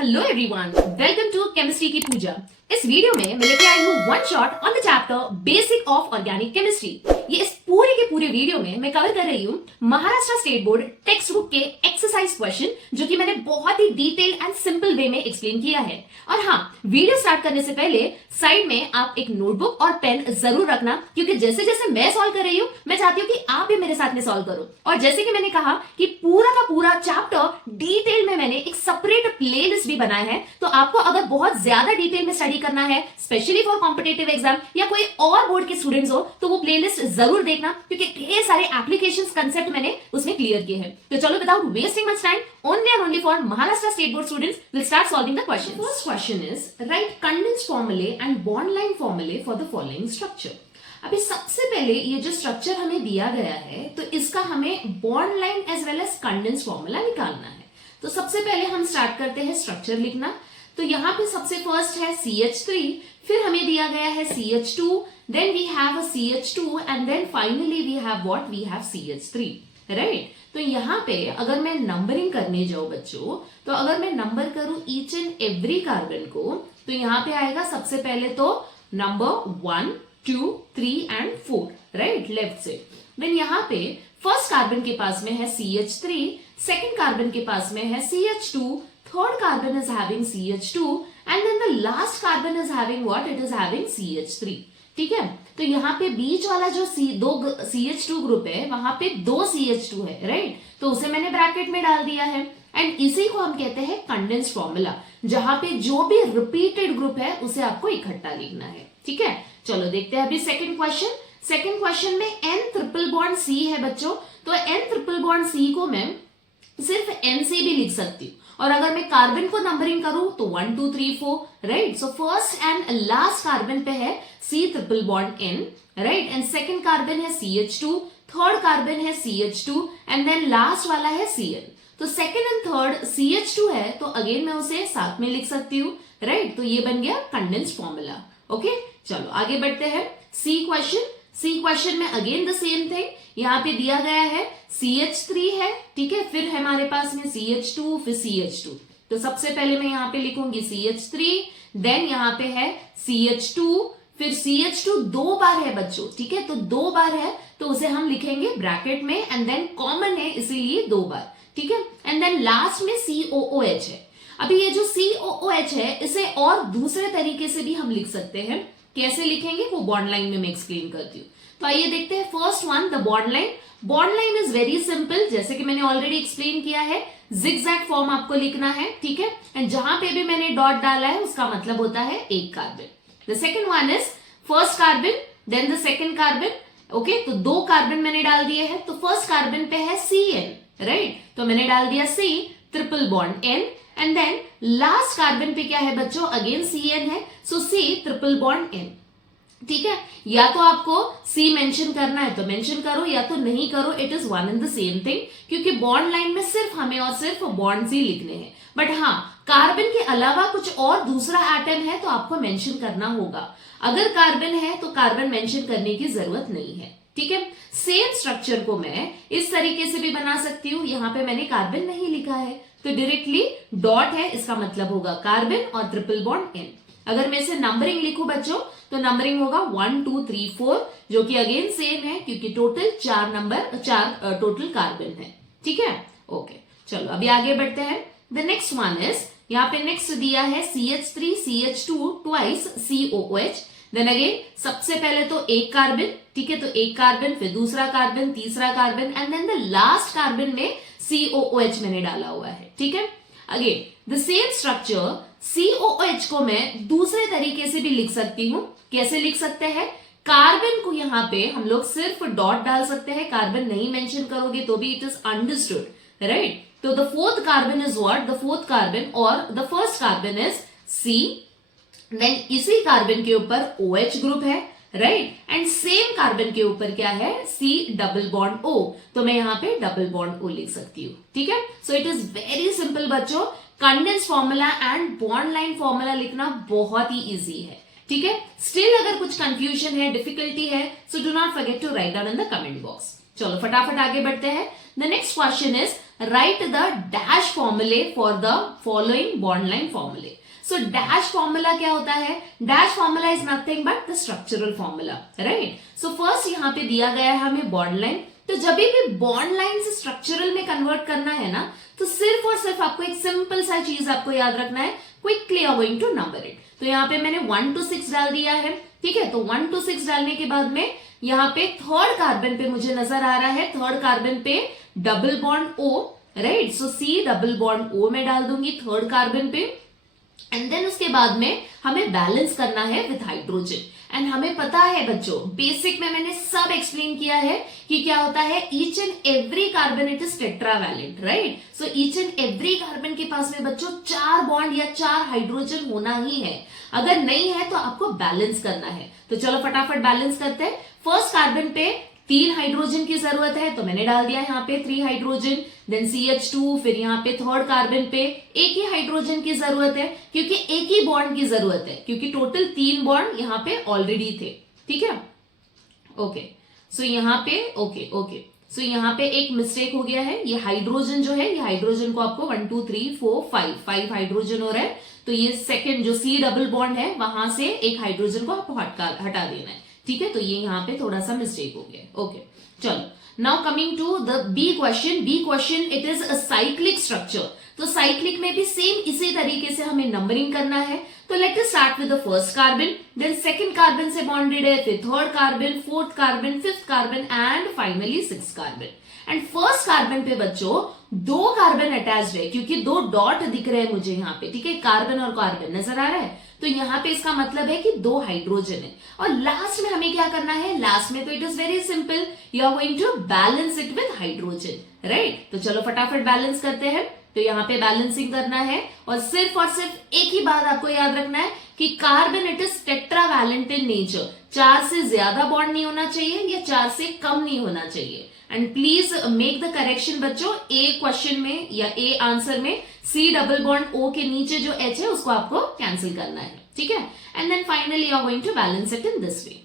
Hello everyone, welcome to chemistry की पूजा। इस video में मैं लेके आई हूँ one shot on the chapter basic of organic chemistry. ये इस पूरे के पूरे वीडियो में मैं कवर कर रही हूँ Maharashtra state board text book के एक्सरसाइज क्वेश्चन, जो कि मैंने बहुत ही डिटेल एंड सिंपल वे में एक्सप्लेन किया है। और हाँ, वीडियो स्टार्ट करने से पहले साइड में आप एक नोटबुक और पेन जरूर रखना, क्योंकि जैसे जैसे मैं सॉल्व कर रही हूँ मैं चाहती हूँ कि आप भी मेरे साथ में सॉल्व करो। और जैसे कि मैंने कहा कि पूरा का पूरा चैप्टर डिटेल में मैंने एक सेपरेट प्लेलिस्ट भी बनाया है, तो आपको अगर बहुत ज्यादा डिटेल में स्टडी करना है, स्पेशली फॉर कॉम्पिटेटिव एग्जाम या कोई और बोर्ड के स्टूडेंट्स हो, तो वो प्लेलिस्ट जरूर देखना, क्योंकि ढेर सारे एप्लीकेशंस कंसेप्ट मैंने उसमें क्लियर किए हैं। तो चलो, without wasting much time, only and only for Maharashtra state board students will start solving the question. First question is right condensed फॉर्मूले एंड बॉन्ड लाइन फॉर्मूले फॉर द फॉलोइंग स्ट्रक्चर। अभी सबसे पहले ये जो स्ट्रक्चर हमें दिया गया है, तो इसका हमें bond line as well as condensed formula निकालना है। तो सबसे पहले हम स्टार्ट करते हैं स्ट्रक्चर लिखना। तो यहाँ पे सबसे फर्स्ट है CH3, फिर हमें दिया गया है CH2, then we have a CH2 and then finally we have what, we have CH3, right. तो यहाँ पे अगर मैं नंबरिंग करने जाऊं बच्चों, तो अगर मैं नंबर करूं ईच एंड एवरी कार्बन को, तो यहाँ पे आएगा सबसे पहले तो नंबर 1, 2, 3 एंड 4, राइट, लेफ्ट से। देन यहाँ पे फर्स्ट कार्बन के पास में है CH3, सेकेंड कार्बन के पास में है CH2, third carbon is having CH2 and then the last carbon is having what? It is having CH3. ठीक है, तो यहाँ पे बीच वाला जो दो CH2 ग्रुप है, वहां पे 2 CH2 है, राइट, तो उसे मैंने ब्रैकेट में डाल दिया है। एंड इसी को हम कहते हैं कंडेंस्ड फॉर्मूला, जहां पे जो भी रिपीटेड ग्रुप है उसे आपको इकट्ठा लिखना है। ठीक है, चलो देखते हैं अभी सेकेंड क्वेश्चन। सेकेंड क्वेश्चन में N ट्रिपल बॉन्ड C है बच्चों, तो N ट्रिपल बॉन्ड C को मैं सिर्फ N से भी लिख सकती हूँ, और अगर मैं कार्बन को नंबरिंग करूं तो 1, 2, 3, 4, right. So first and last carbon पे है C triple bond N, right, and second carbon है CH2, थर्ड कार्बन है CH2 एंड देन लास्ट वाला है Cn। तो सेकेंड एंड थर्ड CH2 है, तो अगेन मैं उसे साथ में लिख सकती हूँ, राइट। तो ये बन गया कंडेंस्ड फॉर्मूला। ओके, चलो आगे बढ़ते हैं। सी क्वेश्चन में अगेन द सेम थिंग, यहाँ पे दिया गया है CH3 है, ठीक है, फिर हमारे पास में CH2, फिर CH2। तो सबसे पहले मैं यहाँ पे लिखूंगी CH3, देन यहाँ पे है CH2, फिर CH2 दो बार है बच्चों, ठीक है, तो दो बार है तो उसे हम लिखेंगे ब्रैकेट में, एंड देन कॉमन है इसीलिए दो बार, ठीक है, एंड देन लास्ट में COOH है। अभी ये जो COOH है, इसे और दूसरे तरीके से भी हम लिख सकते हैं। कैसे लिखेंगे वो बॉन्ड लाइन में मैं एक्सप्लेन करती हूँ। तो आइए देखते हैं first one, the bond line. Bond line is very simple, जैसे कि मैंने ऑलरेडी एक्सप्लेन किया है, जिगजैग फॉर्म आपको लिखना है, ठीक है, एंड जहां पे भी मैंने डॉट डाला है उसका मतलब होता है एक carbon. The second one is first carbon, then the second carbon, okay, तो दो कार्बन मैंने डाल दिए हैं। तो फर्स्ट कार्बन पे है CN, राइट, तो मैंने डाल दिया C triple bond N, and then last carbon पे क्या है बच्चों, अगेन CN है, so C triple bond N। ठीक है, या तो आपको C मेंशन करना है तो मेंशन करो, या तो नहीं करो, it is one and the same thing, क्योंकि बॉन्ड लाइन में सिर्फ हमें और सिर्फ बॉन्ड्स ही लिखने हैं। बट हाँ, कार्बन के अलावा कुछ और दूसरा एटम है तो आपको मेंशन करना होगा। अगर कार्बन है तो कार्बन मेंशन करने की जरूरत नहीं है, ठीक है। सेम स्ट्रक्चर को मैं इस तरीके से भी बना सकती हूँ। यहाँ पे मैंने कार्बन नहीं लिखा है, तो डायरेक्टली डॉट है, इसका मतलब होगा कार्बन और ट्रिपल बॉन्ड N। अगर मैं इसे नंबरिंग लिखूं बच्चों, तो नंबरिंग होगा 1, 2, 3, 4, जो कि अगेन सेम है, क्योंकि टोटल 4 टोटल कार्बन है, ठीक है। ओके, चलो अभी आगे बढ़ते हैं। द नेक्स्ट वन इज, यहाँ पे नेक्स्ट दिया है CH3, CH2 twice COOH। Then again सबसे पहले तो एक कार्बन, ठीक है, तो एक कार्बन, फिर दूसरा कार्बन, तीसरा carbon, and then the last carbon में COOH मैंने डाला हुआ है, ठीक है। Again the same structure, COOH को मैं दूसरे तरीके से भी लिख सकती हूं। कैसे लिख सकते हैं, कार्बन को यहाँ पे हम लोग सिर्फ डॉट डाल सकते हैं, कार्बन नहीं मेंशन करोगे तो भी इट इज अंडरस्टूड, राइट। तो the fourth carbon is what, the fourth carbon और the first carbon is C, then इसी कार्बन के ऊपर OH ग्रुप है, राइट, एंड सेम कार्बन के ऊपर क्या है, C डबल बॉन्ड O, तो मैं यहाँ पे डबल बॉन्ड O लिख सकती हूँ, ठीक है। So it is very simple बच्चों, condense formula and bond line formula लिखना बहुत ही इजी है, ठीक है। स्टिल अगर कुछ कंफ्यूजन है, डिफिकल्टी है, so do not forget to write down in the comment box. चलो फटाफट आगे बढ़ते हैं। The next question is write the dash फॉर्मूले for the following bond line फॉर्मूले। सो डैश फॉर्मूला क्या होता है? Dash formula is nothing but the structural formula, right. So first यहाँ पे दिया गया है हमें बॉन्ड लाइन, तो जब भी बॉन्ड लाइन से स्ट्रक्चरल में कन्वर्ट करना है ना, तो सिर्फ और सिर्फ आपको एक सिंपल सा चीज आपको याद रखना है, quickly are going to number it. तो यहाँ पे मैंने 1 to 6 डाल दिया है, ठीक है। तो 1 to 6 डालने के बाद में यहाँ पे थर्ड कार्बन पे मुझे नजर आ रहा है, थर्ड कार्बन पे डबल बॉन्ड O, राइट। सो C डबल बॉन्ड O में डाल दूंगी थर्ड कार्बन पे, एंड देन उसके बाद में हमें बैलेंस करना है विथ हाइड्रोजन। एंड हमें पता है बच्चों, बेसिक में मैंने सब एक्सप्लेन किया है कि क्या होता है, each and every carbon it is tetravalent, right. So each and every carbon के पास में बच्चों 4 बॉन्ड या 4 हाइड्रोजन होना ही है। अगर नहीं है तो आपको बैलेंस करना है। तो चलो फटाफट बैलेंस करते हैं। फर्स्ट कार्बन पे 3 हाइड्रोजन की जरूरत है, तो मैंने डाल दिया यहाँ पे 3 हाइड्रोजन, देन CH2, फिर यहाँ पे थर्ड कार्बन पे एक ही हाइड्रोजन की जरूरत है, क्योंकि एक ही बॉन्ड की जरूरत है, क्योंकि टोटल 3 बॉन्ड यहाँ पे ऑलरेडी थे, ठीक है। ओके, सो यहाँ पे ओके सो यहाँ पे एक मिस्टेक हो गया है। ये हाइड्रोजन जो है, ये हाइड्रोजन को आपको 1 2 3 4 5 हाइड्रोजन हो रहा है, तो ये सेकंड जो C डबल बॉन्ड है वहां से एक हाइड्रोजन को आपको हटा देना है, ठीक है। तो ये यहाँ पे थोड़ा सा मिस्टेक हो गया। ओके, चलो now coming to the B question. B question it is a cyclic structure. तो साइक्लिक में भी सेम इसी तरीके से हमें नंबरिंग करना है। तो let us start with the first carbon, then second carbon से बॉन्डेड है, फिर third carbon, fourth carbon, fifth carbon and finally sixth carbon. And first carbon पे बच्चों 2 कार्बन अटैच्ड है, क्योंकि 2 डॉट दिख रहे हैं मुझे यहाँ पे, ठीक है। कार्बन और कार्बन नजर आ रहा है, तो यहाँ पे इसका मतलब है कि 2 हाइड्रोजन है। और लास्ट में हमें क्या करना है? लास्ट में तो it is very simple, you are going to balance it with hydrogen, right. तो चलो फटाफट बैलेंस करते हैं। तो यहाँ पे बैलेंसिंग करना है, और सिर्फ एक ही बात आपको याद रखना है कि carbon it is tetravalent in nature. 4 से ज्यादा बॉन्ड नहीं होना चाहिए या 4 से कम नहीं होना चाहिए। And please make the correction बच्चों, ए क्वेश्चन में या ए आंसर में C डबल बॉन्ड O के नीचे जो H है उसको आपको कैंसिल करना है, ठीक है। And then finally you are going to balance it in this way.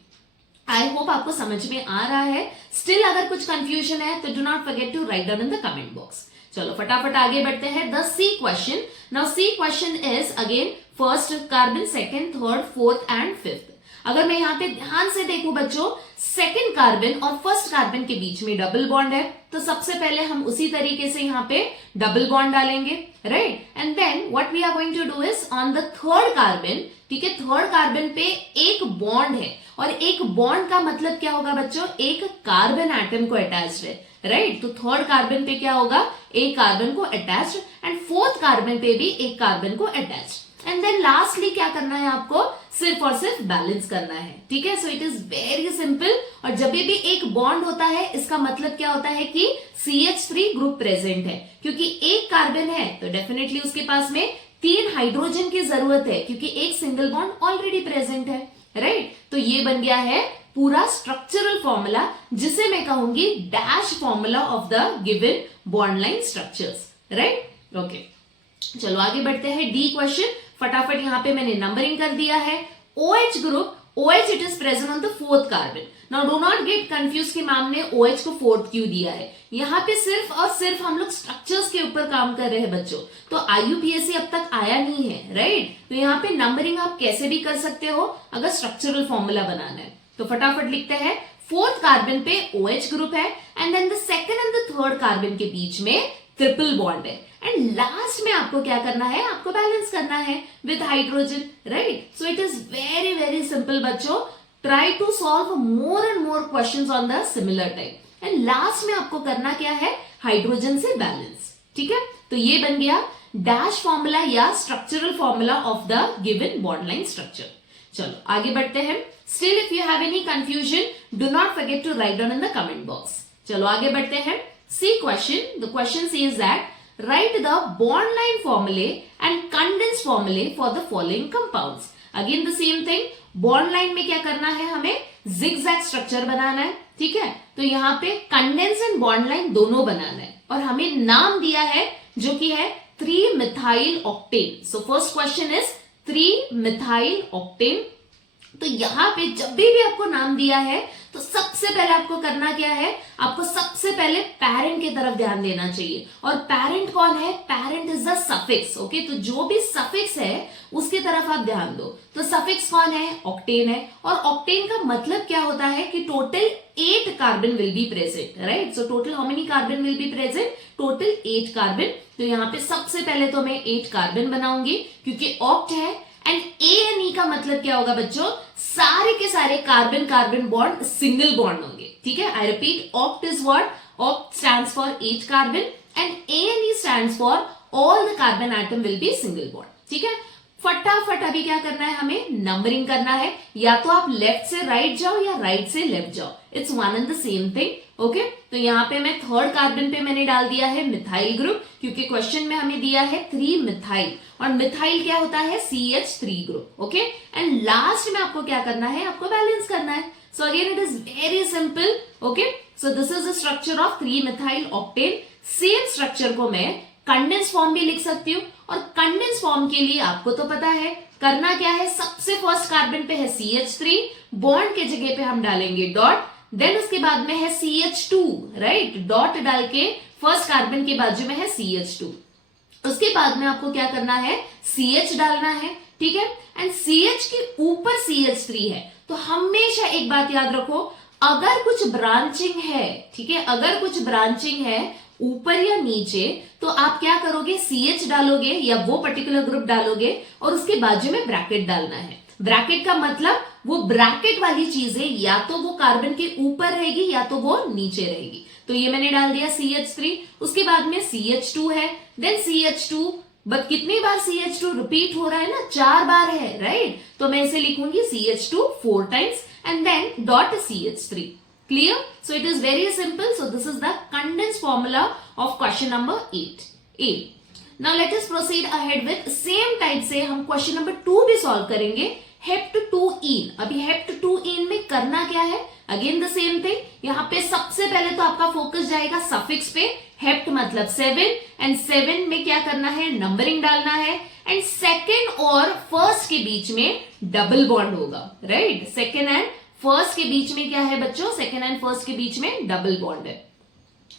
I hope आपको समझ में आ रहा है। स्टिल अगर कुछ कंफ्यूजन है तो do not forget to write down in the comment box. चलो फटाफट आगे बढ़ते हैं। The C question. Now C question is again first carbon, second, third, fourth and fifth. अगर मैं यहाँ पे ध्यान से देखूं बच्चों, सेकंड कार्बन और फर्स्ट कार्बन के बीच में डबल बॉन्ड है, तो सबसे पहले हम उसी तरीके से यहाँ पे डबल बॉन्ड डालेंगे, right. And then what we are going to do is on the third carbon, ठीक है, थर्ड कार्बन पे एक बॉन्ड है, और एक बॉन्ड का मतलब क्या होगा बच्चों? एक कार्बन एटम को अटैच्ड है, राइट। तो थर्ड कार्बन पे क्या होगा? एक कार्बन को अटैच्ड, एंड फोर्थ कार्बन पे भी एक कार्बन को अटैच्ड। एंड देन लास्टली क्या करना है आपको? सिर्फ और सिर्फ बैलेंस करना है, ठीक है। So it is very simple. और जब भी एक बॉन्ड होता है इसका मतलब क्या होता है कि CH3 ग्रुप प्रेजेंट है, क्योंकि एक कार्बन है तो डेफिनेटली उसके पास में 3 हाइड्रोजन की जरूरत है, क्योंकि एक सिंगल बॉन्ड ऑलरेडी प्रेजेंट है, राइट। तो ये बन गया है पूरा स्ट्रक्चरल फॉर्मूला, जिसे मैं कहूंगी dash formula of the given bond line structures, right. Okay, चलो आगे बढ़ते हैं। D question. फटाफट यहाँ पे मैंने नंबरिंग कर दिया है। OH group, OH it is present on the fourth carbon. Now do not get confuse कि मैम ने OH को फोर्थ क्यों दिया है। यहाँ पे सिर्फ और सिर्फ हम लोग स्ट्रक्चर्स के ऊपर काम कर रहे हैं बच्चों, तो IUPAC अब तक आया नहीं है, राइट। तो यहाँ पे नंबरिंग आप कैसे भी कर सकते हो अगर स्ट्रक्चरल फॉर्मूला बनाना है। तो फटाफट लिखते हैं। फोर्थ कार्बन पे OH ग्रुप है, and then the second and the third carbon के बीच में ट्रिपल बॉन्ड है, एंड लास्ट में आपको क्या करना है? आपको बैलेंस करना है with hydrogen, right. So it is very very simple बच्चों। Try to solve more and more questions on the similar type, and last में आपको करना क्या है? हाइड्रोजन से बैलेंस, ठीक है। तो ये बन गया डैश फॉर्मूला या structural formula of the given bond line structure. चलो आगे बढ़ते हैं। Still if you have any confusion do not forget to write down in the comment box. चलो आगे बढ़ते हैं। C question. The question says that write the bond line formulae and condensed formulae for the following compounds. Again the same thing. Bond line में क्या करना है? हमें zigzag structure बनाना है, ठीक है। तो यहाँ पे condense and bond line दोनों बनाना है, और हमें नाम दिया है जो कि है 3-methyl octane. So first question is 3-methyl octane. तो यहाँ पे जब भी आपको नाम दिया है तो सबसे पहले आपको करना क्या है, आपको सबसे पहले पेरेंट की तरफ ध्यान देना चाहिए। और पेरेंट कौन है, parent is the suffix. Okay, तो जो भी सफिक्स है उसकी तरफ आप ध्यान दो। तो सफिक्स कौन है, ऑक्टेन है। और ऑक्टेन का मतलब क्या होता है कि total 8 carbon will be present, right. So total how many carbon will be present, total 8 carbon. तो यहाँ पे सबसे पहले तो मैं 8 कार्बन बनाऊंगी क्योंकि ऑक्ट है। एंड ए का मतलब क्या होगा बच्चों, सारे के सारे carbon carbon bond single bond होंगे, ठीक है। I repeat, oct is what, oct stands for 8 carbon and A stands for all the carbon atom will be single bond, ठीक है। फटाफट अभी क्या करना है, हमें नंबरिंग करना है। या तो आप लेफ्ट से राइट जाओ या राइट से लेफ्ट जाओ, it's one and the same thing. Okay, तो यहाँ पे मैं 3rd कार्बन पे मैंने डाल दिया है मिथाइल ग्रुप, क्योंकि क्वेश्चन में हमें दिया है 3 मिथाइल, और मिथाइल क्या होता है, CH3 group. Okay, and last में आपको क्या करना है, आपको बैलेंस करना है। So again it is very simple. Okay, so this is the structure of 3 methyl octane. Same structure को मैं कंडेंस फॉर्म भी लिख सकती हूँ, और कंडेंस फॉर्म के लिए आपको तो पता है करना क्या है, सबसे फर्स्ट कार्बन पे है CH3, बॉन्ड के जगह पे हम डालेंगे डॉट, देन उसके बाद में है CH2, राइट, डॉट डाल के फर्स्ट कार्बन के बाजू में है CH2। उसके बाद में आपको क्या करना है, CH डालना है, ठीक है। एंड CH के ऊपर CH3 है। तो हमेशा एक बात याद रखो, अगर कुछ ब्रांचिंग है, ठीक है, अगर कुछ ब्रांचिंग है ऊपर या नीचे, तो आप क्या करोगे, CH डालोगे या वो पर्टिकुलर ग्रुप डालोगे और उसके बाजू में ब्रैकेट डालना है। ब्रैकेट का मतलब वो ब्रैकेट वाली चीज है, या तो वो कार्बन के ऊपर रहेगी या तो वो नीचे रहेगी। तो ये मैंने डाल दिया CH3, उसके बाद में CH2 है, देन CH2, बट कितनी बार CH2 रिपीट हो रहा है ना, 4 बार है, राइट। तो मैं इसे लिखूंगी CH2 4 times and then dot CH3। Clear? So it is very simple. So this is the condensed formula of question number 8A. Now let us proceed ahead with same type से हम question number 2 भी solve करेंगे, hept2ene। अभी hept2ene में करना क्या है, again the same thing. यहाँ पे सबसे पहले तो आपका फोकस जाएगा सफिक्स पे, हेप्ट मतलब 7, एंड 7 में क्या करना है, नंबरिंग डालना है। एंड सेकेंड और फर्स्ट के बीच में डबल बॉन्ड होगा, राइट। सेकेंड एंड फर्स्ट के बीच में क्या है बच्चों, सेकेंड एंड फर्स्ट के बीच में डबल बॉन्ड है।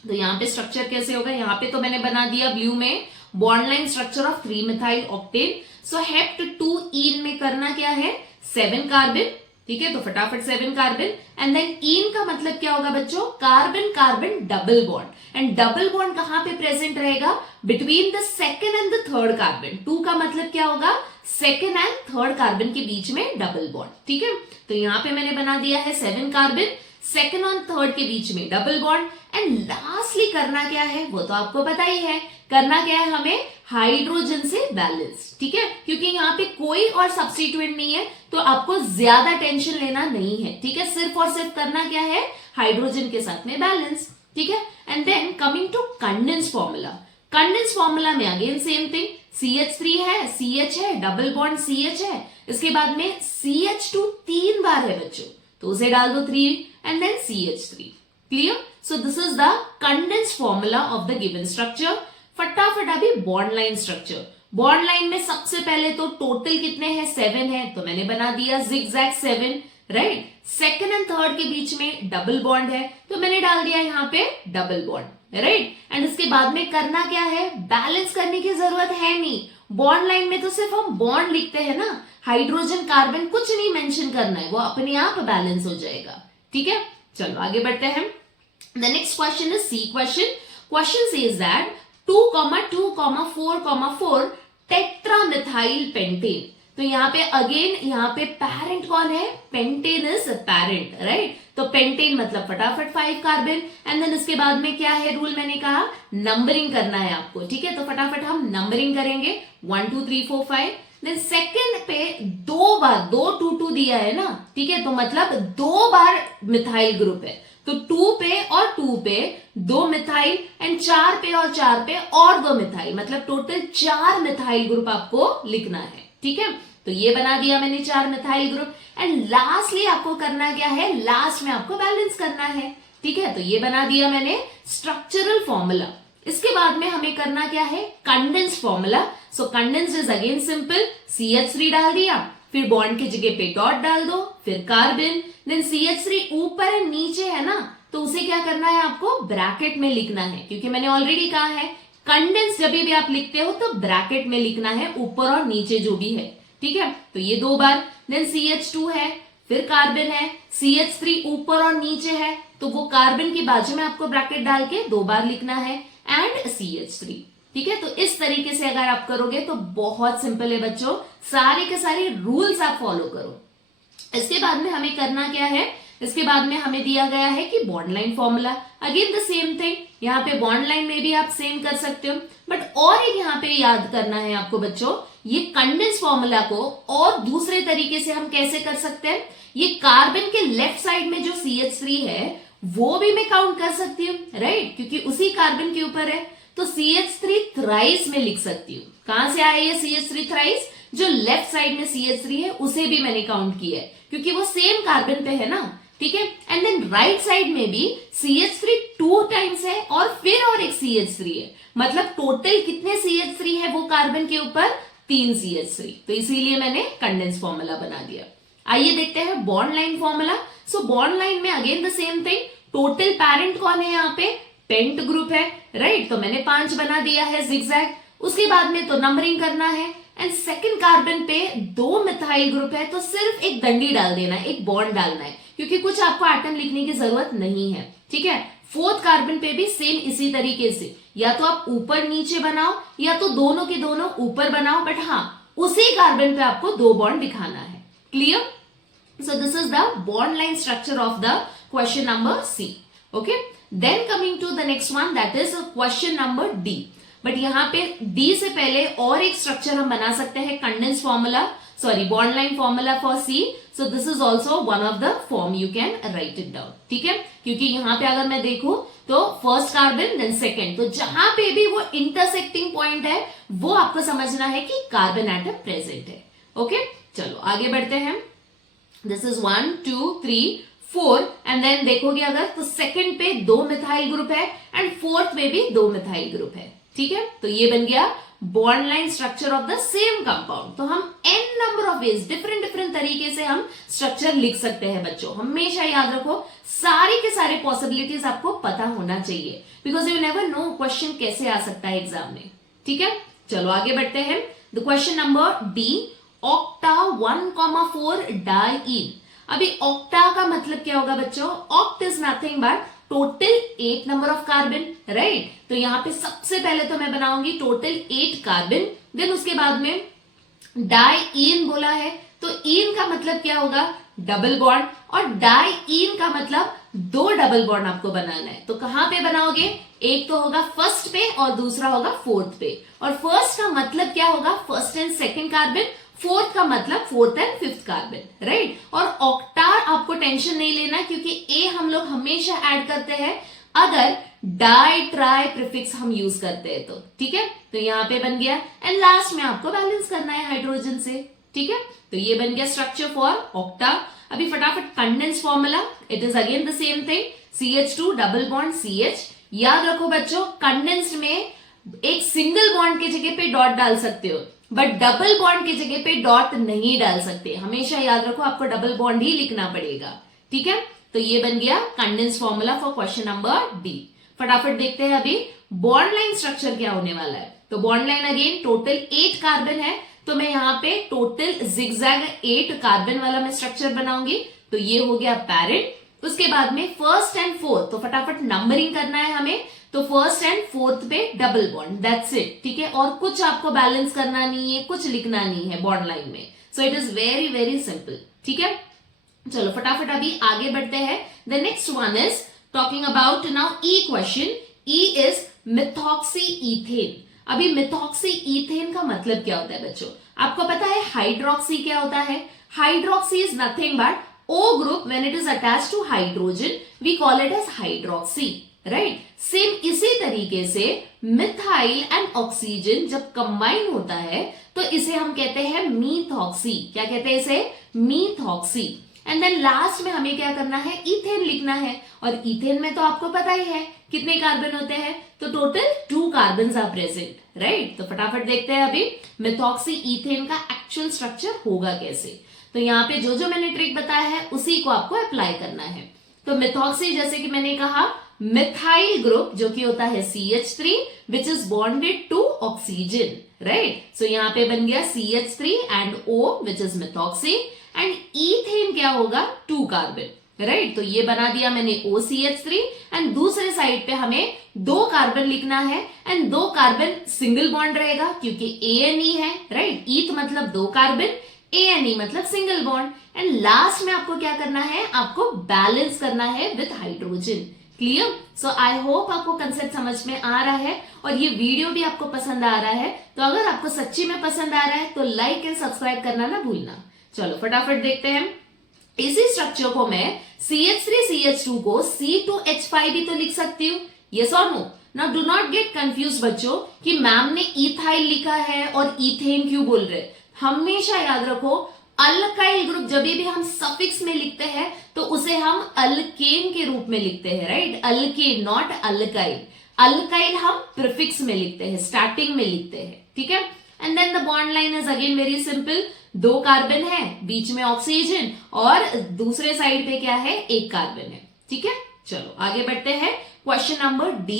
तो यहाँ पे स्ट्रक्चर कैसे होगा, यहाँ पे तो मैंने बना दिया ब्लू में bond line structure of 3 methyl octane. So हेप्ट2ene में करना क्या है, 7 कार्बन, ठीक है। तो फटाफट 7 कार्बन, एंड देन इन का मतलब क्या होगा बच्चों, carbon carbon double bond. And double bond कहां पे प्रेजेंट रहेगा, between the second and the 3rd carbon. 2 का मतलब क्या होगा, सेकेंड एंड 3rd कार्बन के बीच में डबल बॉन्ड, ठीक है। तो यहाँ पे मैंने बना दिया है 7 कार्बन, सेकेंड और 3rd के बीच में डबल बॉन्ड। एंड लास्टली करना क्या है, वो तो आपको पता ही है, करना क्या है, हमें हाइड्रोजन से बैलेंस, ठीक है। क्योंकि यहाँ पे कोई और सब्स्टिट्यूएंट नहीं है, तो आपको ज्यादा टेंशन लेना नहीं है, ठीक है। सिर्फ और सिर्फ करना क्या है, हाइड्रोजन के साथ में बैलेंस, ठीक है। And then coming to condense formula. Condense formula में अगेन सेम थिंग, CH3 है, CH है, डबल बॉन्ड CH है, इसके बाद में CH2 3 बार है बच्चों, तो उसे डाल दो 3 and then CH3। Clear? So this is the condense formula of the given structure. फटाफट अभी bond line structure. Bond line में सबसे पहले तो टोटल कितने हैं, 7 है, तो मैंने बना दिया zigzag 7, right. Second and 3rd के बीच में डबल बॉन्ड है, तो मैंने डाल दिया यहाँ पे डबल बॉन्ड, राइट। एंड इसके बाद में करना क्या है, बैलेंस करने की जरूरत है नहीं। बॉन्ड लाइन में तो सिर्फ हम बॉन्ड लिखते हैं ना, हाइड्रोजन कार्बन कुछ नहीं मेंशन करना है, वो अपने आप बैलेंस हो जाएगा, ठीक है। चलो आगे बढ़ते हैं। The next question is C question. Question says that 2,2,4,4 tetramethyl pentane. तो यहाँ पे अगेन यहाँ पे पेरेंट कौन है, पेंटेन इज पेरेंट, राइट। तो पेंटेन मतलब फटाफट 5 कार्बन, एंड देन इसके बाद में क्या है रूल, मैंने कहा नंबरिंग करना है आपको, ठीक है। तो फटाफट हम नंबरिंग करेंगे 1 2 3 4 5। देन सेकेंड पे 2 बार 2 2 2 दिया है ना, ठीक है। तो मतलब 2 बार मिथाइल ग्रुप है, तो 2 पे और 2 पे 2 मिथाइल, एंड 4 पे और 4 पे और 2 मिथाइल, मतलब टोटल 4 मिथाइल ग्रुप आपको लिखना है, ठीक है। तो ये बना दिया मैंने 4 मिथाइल ग्रुप। एंड लास्टली आपको करना क्या है, लास्ट में आपको बैलेंस करना है, ठीक है। तो ये बना दिया मैंने स्ट्रक्चरल फॉर्मूला। इसके बाद में हमें करना क्या है, condense formula. So condense is again simple, CH3 डाल दिया, फिर बॉन्ड की जगह पे डॉट डाल दो, फिर कार्बन, देन CH3 ऊपर एंड नीचे है ना, तो उसे क्या करना है आपको ब्रैकेट में लिखना है, क्योंकि मैंने ऑलरेडी कहा है कंडेंस जब भी आप लिखते हो तो ब्रैकेट में लिखना है, ऊपर और नीचे जो भी है, ठीक है। तो ये 2 बार, देन CH2 है, फिर कार्बन है, CH3 ऊपर और नीचे है, तो वो कार्बन की बाजू में आपको ब्रैकेट डाल के 2 बार लिखना है, एंड CH3, ठीक है। तो इस तरीके से अगर आप करोगे तो बहुत सिंपल है बच्चों, सारे के सारे रूल्स आप फॉलो करो। इसके बाद में हमें करना क्या है, इसके बाद में हमें दिया गया है कि bond line formula, again the same thing, यहाँ पे बॉन्ड लाइन में भी आप सेम कर सकते हो, बट और एक यहाँ पे याद करना है आपको बच्चों, ये कंडेंस फॉर्मूला को और दूसरे तरीके से हम कैसे कर सकते हैं, ये कार्बन के लेफ्ट साइड में जो CH3 है वो भी मैं काउंट कर सकती हूँ, राइट, क्योंकि उसी कार्बन के ऊपर है, तो CH3 थ्राइस में लिख सकती हूँ। कहां से आया ये CH3 थ्राइस, जो लेफ्ट साइड में CH3 है उसे भी मैंने काउंट किया है, क्योंकि वो सेम कार्बन पे है ना, ठीक है। एंड देन राइट साइड में भी CH3 2 टाइम्स है और फिर और एक CH3 है, मतलब टोटल कितने CH3 है वो कार्बन के ऊपर, 3 CH3, तो इसीलिए मैंने कंडेंस फॉर्मूला बना दिया। आइए देखते हैं bond line formula. So bond line में again the same thing, total parent कौन है यहाँ पे, पेंट ग्रुप है, राइट, तो मैंने 5 बना दिया है जिगजैग। उसके बाद में तो नंबरिंग करना है, एंड सेकंड कार्बन पे 2 मिथाइल ग्रुप है, तो सिर्फ एक डंडी डाल देना है, एक बॉन्ड डालना है, क्योंकि कुछ आपको एटम लिखने की जरूरत नहीं है, ठीक है। फोर्थ कार्बन पे भी सेम इसी तरीके से, या तो आप ऊपर नीचे बनाओ या तो दोनों के दोनों ऊपर बनाओ, बट हाँ उसी कार्बन पे आपको 2 बॉन्ड दिखाना है, clear. So this is the bond line structure of the question number C. Okay. Then coming to the next one, that is question number D. But यहाँ पे D से पहले और एक स्ट्रक्चर हम बना सकते हैं, condense formula, sorry bond line formula for C. So this is also one of the form you can write it down. ठीक है, क्योंकि यहाँ पे अगर मैं देखूं तो फर्स्ट कार्बन देन सेकेंड, तो जहां पे भी वो इंटरसेक्टिंग पॉइंट है वो आपको समझना है कि कार्बन एटम प्रेजेंट है। ओके, चलो आगे बढ़ते हैं। दिस इज 1 2 3 4 एंड देन देखोगे अगर तो सेकंड पे 2 मिथाइल ग्रुप है एंड फोर्थ में भी 2 मिथाइल ग्रुप है, ठीक है। तो ये बन गया bond line structure of the same compound. तो हम n number of ways different तरीके से हम स्ट्रक्चर लिख सकते हैं बच्चों। हमेशा याद रखो सारे के सारे पॉसिबिलिटीज आपको पता होना चाहिए, because you never know question कैसे आ सकता है एग्जाम में, ठीक है। चलो आगे बढ़ते हैं। The question number D, octa 1,4 diene. अभी ऑक्टा का मतलब क्या होगा बच्चों? Oct is nothing but total 8 number of carbon, right. तो यहाँ पे सबसे पहले तो मैं बनाऊंगी टोटल 8 कार्बन, देन उसके बाद में डाइईन बोला है, तो ईन का मतलब क्या होगा? डबल बॉन्ड, और डाइईन का मतलब 2 डबल बॉन्ड आपको बनाना है। तो कहां पे बनाओगे? एक तो होगा फर्स्ट पे और दूसरा होगा फोर्थ पे। और फर्स्ट का मतलब क्या होगा? First and second carbon, fourth का मतलब fourth and fifth carbon, right. और ऑक्टार आपको टेंशन नहीं लेना, क्योंकि ए हम लोग हमेशा ऐड करते हैं अगर डाई ट्राई प्रीफिक्स हम यूज करते हैं तो, ठीक है। तो यहाँ पे बन गया, एंड लास्ट में आपको बैलेंस करना है हाइड्रोजन से, ठीक है। तो ये बन गया स्ट्रक्चर फॉर ऑक्टा। अभी फटाफट condense formula, it is again the same thing, CH2 double bond CH। याद रखो बच्चों, कंडेंस्ड में एक सिंगल बॉन्ड की जगह पे डॉट डाल सकते हो, बट डबल बॉन्ड की जगह पे डॉट नहीं डाल सकते। हमेशा याद रखो आपको डबल बॉन्ड ही लिखना पड़ेगा, ठीक है। तो ये बन गया condense formula for question number D. फटाफट देखते हैं अभी बॉन्ड लाइन स्ट्रक्चर क्या होने वाला है। तो bond line again total 8 carbon है, तो मैं यहाँ पे टोटल जिगजैग 8 कार्बन वाला मैं स्ट्रक्चर बनाऊंगी। तो ये हो गया पैरेंट। उसके बाद में फर्स्ट एंड फोर्थ, तो फटाफट नंबरिंग करना है हमें। तो फर्स्ट एंड फोर्थ पे डबल बॉन्ड, दैट्स इट, ठीक है। और कुछ आपको बैलेंस करना नहीं है, कुछ लिखना नहीं है बॉन्ड लाइन में। सो it is very very simple, ठीक है। चलो फटाफट अभी आगे बढ़ते हैं। The next one is talking about now E question. E is methoxy ethane. अभी मिथॉक्सी इथेन का मतलब क्या होता है बच्चों? आपको पता है हाइड्रोक्सी क्या होता है? Hydroxy is nothing but O group when it is attached to hydrogen we call it as hydroxy, right? Same इसी तरीके से मिथाइल एंड ऑक्सीजन जब कंबाइन होता है तो इसे हम कहते हैं मीथॉक्सी। क्या कहते हैं इसे? मीथॉक्सी। एंड देन लास्ट में हमें क्या करना है? इथेन लिखना है। और इथेन में तो आपको पता ही है कितने कार्बन होते हैं, तो total 2 carbon are present, right. तो फटाफट देखते हैं अभी मिथॉक्सी इथेन का एक्चुअल स्ट्रक्चर होगा कैसे। तो यहाँ पे जो जो मैंने ट्रिक बताया है उसी को आपको अप्लाई करना है। तो मिथॉक्सी जैसे कि मैंने कहा मिथाइल ग्रुप जो कि होता है CH3 which is bonded to oxygen, right. So यहाँ पे बन गया CH3 and O which is methoxy and ethane क्या होगा 2 कार्बन, राइट। तो ये बना दिया मैंने OCH3 एंड दूसरे साइड पे हमें 2 कार्बन लिखना है एंड 2 कार्बन सिंगल बॉन्ड रहेगा क्योंकि ANE है, राइट। ईथ मतलब 2 कार्बन, ANE मतलब सिंगल बॉन्ड एंड लास्ट में आपको क्या करना है, आपको बैलेंस करना है with hydrogen. Clear. So I hope आपको कंसेप्ट समझ में आ रहा है और ये वीडियो भी आपको पसंद आ रहा है। तो अगर आपको सच्ची में पसंद आ रहा है तो लाइक एंड सब्सक्राइब करना ना भूलना। चलो फटाफट देखते हैं। इसी स्ट्रक्चर को मैं CH3CH2 को C2H5 भी तो लिख सकती हूँ, यस और no. Now do not get confuse बच्चों कि मैम ने इथाइल लिखा है और इथेन क्यों बोल रहे। हमेशा याद रखो अल्काइल ग्रुप जब भी हम सफिक्स में लिखते हैं तो उसे हम अल्केन के रूप में लिखते हैं, right. Alkane not alkyl. Alkyl हम प्रीफिक्स में लिखते हैं, स्टार्टिंग में लिखते हैं, ठीक है। And then the bond line is again very simple, 2 carbon है, बीच में ऑक्सीजन और दूसरे साइड पे क्या है, 1 कार्बन है, ठीक है। चलो आगे बढ़ते हैं। Question number D,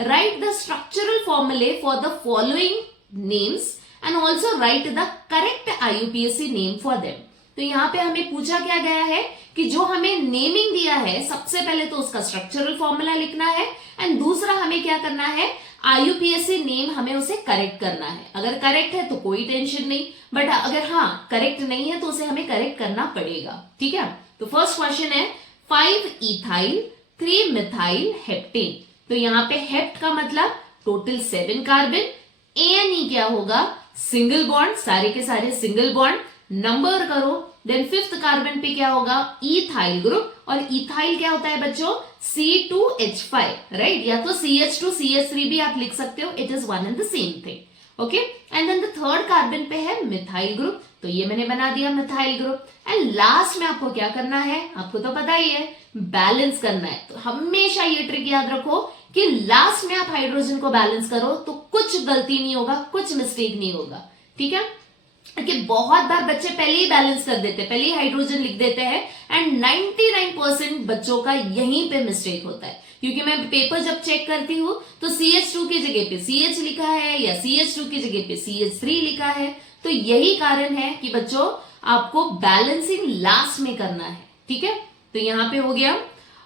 write the structural फॉर्मूले for the following names and also write the correct IUPAC name for them. तो यहाँ पे हमें पूछा क्या गया है कि जो हमें नेमिंग दिया है सबसे पहले तो उसका स्ट्रक्चरल फॉर्मूला लिखना है एंड दूसरा हमें क्या करना है, IUPAC नेम हमें उसे करेक्ट करना है। अगर करेक्ट है तो कोई टेंशन नहीं, बट अगर हाँ करेक्ट नहीं है तो उसे हमें करेक्ट करना पड़ेगा, ठीक है। तो फर्स्ट क्वेश्चन है 5 इथाइल 3 मिथाइल हेप्टेन। तो यहाँ पे हेप्ट का मतलब टोटल 7 कार्बन, ANE क्या होगा, सिंगल बॉन्ड, सारे के सारे सिंगल बॉन्ड, नंबर करो। देन 5th कार्बन पे क्या होगा, इथाइल ग्रुप, और इथाइल क्या होता है बच्चों, C2H5, राइट। या तो CH2 CH3 भी आप लिख सकते हो, it is one and the same thing, okay. And then the 3rd carbon पे है मिथाइल ग्रुप, तो ये मैंने बना दिया मिथाइल ग्रुप। एंड लास्ट में आपको क्या करना है, आपको तो पता ही है, बैलेंस करना है। तो हमेशा ये ट्रिक याद रखो कि लास्ट में आप हाइड्रोजन को बैलेंस करो तो कुछ गलती नहीं होगा, कुछ मिस्टेक नहीं होगा, ठीक है। कि बहुत बार बच्चे पहले ही बैलेंस कर देते हैं, पहले ही हाइड्रोजन लिख देते हैं एंड 99% बच्चों का यहीं पे मिस्टेक होता है। क्योंकि मैं पेपर जब चेक करती हूँ तो CH2 की जगह पे CH लिखा है या CH2 की जगह पे CH3 लिखा है। तो यही कारण है कि बच्चों आपको बैलेंसिंग लास्ट में करना है, ठीक है। तो यहाँ पे हो गया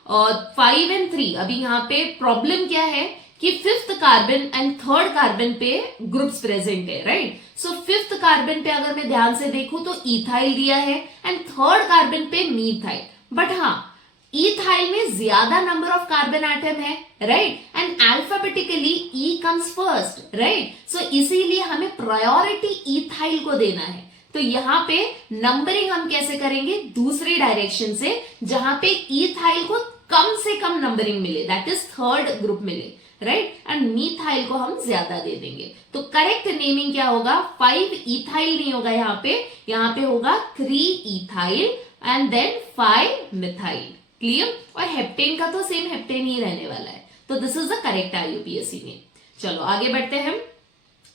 और 5 and 3। अभी यहाँ पे प्रॉब्लम क्या है कि 5th carbon and 3rd carbon पे ग्रुप्स प्रेजेंट है, राइट। सो 5th कार्बन पे अगर मैं ध्यान से देखूं तो इथाइल दिया है एंड 3rd कार्बन पे मीथाइल, बट हाँ इथाइल में ज्यादा नंबर ऑफ कार्बन एटम है, right. And alphabetically E comes first, right. So इसीलिए हमें प्रायोरिटी इथाइल को देना है। तो यहाँ पे नंबरिंग हम कैसे करेंगे, दूसरे डायरेक्शन से, जहां पे इथाइल को कम से कम नंबरिंग मिले, दैट इज 3rd ग्रुप मिले, राइट। एंड मीथाइल को हम ज्यादा दे देंगे। तो करेक्ट नेमिंग क्या होगा, 5 इथाइल नहीं होगा यहाँ पे होगा 3 ethyl and then 5 methyl, clear. और हेप्टेन का तो सेम हेप्टेन ही रहने वाला है। तो this is the correct IUPAC name. चलो आगे बढ़ते हैं।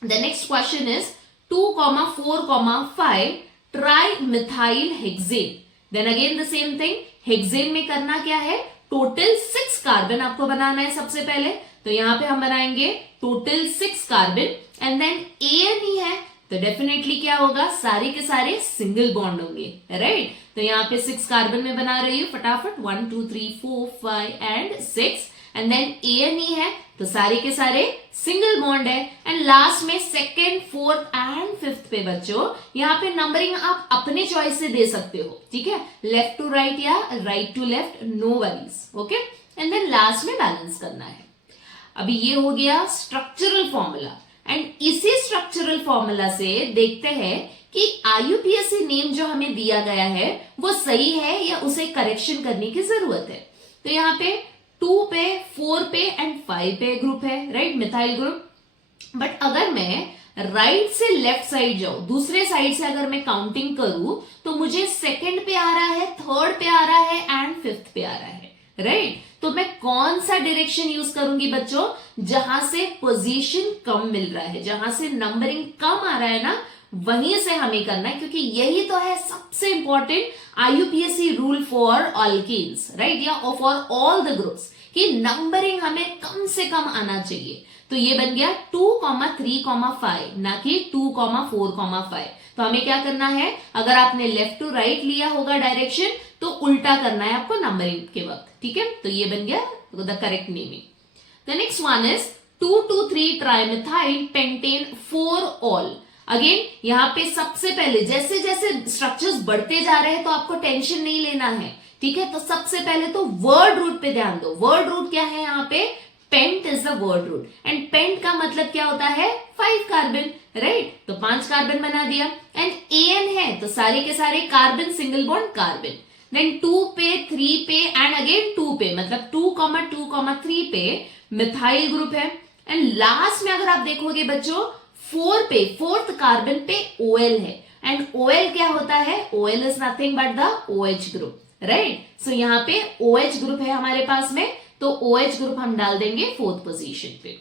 The next question is 2,4,5 tri methyl hexane. Then again the same thing, hexane में करना क्या है, टोटल 6 कार्बन आपको बनाना है सबसे पहले। तो यहाँ पे हम बनाएंगे total 6 carbon and then ANE है तो डेफिनेटली क्या होगा, सारे के सारे सिंगल बॉन्ड होंगे, राइट। तो यहाँ पे 6 कार्बन में बना रही हूँ फटाफट, 1 2 3 4 5 एंड 6 एंड देन ANE है तो सारे के सारे सिंगल बॉन्ड है। एंड लास्ट में 2nd 4th एंड 5th पे बच्चों यहाँ पे नंबरिंग आप अपने चॉइस से दे सकते हो, ठीक है, लेफ्ट टू राइट या right to left, no worries, okay. And then last में बैलेंस करना है। अभी ये हो गया स्ट्रक्चरल फॉर्मूला एंड इसी स्ट्रक्चरल फॉर्मूला से देखते हैं कि IUPAC नेम जो हमें दिया गया है वो सही है या उसे करेक्शन करने की जरूरत है। तो यहाँ पे 2 पे 4 पे एंड 5 पे ग्रुप है, राइट, मिथाइल ग्रुप। बट अगर मैं राइट से लेफ्ट साइड जाऊं, दूसरे साइड से अगर मैं काउंटिंग करूं तो मुझे 2nd पे आ रहा है, 3rd पे आ रहा है एंड 5th पे आ रहा है, राइट। तो मैं कौन सा डायरेक्शन यूज करूंगी बच्चों, जहां से पोजीशन कम मिल रहा है, जहां से नंबरिंग कम आ रहा है ना, वहीं से हमें करना है, क्योंकि यही तो है सबसे important IUPAC rule for alkenes, right, या फॉर ऑल द ग्रुप्स, कि नंबरिंग हमें कम से कम आना चाहिए। तो ये बन गया 2,3,5, ना कि 2,4,5। तो हमें क्या करना है, अगर आपने लेफ्ट टू राइट लिया होगा डायरेक्शन, तो उल्टा करना है आपको नंबरिंग के वक्त, ठीक है। तो ये बन गया the correct naming. The next one is 2,2,3 trimethyl pentane 4 all. Again यहाँ पे सबसे पहले जैसे जैसे स्ट्रक्चर्स बढ़ते जा रहे हैं तो आपको टेंशन नहीं लेना है, ठीक है। तो सबसे पहले तो वर्ड रूट पे ध्यान दो। वर्ड रूट क्या है यहाँ पे, pent is the word root, and pent का मतलब क्या होता है, 5 कार्बन, राइट। तो 5 कार्बन बना दिया, एंड AN है तो सारे के सारे carbon, single bond carbon. Then 2 पे, 3 पे एंड अगेन 2 पे, मतलब 2,2,3 पे मिथाइल ग्रुप है। एंड लास्ट में अगर आप देखोगे बच्चों 4 पे, 4th कार्बन पे OL है, एंड OL क्या होता है, OL is nothing but the OH group, right. So यहाँ पे OH ग्रुप है हमारे पास में, तो OH ग्रुप हम डाल देंगे 4th पोजीशन पे।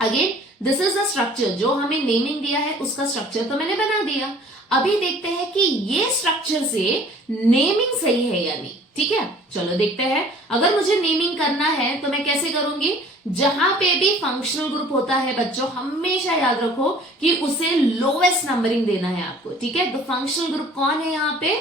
Again this is the structure, जो हमें नेमिंग दिया है उसका स्ट्रक्चर तो मैंने बना दिया। अभी देखते हैं कि ये स्ट्रक्चर से नेमिंग सही है या नहीं, ठीक है। चलो देखते हैं। अगर मुझे नेमिंग करना है तो मैं कैसे करूंगी, जहां पे भी फंक्शनल ग्रुप होता है बच्चों, हमेशा याद रखो कि उसे लोवेस्ट नंबरिंग देना है आपको, ठीक है। तो फंक्शनल ग्रुप कौन है यहाँ पे,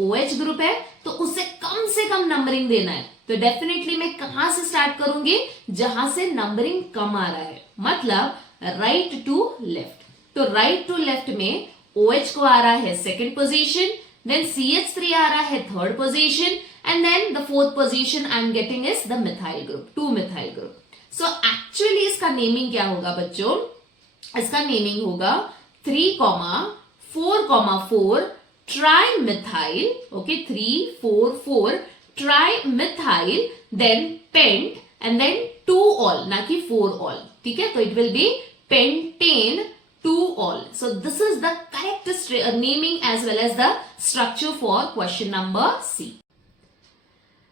OH ग्रुप है, तो उसे कम से कम नंबरिंग देना है। तो डेफिनेटली मैं कहां से स्टार्ट करूंगी, जहां से नंबरिंग कम आ रहा है, मतलब राइट टू लेफ्ट। तो राइट टू लेफ्ट में OH को आ रहा है 2nd पोजीशन, देन CH3 आ रहा है 3rd position, and then the 4th position I am getting is the methyl group, 2 methyl group. So actually इसका नेमिंग क्या होगा बच्चों, इसका नेमिंग होगा 3,4,4 trimethyl, okay, 3, 4, 4 trimethyl, then pent and then 2 ol, ना कि 4 ऑल, ठीक है। तो it will be pentane 2 all. So this is the correct naming as well as the structure for question number C.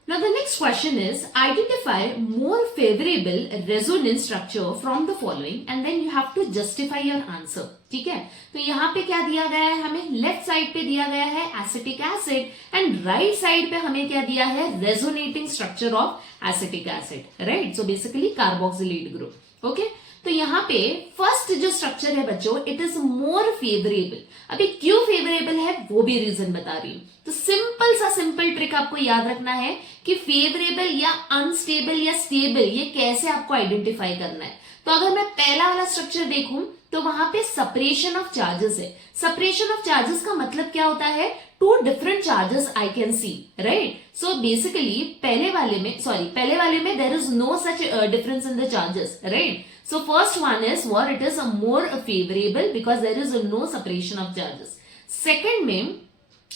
Now the next question is identify more favorable resonance structure from the following and then you have to justify your answer. ठीक है, तो यहाँ पे क्या दिया गया है, हमें लेफ्ट साइड पे दिया गया है acetic acid and right side पे हमें क्या दिया है, resonating structure of acetic acid, right. So basically carboxylate group, okay. तो यहाँ पे फर्स्ट जो स्ट्रक्चर है बच्चों, इट इज मोर फेवरेबल। अभी क्यों फेवरेबल है वो भी रीजन बता रही हूं। तो सिंपल ट्रिक आपको याद रखना है कि फेवरेबल या अनस्टेबल या स्टेबल ये कैसे आपको आइडेंटिफाई करना है। तो अगर मैं पहला वाला स्ट्रक्चर देखूं तो वहां पे सेपरेशन ऑफ चार्जेस है। सेपरेशन ऑफ चार्जेस का मतलब क्या होता है, 2 different charges I can see, right. So basically पहले वाले में there is no such difference in the charges, right. So first one is what it is a more favorable because there is no separation of charges. Second में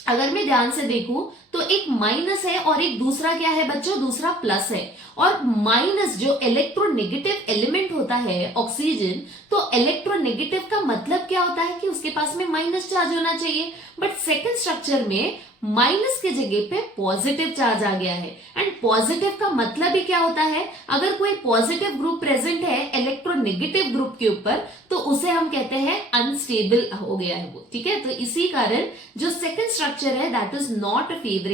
अगर मैं ध्यान से देखूं तो एक माइनस है और एक दूसरा क्या है बच्चों, दूसरा प्लस है। और माइनस जो इलेक्ट्रोनेगेटिव एलिमेंट होता है ऑक्सीजन, तो इलेक्ट्रोनेगेटिव का मतलब क्या होता है कि उसके पास में माइनस चार्ज होना चाहिए। बट सेकंड स्ट्रक्चर में माइनस के जगह पे पॉजिटिव चार्ज आ गया है। एंड पॉजिटिव का मतलब ही क्या होता है, अगर कोई पॉजिटिव ग्रुप प्रेजेंट है इलेक्ट्रोनेगेटिव ग्रुप के ऊपर तो उसे हम कहते हैं अनस्टेबल हो गया है वो, ठीक है। तो इसी कारण जो सेकंड स्ट्रक्चर है that is not favourable,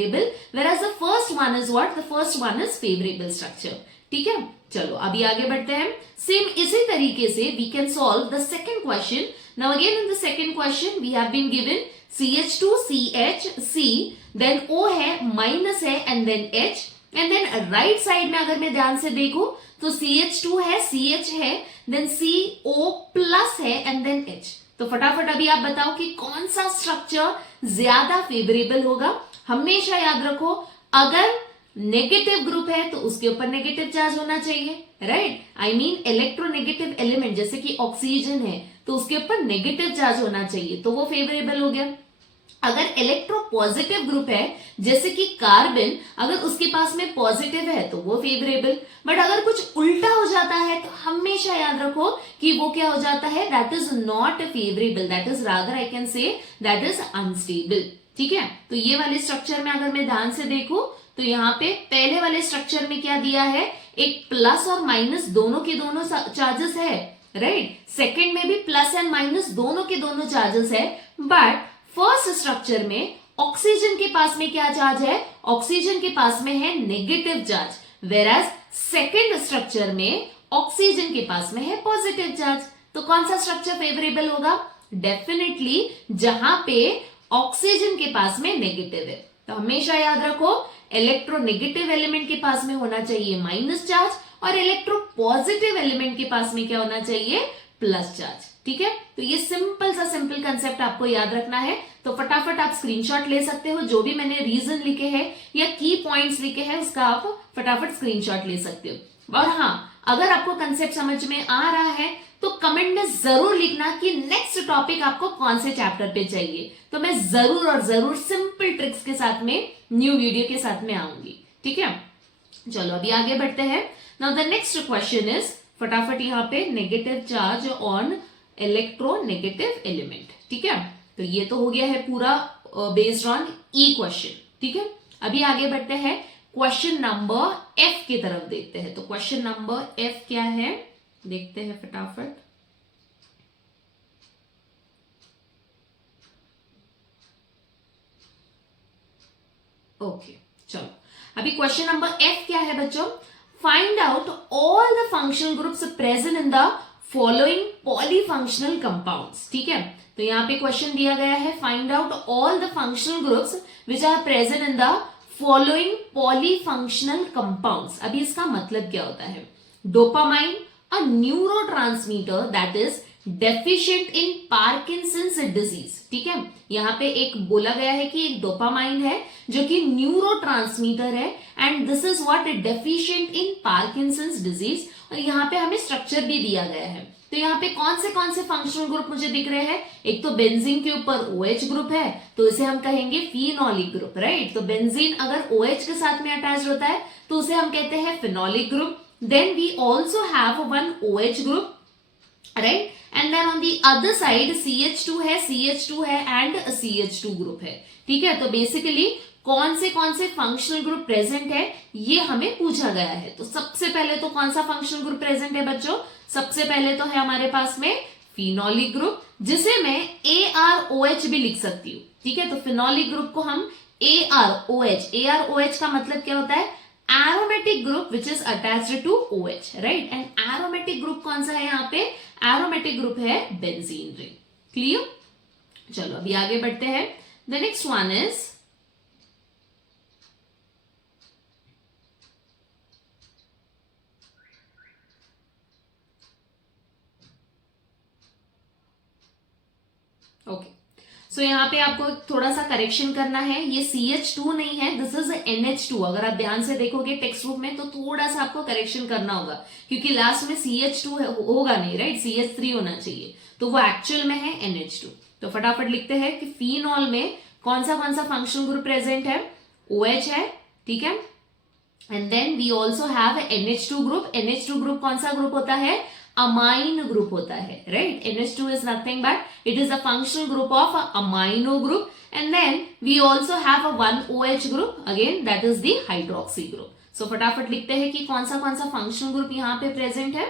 whereas the first one is what, the first one is favorable structure, ठीक है। चलो अभी आगे बढ़ते हैं। सेम इसी तरीके से we can solve the second question. Now again in the second question we have been given CH2 CH C, then O है, माइनस है and then H, and then right side में अगर मैं ध्यान से देखूं तो CH2 है, CH है, देन CO प्लस है एंड देन H। तो फटाफट अभी आप बताओ कि कौन सा स्ट्रक्चर ज्यादा फेवरेबल होगा। हमेशा याद रखो अगर नेगेटिव ग्रुप है तो उसके ऊपर नेगेटिव चार्ज होना चाहिए, right. I mean electronegative element जैसे कि ऑक्सीजन है तो उसके ऊपर नेगेटिव चार्ज होना चाहिए, तो वो फेवरेबल हो गया। अगर इलेक्ट्रो पॉजिटिव ग्रुप है जैसे कि कार्बन, अगर उसके पास में पॉजिटिव है तो वो फेवरेबल। बट अगर कुछ उल्टा हो जाता है तो हमेशा याद रखो कि वो क्या हो जाता है, that is not favourable, that is rather I can say that is unstable, ठीक है। तो ये वाले स्ट्रक्चर में अगर मैं ध्यान से देखूं तो यहाँ पे पहले वाले स्ट्रक्चर में क्या दिया है, एक प्लस और माइनस दोनों के दोनों चार्जेस है, राइट। सेकंड में भी प्लस एंड माइनस दोनों के दोनों चार्जेस है, बट फर्स्ट स्ट्रक्चर में ऑक्सीजन के पास में क्या चार्ज है, ऑक्सीजन के पास में है नेगेटिव चार्ज, वेराज सेकंड स्ट्रक्चर में ऑक्सीजन के पास में है पॉजिटिव चार्ज। तो कौन सा स्ट्रक्चर फेवरेबल होगा, डेफिनेटली जहां पे ऑक्सीजन के पास में नेगेटिव है। तो हमेशा याद रखो इलेक्ट्रोनेगेटिव एलिमेंट के पास में होना चाहिए माइनस चार्ज और इलेक्ट्रो पॉजिटिव एलिमेंट के पास में क्या होना चाहिए, प्लस चार्ज। ठीक है, तो ये सिंपल सा सिंपल कंसेप्ट आपको याद रखना है। तो फटाफट आप स्क्रीनशॉट ले सकते हो, जो भी मैंने रीजन लिखे हैं या की पॉइंट्स लिखे हैं उसका आप फटाफट स्क्रीनशॉट ले सकते हो। और हाँ, अगर आपको कंसेप्ट समझ में आ रहा है तो कमेंट में जरूर लिखना कि नेक्स्ट टॉपिक आपको कौन से चैप्टर पे चाहिए, तो मैं जरूर और जरूर सिंपल ट्रिक्स के साथ में न्यू वीडियो के साथ में आऊंगी। ठीक है, चलो अभी आगे बढ़ते हैं। Now the next question is, फटाफट यहाँ पे negative charge on electronegative element. ठीक है, तो ये तो हो गया है पूरा बेस्ड ऑन ई क्वेश्चन। ठीक है, अभी आगे बढ़ते हैं, क्वेश्चन नंबर एफ की तरफ देखते हैं। तो क्वेश्चन नंबर एफ क्या है देखते हैं फटाफट। ओके, चलो अभी क्वेश्चन नंबर एफ क्या है बच्चों, find out all the functional groups present in the following polyfunctional compounds. ठीक है, तो यहाँ पे क्वेश्चन दिया गया है, find out all the functional groups which are present in the following polyfunctional compounds. अभी इसका मतलब क्या होता है, dopamine a neurotransmitter that is deficient in Parkinson's disease. ठीक है, यहाँ पे एक बोला गया है कि एक डोपामाइन है जो कि न्यूरोट्रांसमीटर है and this is what deficient in Parkinson's disease. और यहाँ पे हमें स्ट्रक्चर भी दिया गया है। तो यहाँ पे कौन से फंक्शनल ग्रुप मुझे दिख रहे हैं, एक तो बेंजीन के ऊपर OH ग्रुप है तो इसे हम कहेंगे फिनोलिक ग्रुप, राइट। तो बेंजीन अगर OH के साथ में अटैच होता है तो उसे हम कहते हैं phenolic group. Then we also have one OH group, right, and then on the other side CH2 है एंड CH2 ग्रुप है। ठीक है, तो बेसिकली कौन से फंक्शनल ग्रुप प्रेजेंट है ये हमें पूछा गया है। तो सबसे पहले तो कौन सा फंक्शनल ग्रुप प्रेजेंट है बच्चों, सबसे पहले तो है हमारे पास में फिनोलिक ग्रुप, जिसे मैं AROH भी लिख सकती हूँ। ठीक है, तो फिनोलिक ग्रुप को हम AROH का मतलब क्या होता है, aromatic group which is attached to OH, right. And aromatic group कौन सा है यहाँ पे, एरोमेटिक ग्रुप है बेंजीन रिंग। क्लियर, चलो अभी आगे बढ़ते हैं। The next one is, okay, so यहाँ पे आपको थोड़ा सा करेक्शन करना है, ये CH2 नहीं है, दिस इज NH2। अगर आप ध्यान से देखोगे टेक्स्ट बुक में तो थोड़ा सा आपको करेक्शन करना होगा, क्योंकि लास्ट में CH2 होगा नहीं, राइट, CH3 होना चाहिए, तो वो एक्चुअल में है NH2। तो फटाफट लिखते हैं कि फिनॉल में कौन सा फंक्शनल ग्रुप प्रेजेंट है, OH है। ठीक है, and then we also have NH2 group. NH2 group कौन सा ग्रुप होता है, अमाइन ग्रुप होता है, right. NH2 is nothing but it is a functional group of amino group, and then we also have a one OH group again, that is the hydroxy group. So फटाफट लिखते हैं कि कौन सा functional group यहाँ पे present है।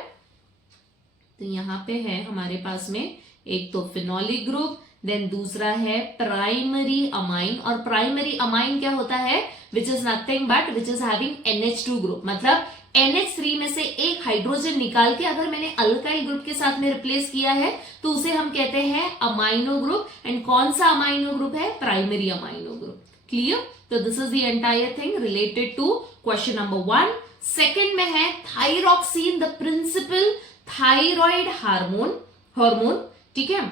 तो यहाँ पे है हमारे पास में एक तो फिनोलिक ग्रुप, देन दूसरा है प्राइमरी अमाइन। और प्राइमरी अमाइन क्या होता है, which is nothing but which is having NH2 group, मतलब NH3 में से एक हाइड्रोजन निकाल के अगर मैंने अल्काइल ग्रुप के साथ में रिप्लेस किया है तो उसे हम कहते हैं अमाइनो ग्रुप। एंड कौन सा अमाइनो ग्रुप है, प्राइमरी अमाइनो ग्रुप। क्लियर, तो this is the entire thing related to question number 1। Second में है thyroxine, the principal thyroid hormone. ठीक है,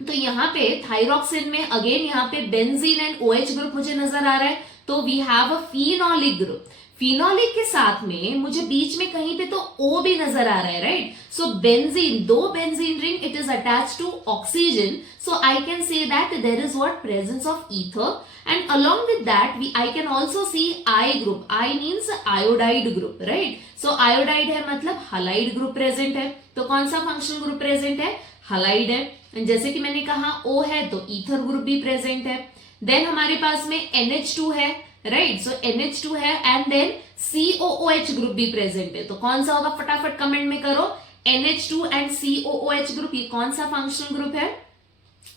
तो यहाँ पे थायरॉक्सिन में अगेन यहाँ पे बेंजीन एंड OH ग्रुप मुझे नजर आ रहा है, तो we have a phenolic group. Phenolic के साथ में मुझे बीच में कहीं पे तो O भी नजर आ रहा है, राइट। सो बेंजीन, दो benzene ring it is attached to oxygen, so I can say that there is what presence of ether, and along with that I can also see I group. I means iodide group, right? So iodide है मतलब halide group present है। तो कौन सा functional group present है, halide है। जैसे कि मैंने कहा O है तो ईथर ग्रुप भी प्रेजेंट है। देन हमारे पास में NH2 है, राइट, सो NH2 है एंड देन COOH ग्रुप भी प्रेजेंट है। तो कौन सा होगा, फटाफट कमेंट में करो, NH2 एंड COOH ग्रुप, ये कौन सा फंक्शनल ग्रुप है?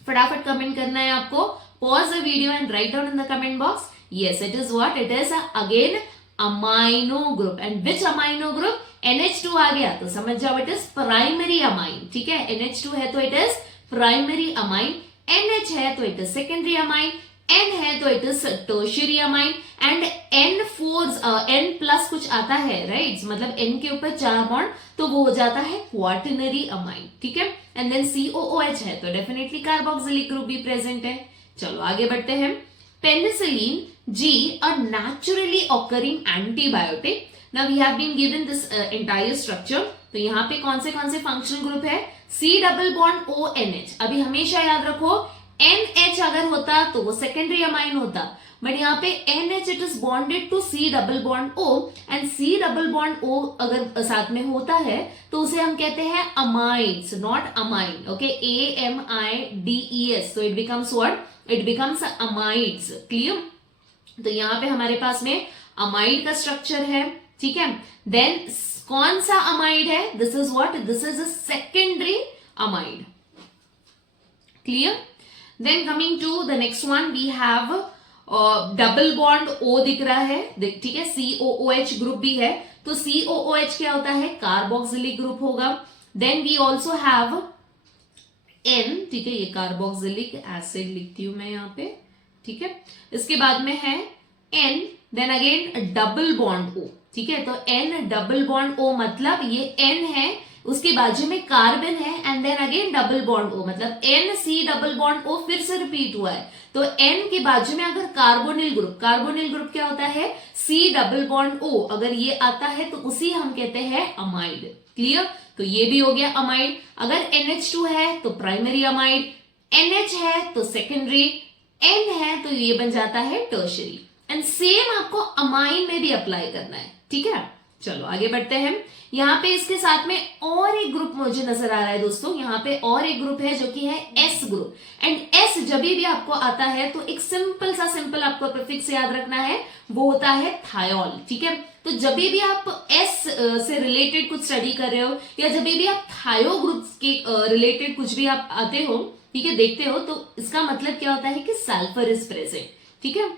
फटाफट कमेंट करना है आपको. Pause the video and right down in the comment box. Yes, it is what? It is again amino group. And which amino group? NH2 आ गया तो समझ जाओ इट इज प्राइमरी अमाइन. ठीक है, NH2 है तो it is primary amine, NH है तो it is secondary amine, N है तो it is tertiary amine, and N plus कुछ आता है, राइट? मतलब N के ऊपर 4 बॉन्ड तो वो हो जाता है क्वाटरनरी अमाइन. ठीक है, एंड देन COOH है तो डेफिनेटली कार्बोक्सिलिक ग्रुप भी प्रेजेंट है. चलो आगे बढ़ते हैं. Penicillin G, a naturally occurring antibiotic. Now we have been given this entire structure. तो यहाँ पे कौन से फंक्शनल ग्रुप है? C double bond ONH. अभी हमेशा याद रखो NH अगर होता तो वो सेकेंडरी अमाइन होता, बट यहाँ पे NH it is bonded to C double bond O, and C double bond O अगर साथ में होता है तो उसे हम कहते हैं amides, not amine. Okay, AMIDES. तो it becomes what? It becomes amides. Clear? तो यहाँ पे हमारे पास में अमाइड का स्ट्रक्चर है. ठीक है, देन कौन सा अमाइड है? This is what? This is a secondary amide. Clear? Then coming to the next one, we have double bond O दिख रहा है. ठीक है, COOH ग्रुप भी है तो COOH क्या होता है? कार्बोक्सिलिक ग्रुप होगा. Then we also have N. ठीक है, ये कार्बोक्सिलिक एसिड लिखती हूं मैं यहाँ पे. ठीक है, इसके बाद में है N, then again double bond O. ठीक है, तो N डबल बॉन्ड O मतलब ये N है, उसके बाजू में कार्बन है, and then again double bond O, मतलब NC डबल बॉन्ड O फिर से रिपीट हुआ है. तो N के बाजू में अगर कार्बोनिल ग्रुप क्या होता है? C double bond O. अगर ये आता है तो उसी हम कहते हैं अमाइड. क्लियर? तो ये भी हो गया अमाइड. अगर NH2 है तो प्राइमरी अमाइड, NH है तो सेकेंडरी, N है तो ये बन जाता है टर्शियरी. एंड सेम आपको अमाइन में भी अप्लाई करना है. ठीक है, चलो आगे बढ़ते हैं. यहाँ पे इसके साथ में और एक ग्रुप मुझे नजर आ रहा है दोस्तों. यहाँ पे और एक ग्रुप है जो कि है S ग्रुप. एंड S जब भी आपको आता है तो एक सिंपल आपको प्रीफिक्स याद रखना है, वो होता है थायोल. ठीक है, तो जब भी आप S से रिलेटेड कुछ स्टडी कर रहे हो या जब भी आप थायो ग्रुप के रिलेटेड कुछ भी आप आते हो, ठीक है, देखते हो, तो इसका मतलब क्या होता है कि सल्फर इज प्रेजेंट. ठीक है,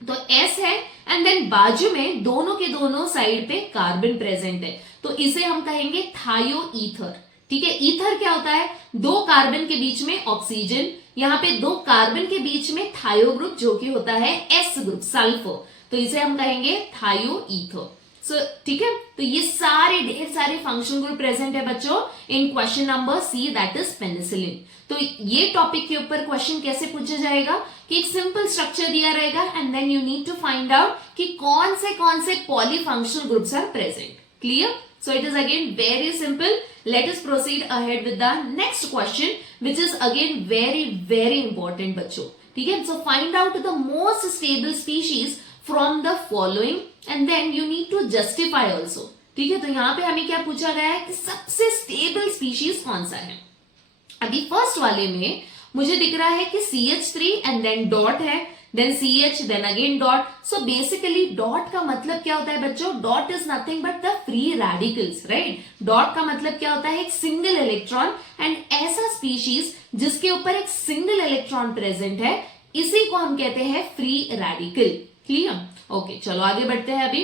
तो S है एंड देन बाजू में दोनों के दोनों साइड पे कार्बन प्रेजेंट है तो इसे हम कहेंगे थायो ईथर. ठीक है, ईथर क्या होता है? 2 कार्बन के बीच में ऑक्सीजन, यहाँ पे 2 कार्बन के बीच में थायो ग्रुप जो कि होता है S ग्रुप, सल्फर. तो इसे हम कहेंगे थायो ईथर. सो ठीक है, तो ये सारे ढेर सारे फंक्शनल ग्रुप प्रेजेंट है बच्चों in question number C, that is penicillin. तो ये टॉपिक के ऊपर क्वेश्चन कैसे पूछा जाएगा कि एक सिंपल स्ट्रक्चर दिया रहेगा and then you need to find out कि कौन से polyfunctional groups are present. Clear? So it is again very simple. Let us proceed ahead with the next question, which is again very important बच्चों. ठीक है, so find out the most stable species from the following and then you need to justify also. ठीक है, तो यहाँ पे हमें क्या पूछा गया है कि सबसे स्टेबल स्पीशीज कौन सा है. अभी फर्स्ट वाले में मुझे दिख रहा है कि CH3 एंड देन डॉट है, then CH, then again dot. So basically dot का मतलब क्या होता है बच्चों? Dot is nothing but the free radicals, right? Dot का मतलब क्या होता है? एक सिंगल इलेक्ट्रॉन. एंड ऐसा स्पीशीज जिसके ऊपर एक सिंगल इलेक्ट्रॉन प्रेजेंट है, इसी को हम कहते हैं फ्री रेडिकल. क्लियर? ओके, चलो आगे बढ़ते हैं. अभी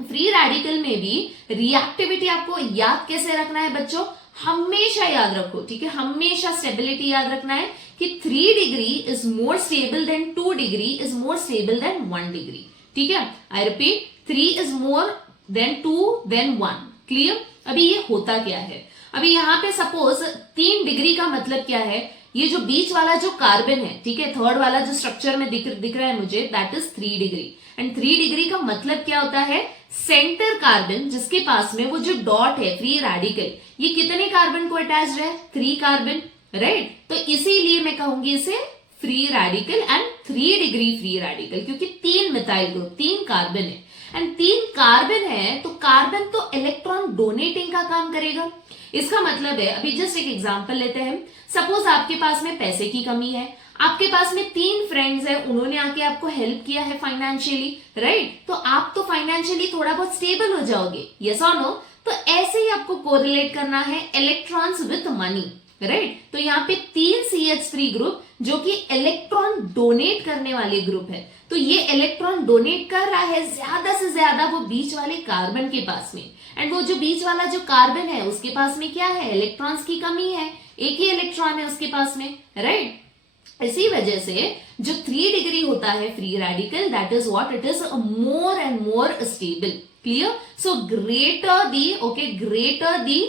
फ्री रेडिकल में भी रिएक्टिविटी आपको याद कैसे रखना है बच्चों? हमेशा याद रखो. ठीक है, हमेशा स्टेबिलिटी याद रखना है कि 3 degree is more stable than 2 degree is more stable than 1 degree. ठीक है, I repeat, 3 is more than 2 than 1. Clear? अभी ये होता क्या है? अभी यहाँ पे सपोज 3 डिग्री का मतलब क्या है? ये जो बीच वाला जो कार्बन है, ठीक है, थर्ड वाला जो स्ट्रक्चर में दिख रहा है मुझे, that is 3 degree. And 3 degree का मतलब क्या होता है? सेंटर कार्बन जिसके पास में वो जो डॉट है फ्री रेडिकल, ये कितने कार्बन को अटैच्ड है? 3 कार्बन, राइट? तो इसीलिए मैं कहूंगी इसे free radical and 3 degree free radical, क्योंकि 3 मिथाइल ग्रुप, 3 कार्बन है. एंड 3 कार्बन है तो कार्बन तो इलेक्ट्रॉन डोनेटिंग का काम करेगा. इसका मतलब है, अभी जस्ट एक एग्जांपल लेते हैं. सपोज आपके पास में पैसे की कमी है, आपके पास में 3 फ्रेंड्स हैं, उन्होंने आके आपको हेल्प किया है फाइनेंशियली, राइट? तो आप तो फाइनेंशियली थोड़ा बहुत स्टेबल हो जाओगे, यस और नो? तो ऐसे ही आपको कोरिलेट करना है इलेक्ट्रॉन्स विथ मनी, राइट। तो यहाँ पे 3 CH3 ग्रुप जो कि इलेक्ट्रॉन डोनेट करने वाले ग्रुप है, तो ये इलेक्ट्रॉन डोनेट कर रहा है ज्यादा से ज्यादा वो बीच वाले कार्बन के पास में, एंड वो जो बीच वाला जो कार्बन है उसके पास में क्या है, इलेक्ट्रॉन्स की कमी है, एक ही इलेक्ट्रॉन है उसके पास में, राइट। इसी वजह से जो 3 डिग्री होता है free radical, that is what it is more and more stable, clear. So greater the, okay, greater the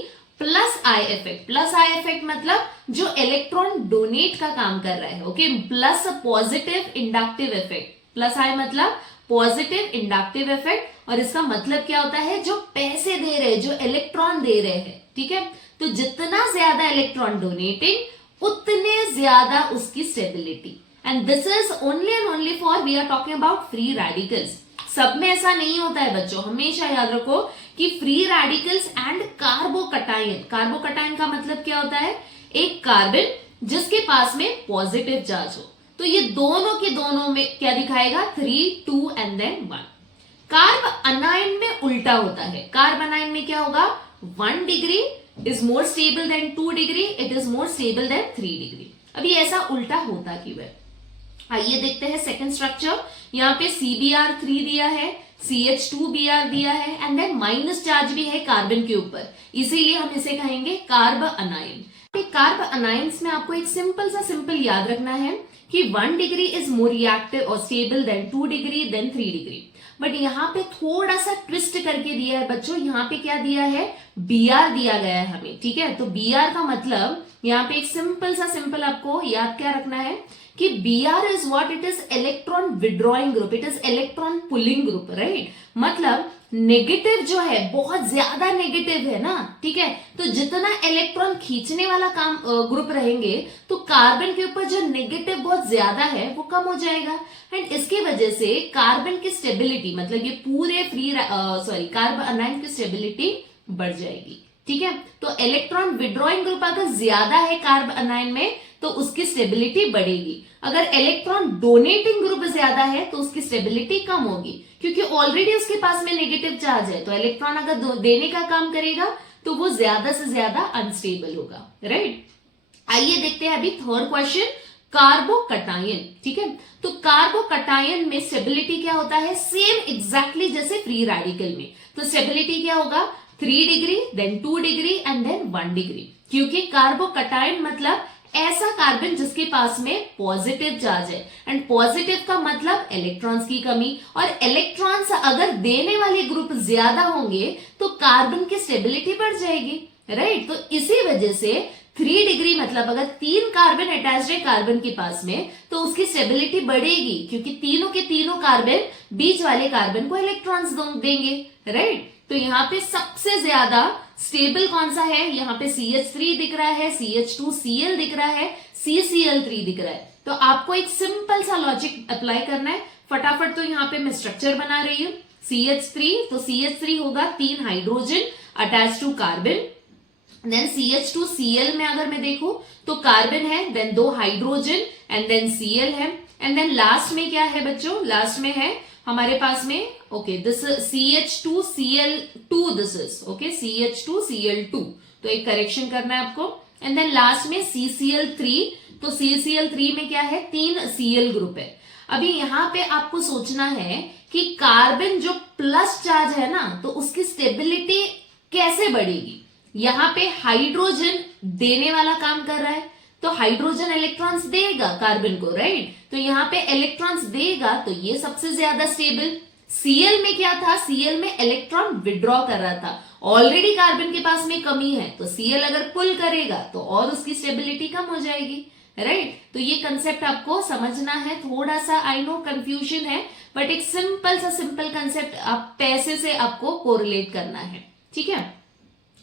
plus I effect, plus I effect मतलब जो इलेक्ट्रॉन डोनेट का काम कर रहा है, okay, plus positive inductive effect, plus I मतलब positive inductive effect, और इसका मतलब क्या होता है, जो पैसे दे रहे हैं, जो इलेक्ट्रॉन दे रहे हैं, ठीक है। तो जितना ज्यादा इलेक्ट्रॉन डोनेटिंग उतने ज्यादा उसकी stability, and this is only and only for, we are talking about free radicals. सब में ऐसा नहीं होता है बच्चों, हमेशा याद रखो कि free radicals and carbocation, carbocation का मतलब क्या होता है, एक कार्बन जिसके पास में पॉजिटिव चार्ज हो, तो ये दोनों के दोनों में क्या दिखाएगा, 3, 2 एंड देन 1। कार्ब अनायन में उल्टा होता है, कार्ब अनायन में क्या होगा, 1 degree is more stable than 2 degree, it is more stable then 3 degree. अभी ऐसा उल्टा होता क्यों है, आइए देखते हैं सेकंड स्ट्रक्चर। यहाँ पे CBr3 दिया है, CH2Br दिया है, एंड देन माइनस चार्ज भी है कार्बन के ऊपर, इसीलिए हम इसे कहेंगे कार्ब अनायन। कार्ब अनायंस में आपको एक सिंपल याद रखना है कि 1 डिग्री इज मोर रिएक्टिव और stable than 2 degree than 3 degree, but यहाँ पे थोड़ा सा ट्विस्ट करके दिया है बच्चों, यहाँ पे क्या दिया है, Br दिया गया है हमें, ठीक है। तो Br का मतलब यहाँ पे एक सिंपल आपको याद क्या रखना है कि Br is what, it is electron withdrawing group, it is electron pulling group, right. मतलब नेगेटिव जो है बहुत ज्यादा नेगेटिव है ना, ठीक है। तो जितना इलेक्ट्रॉन खींचने वाला काम ग्रुप रहेंगे, तो कार्बन के ऊपर जो नेगेटिव बहुत ज्यादा है वो कम हो जाएगा, एंड इसकी वजह से कार्बन की स्टेबिलिटी, मतलब ये पूरे कार्ब अनायन की स्टेबिलिटी बढ़ जाएगी, ठीक है। तो इलेक्ट्रॉन विड्रॉइंग ग्रुप अगर ज्यादा है कार्ब अनायन में तो उसकी स्टेबिलिटी बढ़ेगी, अगर इलेक्ट्रॉन डोनेटिंग ग्रुप ज्यादा है तो उसकी स्टेबिलिटी कम होगी, क्योंकि ऑलरेडी उसके पास में नेगेटिव चार्ज है, तो इलेक्ट्रॉन अगर देने का काम करेगा तो वो ज्यादा से ज्यादा अनस्टेबल होगा, राइट। आइए देखते हैं अभी थर्ड क्वेश्चन, कार्बोकटायन, ठीक है। तो कार्बोकटायन में स्टेबिलिटी क्या होता है, सेम एग्जैक्टली जैसे फ्री रेडिकल में, तो स्टेबिलिटी क्या होगा, 3 degree then 2 degree and then 1 degree, क्योंकि कार्बोकटायन मतलब ऐसा कार्बन जिसके पास में पॉजिटिव चार्ज है, एंड पॉजिटिव का मतलब इलेक्ट्रॉन्स की कमी, और इलेक्ट्रॉन्स अगर देने वाले ग्रुप ज्यादा होंगे तो कार्बन की स्टेबिलिटी बढ़ जाएगी, राइट। तो इसी वजह से 3 डिग्री मतलब अगर 3 कार्बन अटैच्ड है कार्बन के पास में तो उसकी स्टेबिलिटी बढ़ेगी, क्योंकि तीनों के तीनों कार्बन बीच वाले कार्बन को इलेक्ट्रॉन्स देंगे, राइट। तो यहाँ पे सबसे ज्यादा स्टेबल कौन सा है, यहाँ पे CH3 दिख रहा है, CH2Cl दिख रहा है, CCl3 दिख रहा है। तो आपको एक सिंपल सा लॉजिक अप्लाई करना है, फटाफट। तो यहाँ पे मैं स्ट्रक्चर बना रही हूँ, CH3, तो CH3 होगा 3 hydrogen attach to carbon, then CH2Cl में अगर मैं देखूं तो कार्बन है, then 2 hydrogen and then Cl है, एंड देन लास्ट में क्या है बच्चों, लास्ट में है हमारे पास में, okay, this CH2Cl2, this is okay CH2Cl2, तो एक करेक्शन करना है आपको, एंड देन लास्ट में CCl3, तो CCl3 में क्या है, 3 Cl ग्रुप है। अभी यहाँ पे आपको सोचना है कि कार्बन जो प्लस चार्ज है ना, तो उसकी स्टेबिलिटी कैसे बढ़ेगी। यहाँ पे हाइड्रोजन देने वाला काम कर रहा है, तो हाइड्रोजन इलेक्ट्रॉन्स देगा कार्बन को, राइट। तो यहाँ पे इलेक्ट्रॉन्स देगा तो ये सबसे ज्यादा स्टेबल। Cl में क्या था, Cl में इलेक्ट्रॉन विड्रॉ कर रहा था, ऑलरेडी कार्बन के पास में कमी है, तो Cl अगर पुल करेगा तो और उसकी स्टेबिलिटी कम हो जाएगी, राइट। तो ये कंसेप्ट आपको समझना है, थोड़ा सा आई नो कंफ्यूजन है, बट एक सिंपल कंसेप्ट आप पैसे से आपको कोरिलेट करना है, ठीक है।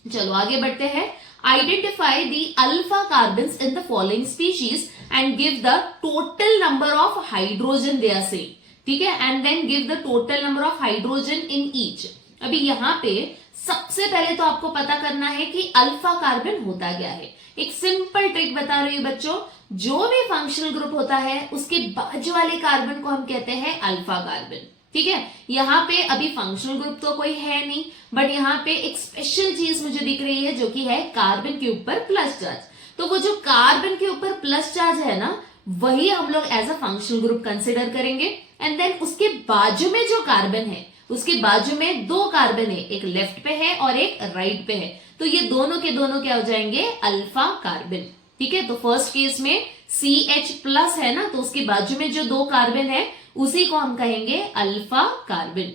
चलो आगे बढ़ते हैं। Identify the alpha carbon in the following species and give the total number of hydrogen they are same, ठीक है, and then give the total number of hydrogen in each. अभी यहाँ पे सबसे पहले तो आपको पता करना है कि अल्फा कार्बन होता क्या है। एक सिंपल ट्रिक बता रही हूँ बच्चों, जो भी फंक्शनल ग्रुप होता है उसके बाजू वाले कार्बन को हम कहते हैं अल्फा कार्बन, ठीक है। यहाँ पे अभी फंक्शनल ग्रुप तो कोई है नहीं, बट यहाँ पे एक स्पेशल चीज मुझे दिख रही है जो कि है कार्बन के ऊपर प्लस चार्ज। तो वो जो कार्बन के ऊपर प्लस चार्ज है ना, वही हम लोग as a functional group consider करेंगे। एंड देन उसके बाजू में जो कार्बन है, उसके बाजू में दो कार्बन है, एक लेफ्ट पे है और एक राइट पे है, तो ये दोनों के दोनों क्या हो जाएंगे, अल्फा कार्बन। ठीक है, तो फर्स्ट केस में CH प्लस है ना, तो उसके बाजू में जो दो कार्बन है उसी को हम कहेंगे अल्फा कार्बन।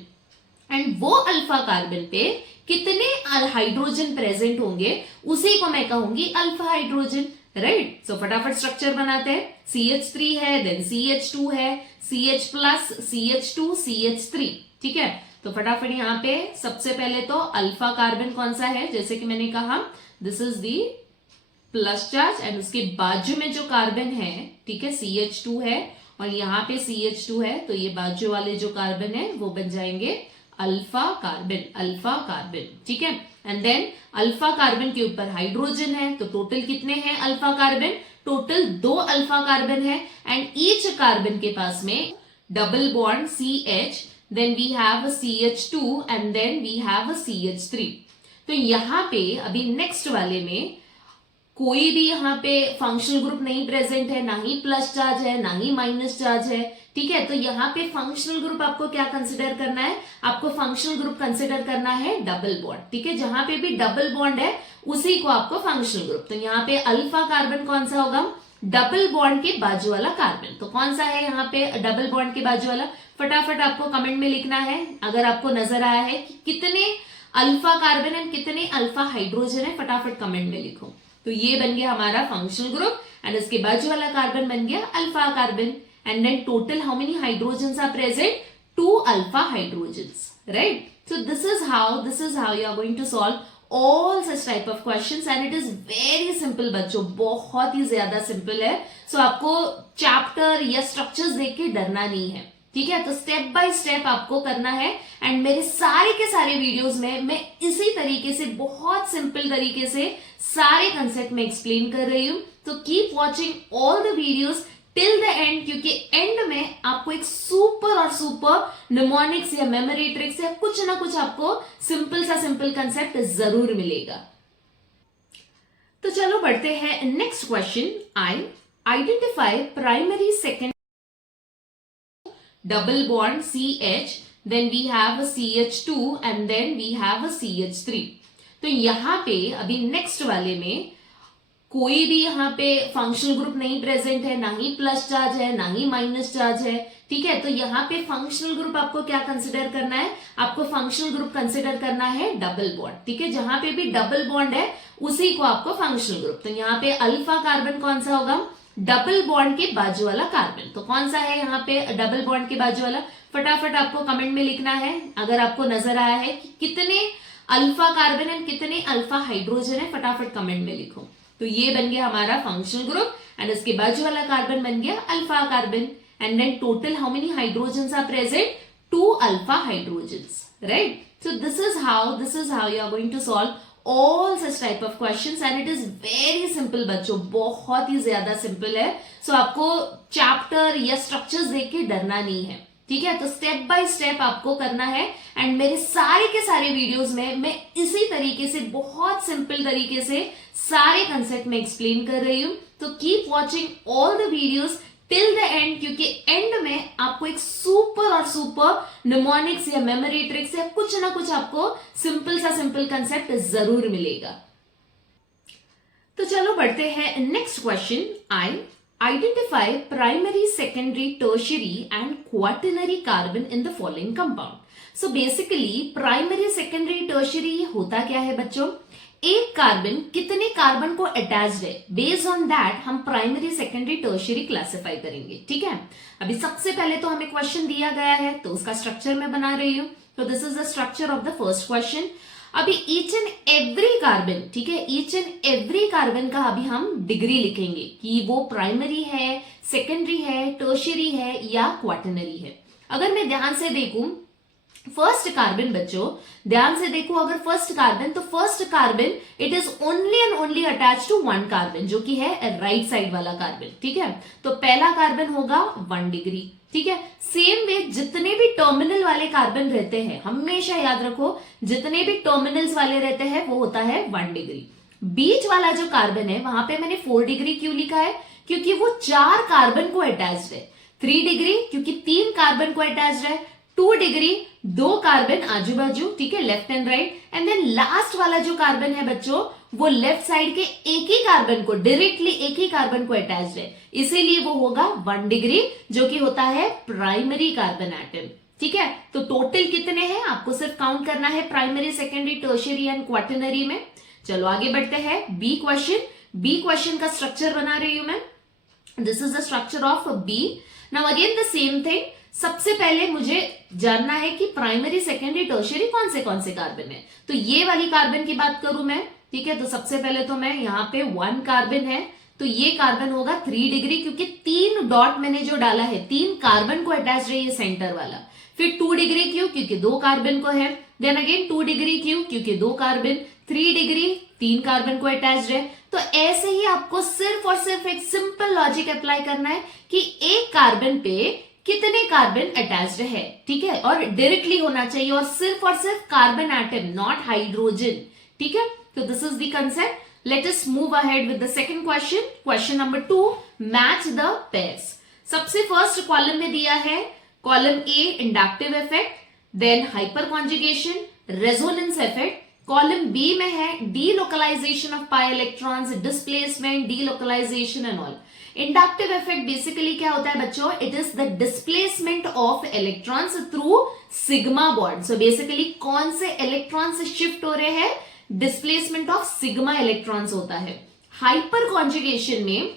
एंड वो अल्फा कार्बन पे कितने हाइड्रोजन प्रेजेंट होंगे उसी को मैं कहूंगी अल्फा हाइड्रोजन, राइट। सो फटाफट स्ट्रक्चर बनाते हैं। CH3 है, देन CH2 है, CH प्लस, CH2, CH3। ठीक है, तो फटाफट यहाँ पे सबसे पहले तो अल्फा कार्बन कौन सा है, जैसे कि मैंने कहा this is the plus charge and उसके बाजू में जो कार्बन है, ठीक है, CH2 है और यहाँ पे CH2 है, तो ये बाजू वाले जो कार्बन है वो बन जाएंगे अल्फा कार्बन, अल्फा कार्बन। ठीक है, एंड देन अल्फा कार्बन के ऊपर हाइड्रोजन है, तो टोटल कितने हैं alpha carbon, total 2 alpha carbon है। एंड ईच कार्बन के पास में double bond CH, then we have CH2 and then we have CH3। तो यहाँ पे अभी नेक्स्ट वाले में कोई भी यहाँ पे फंक्शनल ग्रुप नहीं प्रेजेंट है, ना ही प्लस चार्ज है ना ही माइनस चार्ज है। ठीक है, तो यहाँ पे फंक्शनल ग्रुप आपको क्या कंसिडर करना है, आपको फंक्शनल ग्रुप कंसिडर करना है डबल बॉन्ड। ठीक है, जहां पे भी डबल बॉन्ड है उसी को आपको फंक्शनल ग्रुप। तो यहाँ पे अल्फा कार्बन कौन सा होगा, डबल बॉन्ड के बाजू वाला कार्बन। तो कौन सा है यहाँ पे डबल बॉन्ड के बाजू वाला, फटाफट आपको कमेंट में लिखना है। अगर आपको नजर आया है कि कितने अल्फा कार्बन एंड कितने अल्फा हाइड्रोजन है, फटाफट कमेंट में लिखो। तो ये बन गया हमारा फंक्शनल ग्रुप एंड इसके बाजू वाला कार्बन बन गया alpha carbon. And then total how many hydrogens are present, 2 alpha hydrogens, right. So this is how you are going to solve all such type of questions and it is very simple बच्चों, बहुत ही ज्यादा simple है। सो आपको chapter या structures देख के डरना नहीं है। ठीक है, तो स्टेप बाय स्टेप आपको करना है। एंड मेरे सारे के सारे वीडियोस में मैं इसी तरीके से बहुत सिंपल तरीके से सारे कंसेप्ट में एक्सप्लेन कर रही हूं। तो keep watching all the videos till the end, क्योंकि एंड में आपको एक सुपर और सुपर निमोनिक्स या मेमोरी ट्रिक्स या कुछ ना कुछ आपको सिंपल सा सिंपल कंसेप्ट जरूर मिलेगा। तो चलो बढ़ते हैं next question. Identify primary second double bond CH, then we have a CH2 and then we have a CH3। तो यहाँ पे अभी नेक्स्ट वाले में कोई भी यहाँ पे फंक्शनल ग्रुप नहीं प्रेजेंट है, ना ही प्लस चार्ज है ना ही माइनस चार्ज है। ठीक है, तो यहाँ पे फंक्शनल ग्रुप आपको क्या कंसिडर करना है, आपको फंक्शनल ग्रुप कंसिडर करना है डबल बॉन्ड। ठीक है, जहां पे भी डबल बॉन्ड है उसी को आपको फंक्शनल ग्रुप। तो यहाँ पे अल्फा कार्बन कौन सा होगा, डबल बॉन्ड के बाजू वाला कार्बन। तो कौन सा है यहाँ पे डबल बॉन्ड के बाजू वाला, फटाफट आपको कमेंट में लिखना है। अगर आपको नजर आया है कि कितने अल्फा कार्बन एंड कितने अल्फा हाइड्रोजन है, फटाफट कमेंट में लिखो। तो ये बन गया हमारा फंक्शनल ग्रुप एंड इसके बाजू वाला कार्बन बन गया alpha carbon. And then total how many hydrogens are present, 2 alpha hydrogens, right. So this is how you are going to solve all such type of questions and it is very simple बच्चों, बहुत ही ज्यादा simple है। सो आपको chapter या structures देख के डरना नहीं है। ठीक है, तो स्टेप बाय स्टेप आपको करना है। एंड मेरे सारे के सारे वीडियोस में मैं इसी तरीके से बहुत सिंपल तरीके से सारे कंसेप्ट में एक्सप्लेन कर रही हूं। तो keep watching all the videos till the end, क्योंकि एंड में आपको एक सुपर और सुपर निमोनिक्स या मेमोरी ट्रिक्स या कुछ ना कुछ आपको सिंपल सा सिंपल कंसेप्ट जरूर मिलेगा। तो चलो बढ़ते हैं next question. Identify primary, secondary, tertiary and quaternary carbon in the following compound. So basically primary, secondary, tertiary होता क्या है बच्चों, एक कार्बन कितने कार्बन को अटैच्ड है, बेस्ड ऑन दैट हम प्राइमरी, सेकेंडरी, टर्शियरी क्लासिफाई करेंगे। ठीक है, अभी सबसे पहले तो हमें क्वेश्चन दिया गया है तो उसका स्ट्रक्चर मैं बना रही हूं। तो this is the structure of the first question. अभी ईच एंड एवरी कार्बन, ठीक है, ईच एंड एवरी कार्बन का अभी हम डिग्री लिखेंगे कि वो प्राइमरी है, सेकेंडरी है, टर्शियरी है या क्वाटरनरी है। अगर मैं ध्यान से देखूं फर्स्ट कार्बन बच्चों ध्यान से देखो, अगर फर्स्ट कार्बन, तो first carbon it is only and only attach to one carbon, जो कि है राइट साइड वाला कार्बन, ठीक है। तो पहला कार्बन होगा 1 डिग्री, ठीक है। सेम वे जितने भी टर्मिनल वाले कार्बन रहते हैं, हमेशा याद रखो जितने भी टर्मिनल्स वाले रहते हैं वो होता है 1 डिग्री। बीच वाला जो कार्बन है वहां पे मैंने 4 डिग्री क्यों लिखा है, क्योंकि वो 4 कार्बन को अटैच्ड है। 3 डिग्री क्योंकि 3 कार्बन को अटैच्ड है। 2 डिग्री 2 कार्बन आजू बाजू, ठीक है, left and right. And then last वाला जो कार्बन है बच्चों वो लेफ्ट साइड के एक ही कार्बन को, डायरेक्टली एक ही कार्बन को अटैच्ड है, इसीलिए वो होगा 1 डिग्री, जो कि होता है प्राइमरी कार्बन एटम, ठीक है। तो टोटल कितने हैं आपको सिर्फ काउंट करना है primary, secondary, tertiary and quaternary में। चलो आगे बढ़ते हैं। बी क्वेश्चन, बी क्वेश्चन का स्ट्रक्चर बना रही हूं मैं। This is the structure of B. Now again the same thing, सबसे पहले मुझे जानना है कि प्राइमरी, सेकेंडरी, टर्शियरी कौन से कार्बन है। तो ये वाली कार्बन की बात करूं मैं, ठीक है। तो सबसे पहले तो मैं यहाँ पे 1 कार्बन है, तो ये कार्बन होगा 3 डिग्री, क्योंकि 3 डॉट मैंने जो डाला है 3 कार्बन को अटैच है ये सेंटर वाला। फिर 2 डिग्री क्यों, क्योंकि 2 कार्बन को है। देन अगेन 2 डिग्री क्यों, क्योंकि 2 कार्बन। 3 डिग्री 3 कार्बन को अटैच्ड है। तो ऐसे ही आपको सिर्फ और सिर्फ एक सिंपल लॉजिक अप्लाई करना है कि एक कार्बन पे कितने कार्बन अटैच्ड है, ठीक है, और डायरेक्टली होना चाहिए और सिर्फ कार्बन एटम, नॉट हाइड्रोजन, ठीक है। तो this is the concept. Let us move ahead with the second question. Question number 2, match the pairs. सबसे फर्स्ट कॉलम में दिया है, column A inductive effect, then hyperconjugation, resonance effect. Column B में है delocalization of pi electrons, displacement, delocalization and all. Inductive effect basically क्या होता है बच्चों, it is the displacement of electrons through sigma bond. So basically कौन से electrons shift हो रहे हैं, डिस्प्लेसमेंट ऑफ सिग्मा इलेक्ट्रॉन्स होता है। हाइपर कॉन्जुगेशन में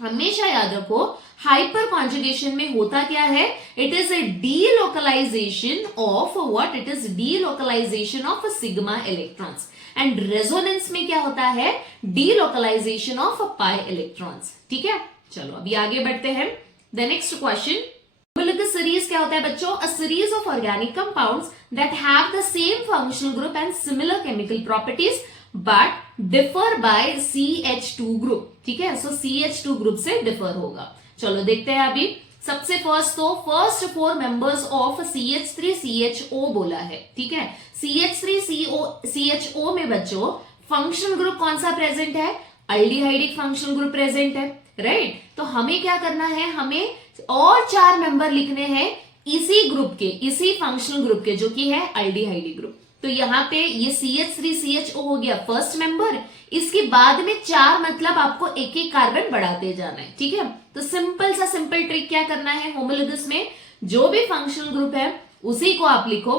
हमेशा याद रखो, हाइपर कॉन्जुगेशन में होता क्या है, it is a delocalization of what, it is delocalization of sigma electrons. And resonance में क्या होता है, डीलोकलाइजेशन ऑफ पाई इलेक्ट्रॉन्स, ठीक है। चलो अभी आगे बढ़ते हैं। द नेक्स्ट क्वेश्चन, सीरीज क्या होता है बच्चों, a series of organic compounds that have the same functional group and similar chemical properties but differ by CH2 group, ठीक है। सो CH2 ग्रुप से डिफर होगा। चलो देखते हैं अभी। सबसे फर्स्ट तो फर्स्ट 4 मेंबर्स ऑफ CH3CHO बोला है, ठीक है। CH3CHO में बच्चों फंक्शनल ग्रुप कौन सा प्रेजेंट है, अल्डिहाइडिक फंक्शनल ग्रुप प्रेजेंट है, राइट। तो हमें क्या करना है, हमें और 4 मेंबर लिखने हैं इसी ग्रुप के, इसी फंक्शनल ग्रुप के, जो कि है अल्डिहाइडिक ग्रुप। तो यहाँ पे ये CH3CHO हो गया फर्स्ट मेंबर, इसके बाद में 4 मतलब आपको एक एक कार्बन बढ़ाते जाना है, ठीक है। तो सिंपल ट्रिक क्या करना है, होमोलोगस में जो भी फंक्शनल ग्रुप है उसी को आप लिखो।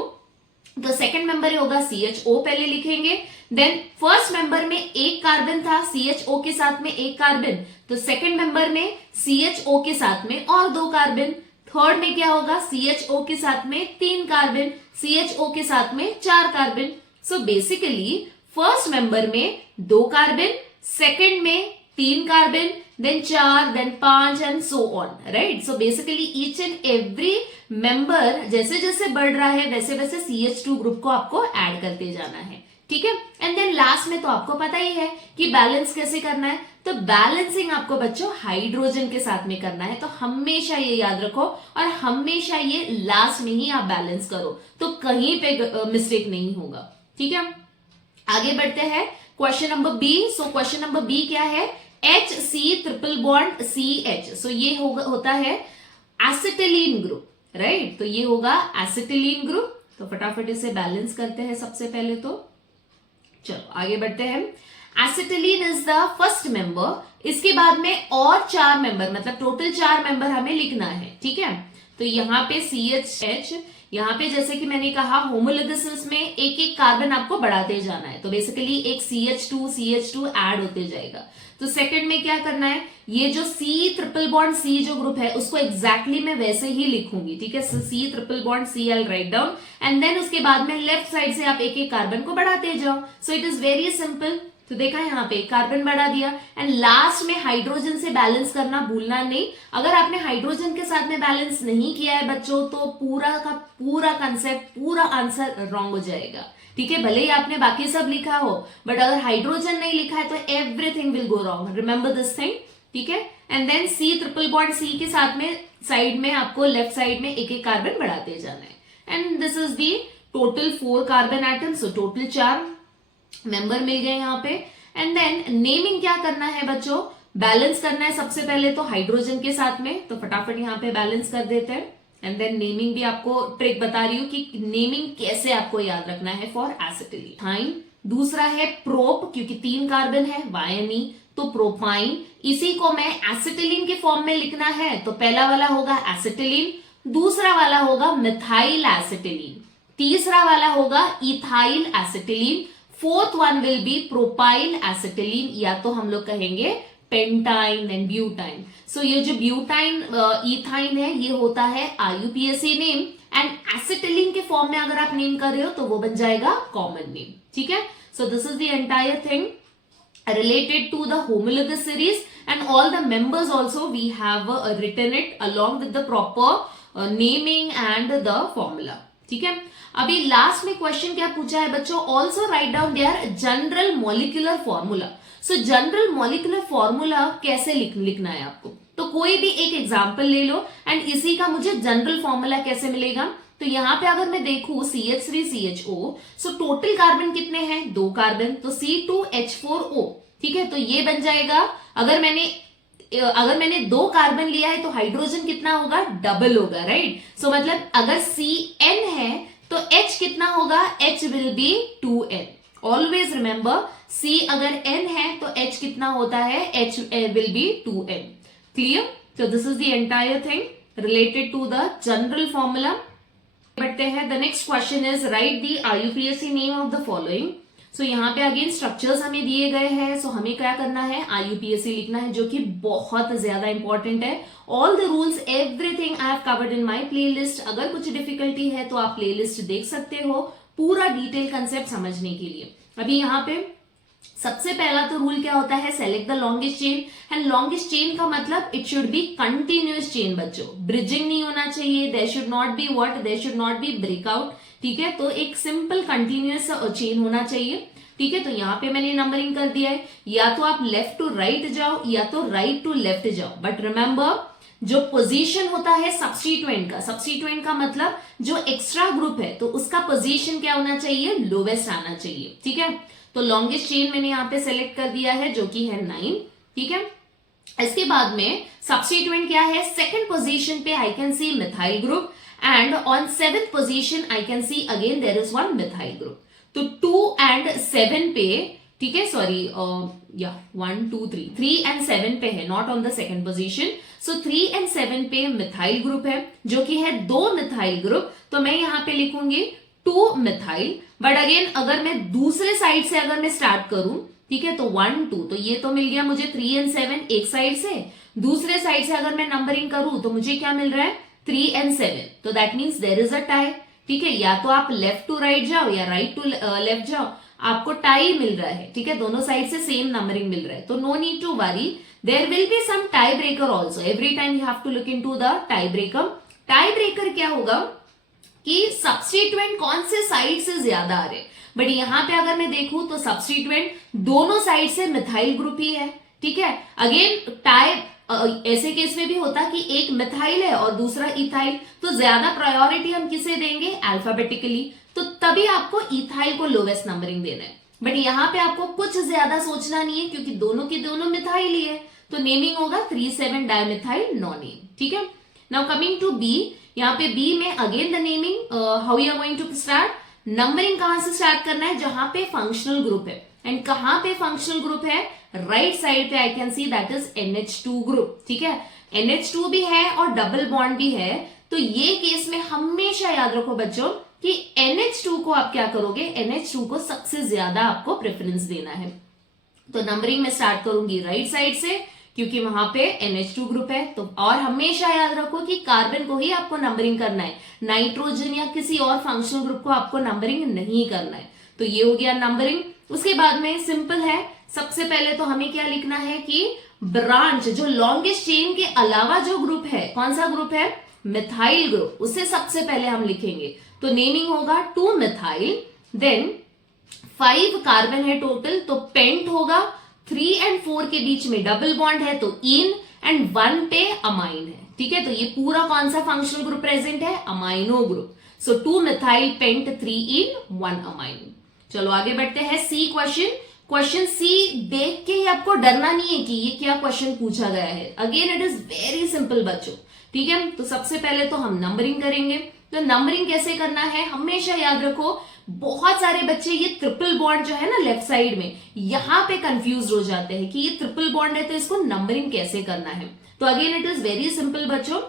तो सेकंड मेंबर होगा CHO पहले लिखेंगे, देन फर्स्ट मेंबर में एक कार्बन था, CHO के साथ में एक कार्बन, तो सेकंड मेंबर में CHO के साथ में और 2 कार्बन। थर्ड में क्या होगा, CHO के साथ में 3 कार्बन, CHO के साथ में 4 carbon. So basically first member में 2 कार्बन, सेकंड में 3 carbon, then 4, then 5 and so on, right. So basically each and every member जैसे जैसे बढ़ रहा है वैसे वैसे CH2 ग्रुप को आपको ऐड करते जाना है, ठीक है। एंड देन लास्ट में तो आपको पता ही है कि बैलेंस कैसे करना है, तो बैलेंसिंग आपको बच्चों हाइड्रोजन के साथ में करना है। तो हमेशा ये याद रखो और हमेशा ये लास्ट में ही आप बैलेंस करो, तो कहीं पे मिस्टेक नहीं होगा, ठीक है। आगे बढ़ते हैं question number B. So question number B क्या है, HC triple bond CH। So ये होता है एसिटिलीन ग्रुप, राइट। तो ये होगा एसिटिलीन ग्रुप। तो फटाफट इसे बैलेंस करते हैं सबसे पहले। तो चलो आगे बढ़ते हैं। Acetylene is the first member, इसके बाद में और 4 मेंबर, मतलब टोटल 4 मेंबर हमें लिखना है, ठीक है। तो यहाँ पे CH, यहाँ पे जैसे कि मैंने कहा होमोलोगस में एक एक कार्बन आपको बढ़ाते जाना है, तो बेसिकली एक CH2 ऐड होते जाएगा। तो सेकंड में क्या करना है, ये जो C ट्रिपल बॉन्ड C जो ग्रुप है उसको एग्जैक्टली मैं वैसे ही लिखूंगी, ठीक है। C triple bond C I write down, and then उसके बाद में लेफ्ट साइड से आप एक एक कार्बन को बढ़ाते जाओ। सो इट इज वेरी सिंपल, तो देखा यहाँ पे कार्बन बढ़ा दिया एंड लास्ट में हाइड्रोजन से बैलेंस करना भूलना नहीं। अगर आपने हाइड्रोजन के साथ में बैलेंस नहीं किया है बच्चों तो पूरा का पूरा कंसेप्ट, पूरा आंसर रॉन्ग हो जाएगा। ठीक है, भले ही आपने बाकी सब लिखा हो बट अगर हाइड्रोजन नहीं लिखा है तो everything will go wrong, remember this thing. ठीक है, and then C triple bond C के साथ में साइड में आपको लेफ्ट साइड में एक एक कार्बन बढ़ाते जाना है and this is the total 4 carbon atom, so total 4 member मिल गए यहाँ पे। एंड देन नेमिंग क्या करना है बच्चों, बैलेंस करना है सबसे पहले तो हाइड्रोजन के साथ में, तो फटाफट यहाँ पे बैलेंस कर देते हैं। एंड देन नेमिंग भी आपको ट्रिक बता रही हूँ कि नेमिंग कैसे आपको याद रखना है फॉर एसिटिलीन। दूसरा है प्रोप, क्योंकि 3 कार्बन है, वायनी तो प्रोपाइन। इसी को मैं एसिटिलीन के फॉर्म में लिखना है तो पहला वाला होगा एसिटिलीन, दूसरा वाला होगा मिथाइल एसिटिलीन, तीसरा वाला होगा ethyl acetylene, fourth one will be propyl acetylene, या तो हम लोग कहेंगे पेंटाइन एंड ब्यूटाइन। सो ये जो ब्यूटाइन इथाइन है ये होता है IUPAC नेम एंड एसिटिलीन के फॉर्म में अगर आप नेम कर रहे हो तो वो बन जाएगा कॉमन नेम। ठीक है, so this is the entire thing related to the homologous series and all the members also we have written it along with the proper naming and the formula। ठीक है, अभी लास्ट में question क्या पूछा है बच्चों, also write down their general molecular formula. So general molecular formula कैसे लिखना है आपको, तो कोई भी एक एग्जाम्पल ले लो एंड इसी का मुझे जनरल फॉर्मूला कैसे मिलेगा। तो यहाँ पे अगर मैं देखूं CH3CHO, सो टोटल कार्बन कितने हैं, 2 कार्बन, तो C2H4O। ठीक है, तो ये बन जाएगा, अगर मैंने 2 कार्बन लिया है तो हाइड्रोजन कितना होगा, डबल होगा, राइट। सो मतलब अगर CN है तो H कितना होगा, H will be 2N। Always remember C अगर N है तो H कितना होता है, H will be 2N। Clear, so this is the entire thing related to the general formula। बढ़ते हैं, the next question is write the IUPAC name of the following. So यहाँ पे अगेन स्ट्रक्चर्स हमें दिए गए हैं, सो हमें क्या करना है, IUPAC लिखना है, जो कि बहुत ज्यादा इंपॉर्टेंट है। All the rules everything I have covered in my playlist. अगर कुछ डिफिकल्टी है तो आप प्लेलिस्ट देख सकते हो पूरा डिटेल कंसेप्ट समझने के लिए। अभी यहाँ पे सबसे पहला तो रूल क्या होता है, select the longest chain and longest chain का मतलब it should be continuous chain बच्चों, ब्रिजिंग नहीं होना चाहिए, there should not be what, there should not be breakout. ठीक है, तो एक सिंपल कंटिन्यूअस चेन होना चाहिए। ठीक है, तो यहाँ पे मैंने नंबरिंग कर दिया है, या तो आप लेफ्ट टू राइट जाओ या तो राइट टू लेफ्ट जाओ, बट रिमेंबर जो पोजीशन होता है सब्स्टिट्यूएंट का मतलब जो एक्स्ट्रा ग्रुप है तो उसका पोजीशन क्या होना चाहिए, लोवेस्ट आना चाहिए। ठीक है, तो लॉन्गेस्ट चेन मैंने यहाँ पे सेलेक्ट कर दिया है जो कि है 9। ठीक है, इसके बाद में सब्स्टिट्यूएंट क्या है, सेकंड पोजीशन पे I can see methyl group and on 7th position I can see again there is 1 methyl group. तो 2 and 7 पे, ठीक है, सॉरी या 1 2 3 and 7 पे है, not on the second position. So 3 and 7 पे मिथाइल ग्रुप है जो कि है 2 मिथाइल ग्रुप, तो मैं यहाँ पे लिखूंगी 2 मिथाइल। बट अगेन अगर मैं दूसरे साइड से अगर मैं स्टार्ट करूं, ठीक है, तो 1 2, तो ये तो मिल गया मुझे 3 and 7 एक साइड से, दूसरे साइड से अगर मैं नंबरिंग करूं तो मुझे क्या मिल रहा है, 3 and 7, तो that means there is a tie. ठीक है, या तो आप लेफ्ट टू राइट जाओ या राइट टू लेफ्ट जाओ, आपको टाई मिल रहा है। ठीक है, दोनों साइड से सेम नंबरिंग मिल रहा है, तो no need to worry, there will be some tie breaker also, every time you have to look into the tie breaker. Tie breaker क्या होगा कि सब्स्टिट्यूएंट कौन से साइड से ज्यादा आ रहे, बट यहां पे अगर मैं देखूं तो सब्स्टिट्यूएंट दोनों साइड से मिथाइल ग्रुप ही है। ठीक है, अगेन टाई ऐसे केस में भी होता कि एक मिथाइल है और दूसरा इथाइल, तो ज्यादा प्रायोरिटी हम किसे देंगे, अल्फाबेटिकली, तो तभी आपको इथाइल को लोवेस्ट नंबरिंग देना है। बट यहाँ पे आपको कुछ ज्यादा सोचना नहीं है क्योंकि दोनों की दोनों मिथाइल ही है, तो नेमिंग होगा 3,7 डायमिथाइल नॉनेम। ठीक है, नाउ कमिंग टू बी, यहाँ पे बी में again the naming, how you are going to start, numbering कहां से स्टार्ट करना है, जहां पे फंक्शनल ग्रुप है, एंड कहां पे फंक्शनल ग्रुप है, राइट साइड पे I can see that is NH2 group. ठीक है, NH2 भी है और डबल बॉन्ड भी है, तो ये केस में हमेशा याद रखो बच्चों कि NH2 को आप क्या करोगे, NH2 को सबसे ज्यादा आपको प्रेफरेंस देना है। तो नंबरिंग में स्टार्ट करूंगी राइट साइड से क्योंकि वहां पे NH2 ग्रुप है, तो और हमेशा याद रखो कि कार्बन को ही आपको नंबरिंग करना है, नाइट्रोजन या किसी और फंक्शनल ग्रुप को आपको नंबरिंग नहीं करना है। तो ये हो गया नंबरिंग। उसके बाद में सिंपल है, सबसे पहले तो हमें क्या लिखना है कि ब्रांच जो लॉन्गेस्ट चेन के अलावा जो ग्रुप है, कौन सा ग्रुप है, मिथाइल ग्रुप, उसे सबसे पहले हम लिखेंगे। तो नेमिंग होगा 2 मिथाइल, देन 5 कार्बन है टोटल, तो पेंट होगा, 3 और 4 के बीच में डबल बॉन्ड है तो इन, एंड 1 पे अमाइन है। ठीक है, तो ये पूरा कौन सा फंक्शनल ग्रुप प्रेजेंट है, अमाइनो ग्रुप। सो 2 मिथाइल पेंट 3 इन 1 अमाइन। चलो आगे बढ़ते हैं सी क्वेश्चन। क्वेश्चन सी देख के ही आपको डरना नहीं है कि ये क्या क्वेश्चन पूछा गया है। Again it is very simple बच्चों। ठीक है, तो सबसे पहले तो हम नंबरिंग करेंगे। तो नंबरिंग कैसे करना है, हमेशा याद रखो, बहुत सारे बच्चे ये ट्रिपल बॉन्ड जो है ना लेफ्ट साइड में, यहां पे कंफ्यूज हो जाते हैं कि ये ट्रिपल बॉन्ड है तो इसको नंबरिंग कैसे करना है। तो again it is very simple बच्चों,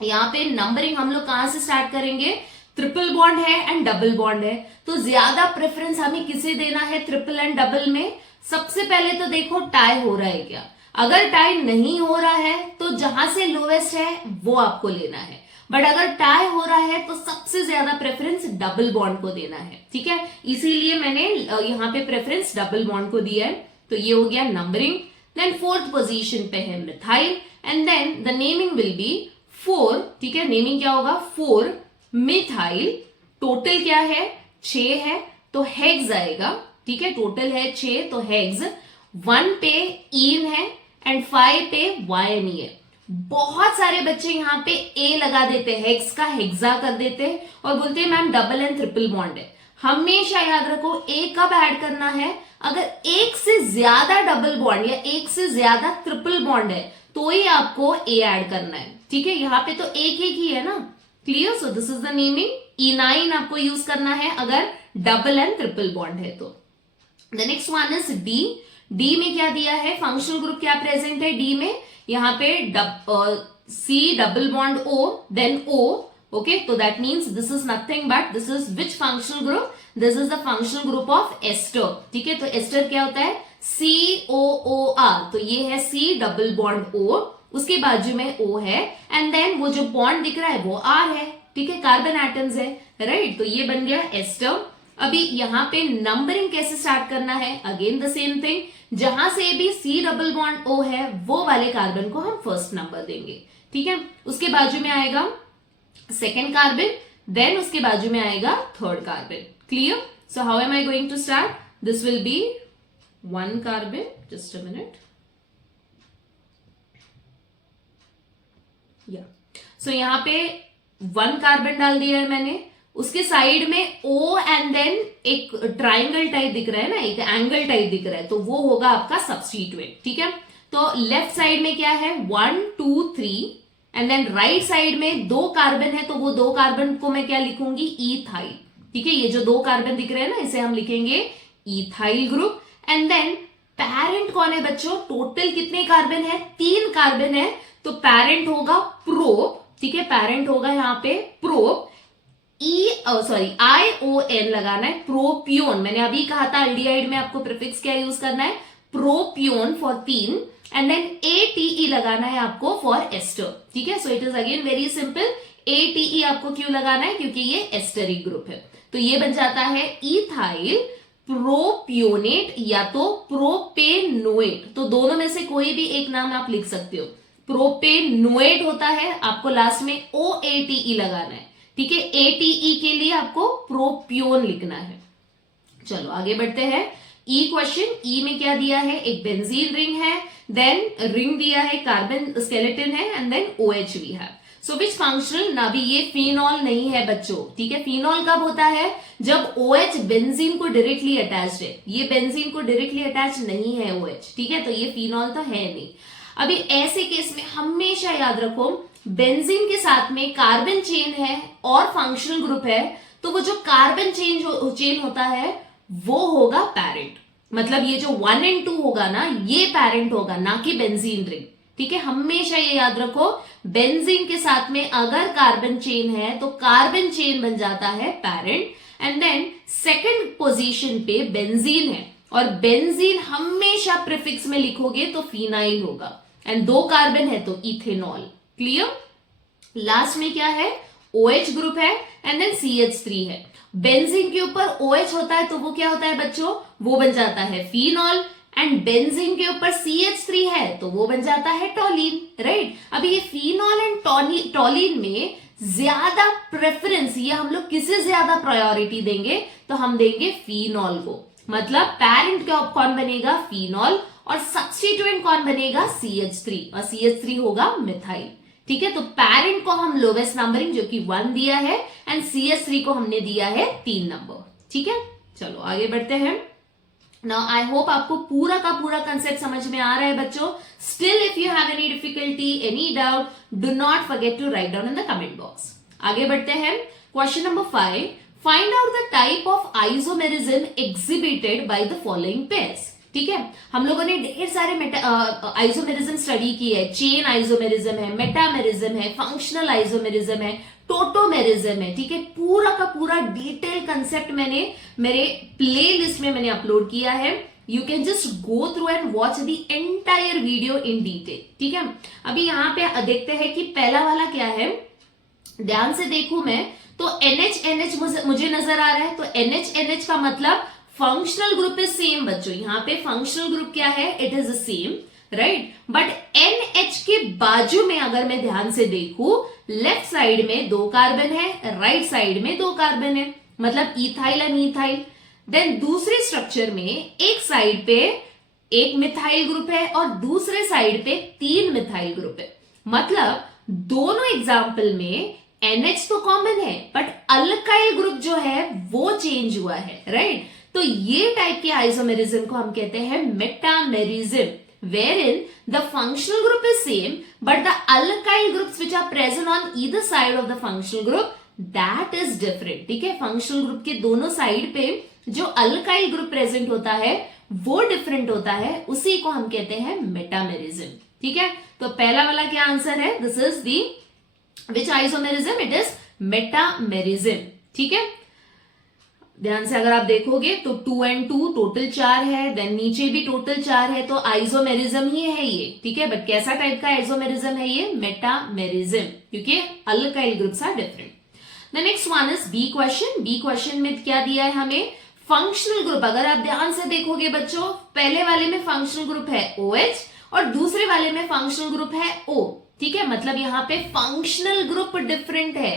यहाँ पे नंबरिंग हम लोग कहां से स्टार्ट करेंगे, ट्रिपल बॉन्ड है एंड डबल बॉन्ड है, तो ज्यादा प्रेफरेंस हमें किसे देना है, ट्रिपल एंड डबल में। सबसे पहले तो देखो टाई हो रहा है क्या, अगर टाई नहीं हो रहा है तो जहां से लोवेस्ट है वो आपको लेना है, बट अगर टाई हो रहा है तो सबसे ज्यादा प्रेफरेंस डबल बॉन्ड को देना है। ठीक है, इसीलिए मैंने यहाँ पे प्रेफरेंस डबल बॉन्ड को दिया है। तो ये हो गया नंबरिंग। देन 4th पोजीशन पे है methyl, and then the naming will be 4। ठीक है, नेमिंग क्या होगा, 4 मिथाइल, टोटल क्या है, 6 है तो हेक्स आएगा। ठीक है, टोटल है 6 तो हेक्स, 1 पे इन है एंड 5 पे वायन है। बहुत सारे बच्चे यहाँ पे ए लगा देते हैं, हेक्स का हेक्सा कर देते हैं और बोलते हैं ma'am double and triple bond है। हमेशा याद रखो ए कब ऐड करना है, अगर एक से ज्यादा डबल बॉन्ड या एक से ज्यादा ट्रिपल बॉन्ड है तो ही आपको ए ऐड करना है। ठीक है, यहाँ पे तो एक ही है ना, clear. So this is the naming. E9 आपको यूज करना है अगर डबल एंड ट्रिपल बॉन्ड है तो। The next one is D. D में क्या दिया है, फंक्शनल ग्रुप क्या प्रेजेंट है डी में, यहाँ पे C double bond O then O. Okay, तो that means this is nothing but this is which functional group, this is the functional group of ester. ठीक है, तो एस्टर क्या होता है, COOR, तो ये है C डबल बॉन्ड O, उसके बाजू में O है, एंड देन वो जो बॉन्ड दिख रहा है वो R है। ठीक है, कार्बन एटम्स है, राइट। तो ये बन गया एस्टर। अभी यहाँ पे नंबरिंग कैसे स्टार्ट करना है, अगेन द सेम थिंग, जहां से भी C डबल बॉन्ड O है वो वाले कार्बन को हम फर्स्ट नंबर देंगे। ठीक है, उसके बाजू में आएगा सेकेंड कार्बन, देन उसके बाजू में आएगा third carbon. Clear. So how am I going to start, this will be 1 carbon, just a minute, या सो यहाँ पे 1 कार्बन डाल दिया है मैंने, उसके साइड में O एंड देन एक ट्राइंगल टाइप दिख रहा है ना, एक एंगल टाइप दिख रहा है, तो वो होगा आपका सब्स्टिट्यूएंट। ठीक है, तो लेफ्ट साइड में क्या है, 1 2 3, एंड देन राइट साइड में 2 कार्बन है, तो वो 2 कार्बन को मैं क्या लिखूंगी, इथाइल। ठीक है, ये जो 2 कार्बन दिख रहे हैं ना, इसे हम लिखेंगे ethyl group. And then parent कौन है बच्चों, टोटल कितने कार्बन है, 3 कार्बन है, तो पेरेंट होगा प्रोप। ठीक है, पेरेंट होगा यहाँ पे प्रोप, ION लगाना है, प्रोपियोन। मैंने अभी कहा था एल्डिहाइड में आपको प्रीफिक्स क्या यूज करना है, प्रोपियोन फॉर 3, एंड देन ATE लगाना है आपको फॉर एस्टर। ठीक है, so it is again very simple, ATE आपको क्यों लगाना है, क्योंकि ये एस्टरिक ग्रुप है। तो ये बन जाता है इथाइल प्रोपियोनेट या तो प्रोपेनोएट, तो दोनों में से कोई भी एक नाम आप लिख सकते हो। प्रोपेनोएट होता है, आपको लास्ट में OATE लगाना है। ठीक है, ATE के लिए आपको प्रोपियोन लिखना है। चलो आगे बढ़ते हैं। ई क्वेश्चन, ई में क्या दिया है, एक बेंजीन रिंग है, देन रिंग दिया है, कार्बन स्केलेटन है, एंड देन OH भी है। सो विच फंक्शनल, ना भी ये फिनॉल नहीं है बच्चों। ठीक है, फिनॉल कब होता है, जब OH बेंजीन को डायरेक्टली अटैच्ड है, ये बेंजीन को डायरेक्टली अटैच नहीं है OH। ठीक है, तो ये फिनॉल तो है नहीं। अभी ऐसे केस में हमेशा याद रखो, बेंजीन के साथ में कार्बन चेन है और फंक्शनल ग्रुप है, तो वो जो कार्बन चेन होता है वो होगा पेरेंट। मतलब ये जो 1 और 2 होगा ना, ये पेरेंट होगा, ना कि बेंजीन रिंग। ठीक है, हमेशा ये याद रखो, बेंजीन के साथ में अगर कार्बन चेन है तो कार्बन चेन बन जाता है parent, and then second position पे बेंजीन है, और बेंजीन हमेशा प्रीफिक्स में लिखोगे तो फिनाइल होगा, एंड 2 कार्बन है तो इथेनॉल। क्लियर। लास्ट में क्या है, OH ग्रुप है, एंड देन CH3 है। बेंजीन के ऊपर OH होता है तो वो क्या होता है बच्चों, वो बन जाता है फिनॉल, एंड बेंजीन के ऊपर CH3 है तो वो बन जाता है टॉलीन, राइट। अब ये फिनॉल एंड टॉलीन में ज्यादा प्रेफरेंस, ये हम लोग किसे ज्यादा प्रायोरिटी देंगे, तो हम देंगे फिनॉल को। मतलब पेरेंट कौन बनेगा, फिनॉल, और सब्स्टिट्यूएंट कौन बनेगा, CH3, और CH3 होगा मिथाइल, ठीक है। तो पेरेंट को हम लोवेस्ट नंबरिंग जो कि 1 दिया है, एंड CH3 को हमने दिया है 3 नंबर, ठीक है। चलो आगे बढ़ते हैं। नाउ आई होप आपको पूरा का पूरा कंसेप्ट समझ में आ रहा है बच्चों। Still if you have any difficulty, any doubt, do not forget to write down in the comment box. आगे बढ़ते हैं। Question number 5, find out the type of isomerism exhibited by the following pairs, ठीक है। हम लोगों ने ढेर सारे आइसोमेरिज्म स्टडी की है। चेन आइसोमेरिज्म है, मेटामेरिज्म है, फंक्शनल आइसोमेरिज्म है, टोटोमेरिज्म है, ठीक है। पूरा का पूरा डिटेल कंसेप्ट मैंने मेरे प्लेलिस्ट में मैंने अपलोड किया है। You can just go through and watch the entire video in detail, ठीक है। अभी यहाँ पे देखते हैं कि पहला वाला क्या है। ध्यान से देखूं मैं तो NH मुझे नजर आ रहा है, तो NH का मतलब फंक्शनल ग्रुप इज सेम बच्चों। यहाँ पे फंक्शनल ग्रुप क्या है, it is same, right. But NH के बाजू में अगर मैं ध्यान से देखूं, लेफ्ट साइड में 2 कार्बन है, राइट साइड में 2 कार्बन है, मतलब इथाइल एंड इथाइल। देन दूसरे स्ट्रक्चर में एक साइड पे एक मिथाइल ग्रुप है और दूसरे साइड पे 3 मिथाइल ग्रुप है। मतलब दोनों एग्जाम्पल में NH तो कॉमन है, बट अल्काइल ग्रुप जो है वो चेंज हुआ है, राइट। तो ये टाइप के आइसोमेरिज्म को हम कहते हैं metamerism, wherein the functional group is same but the alkyl groups which are present on either side of the functional group that is different, ठीक है। functional group के दोनों साइड पे जो अल्काइल ग्रुप प्रेजेंट होता है वो डिफरेंट होता है, उसी को हम कहते हैं मेटामेरिज्म, ठीक है। तो पहला वाला क्या आंसर है, this is the which isomerism, it is metamerism, ठीक है। ध्यान से अगर आप देखोगे तो 2 and 2 टोटल 4 है, देन नीचे भी टोटल 4 है, तो आइसोमेरिज्म ही है ये, ठीक है। बट कैसा टाइप का आइसोमेरिज्म है ये, मेटामेरिज्म, क्योंकि alkyl groups are different. The next one is B question. B question में क्या दिया है हमें, फंक्शनल ग्रुप। अगर आप ध्यान से देखोगे बच्चों, पहले वाले में फंक्शनल ग्रुप है OH और दूसरे वाले में फंक्शनल ग्रुप है O, ठीक है। मतलब यहाँ पे फंक्शनल ग्रुप डिफरेंट है,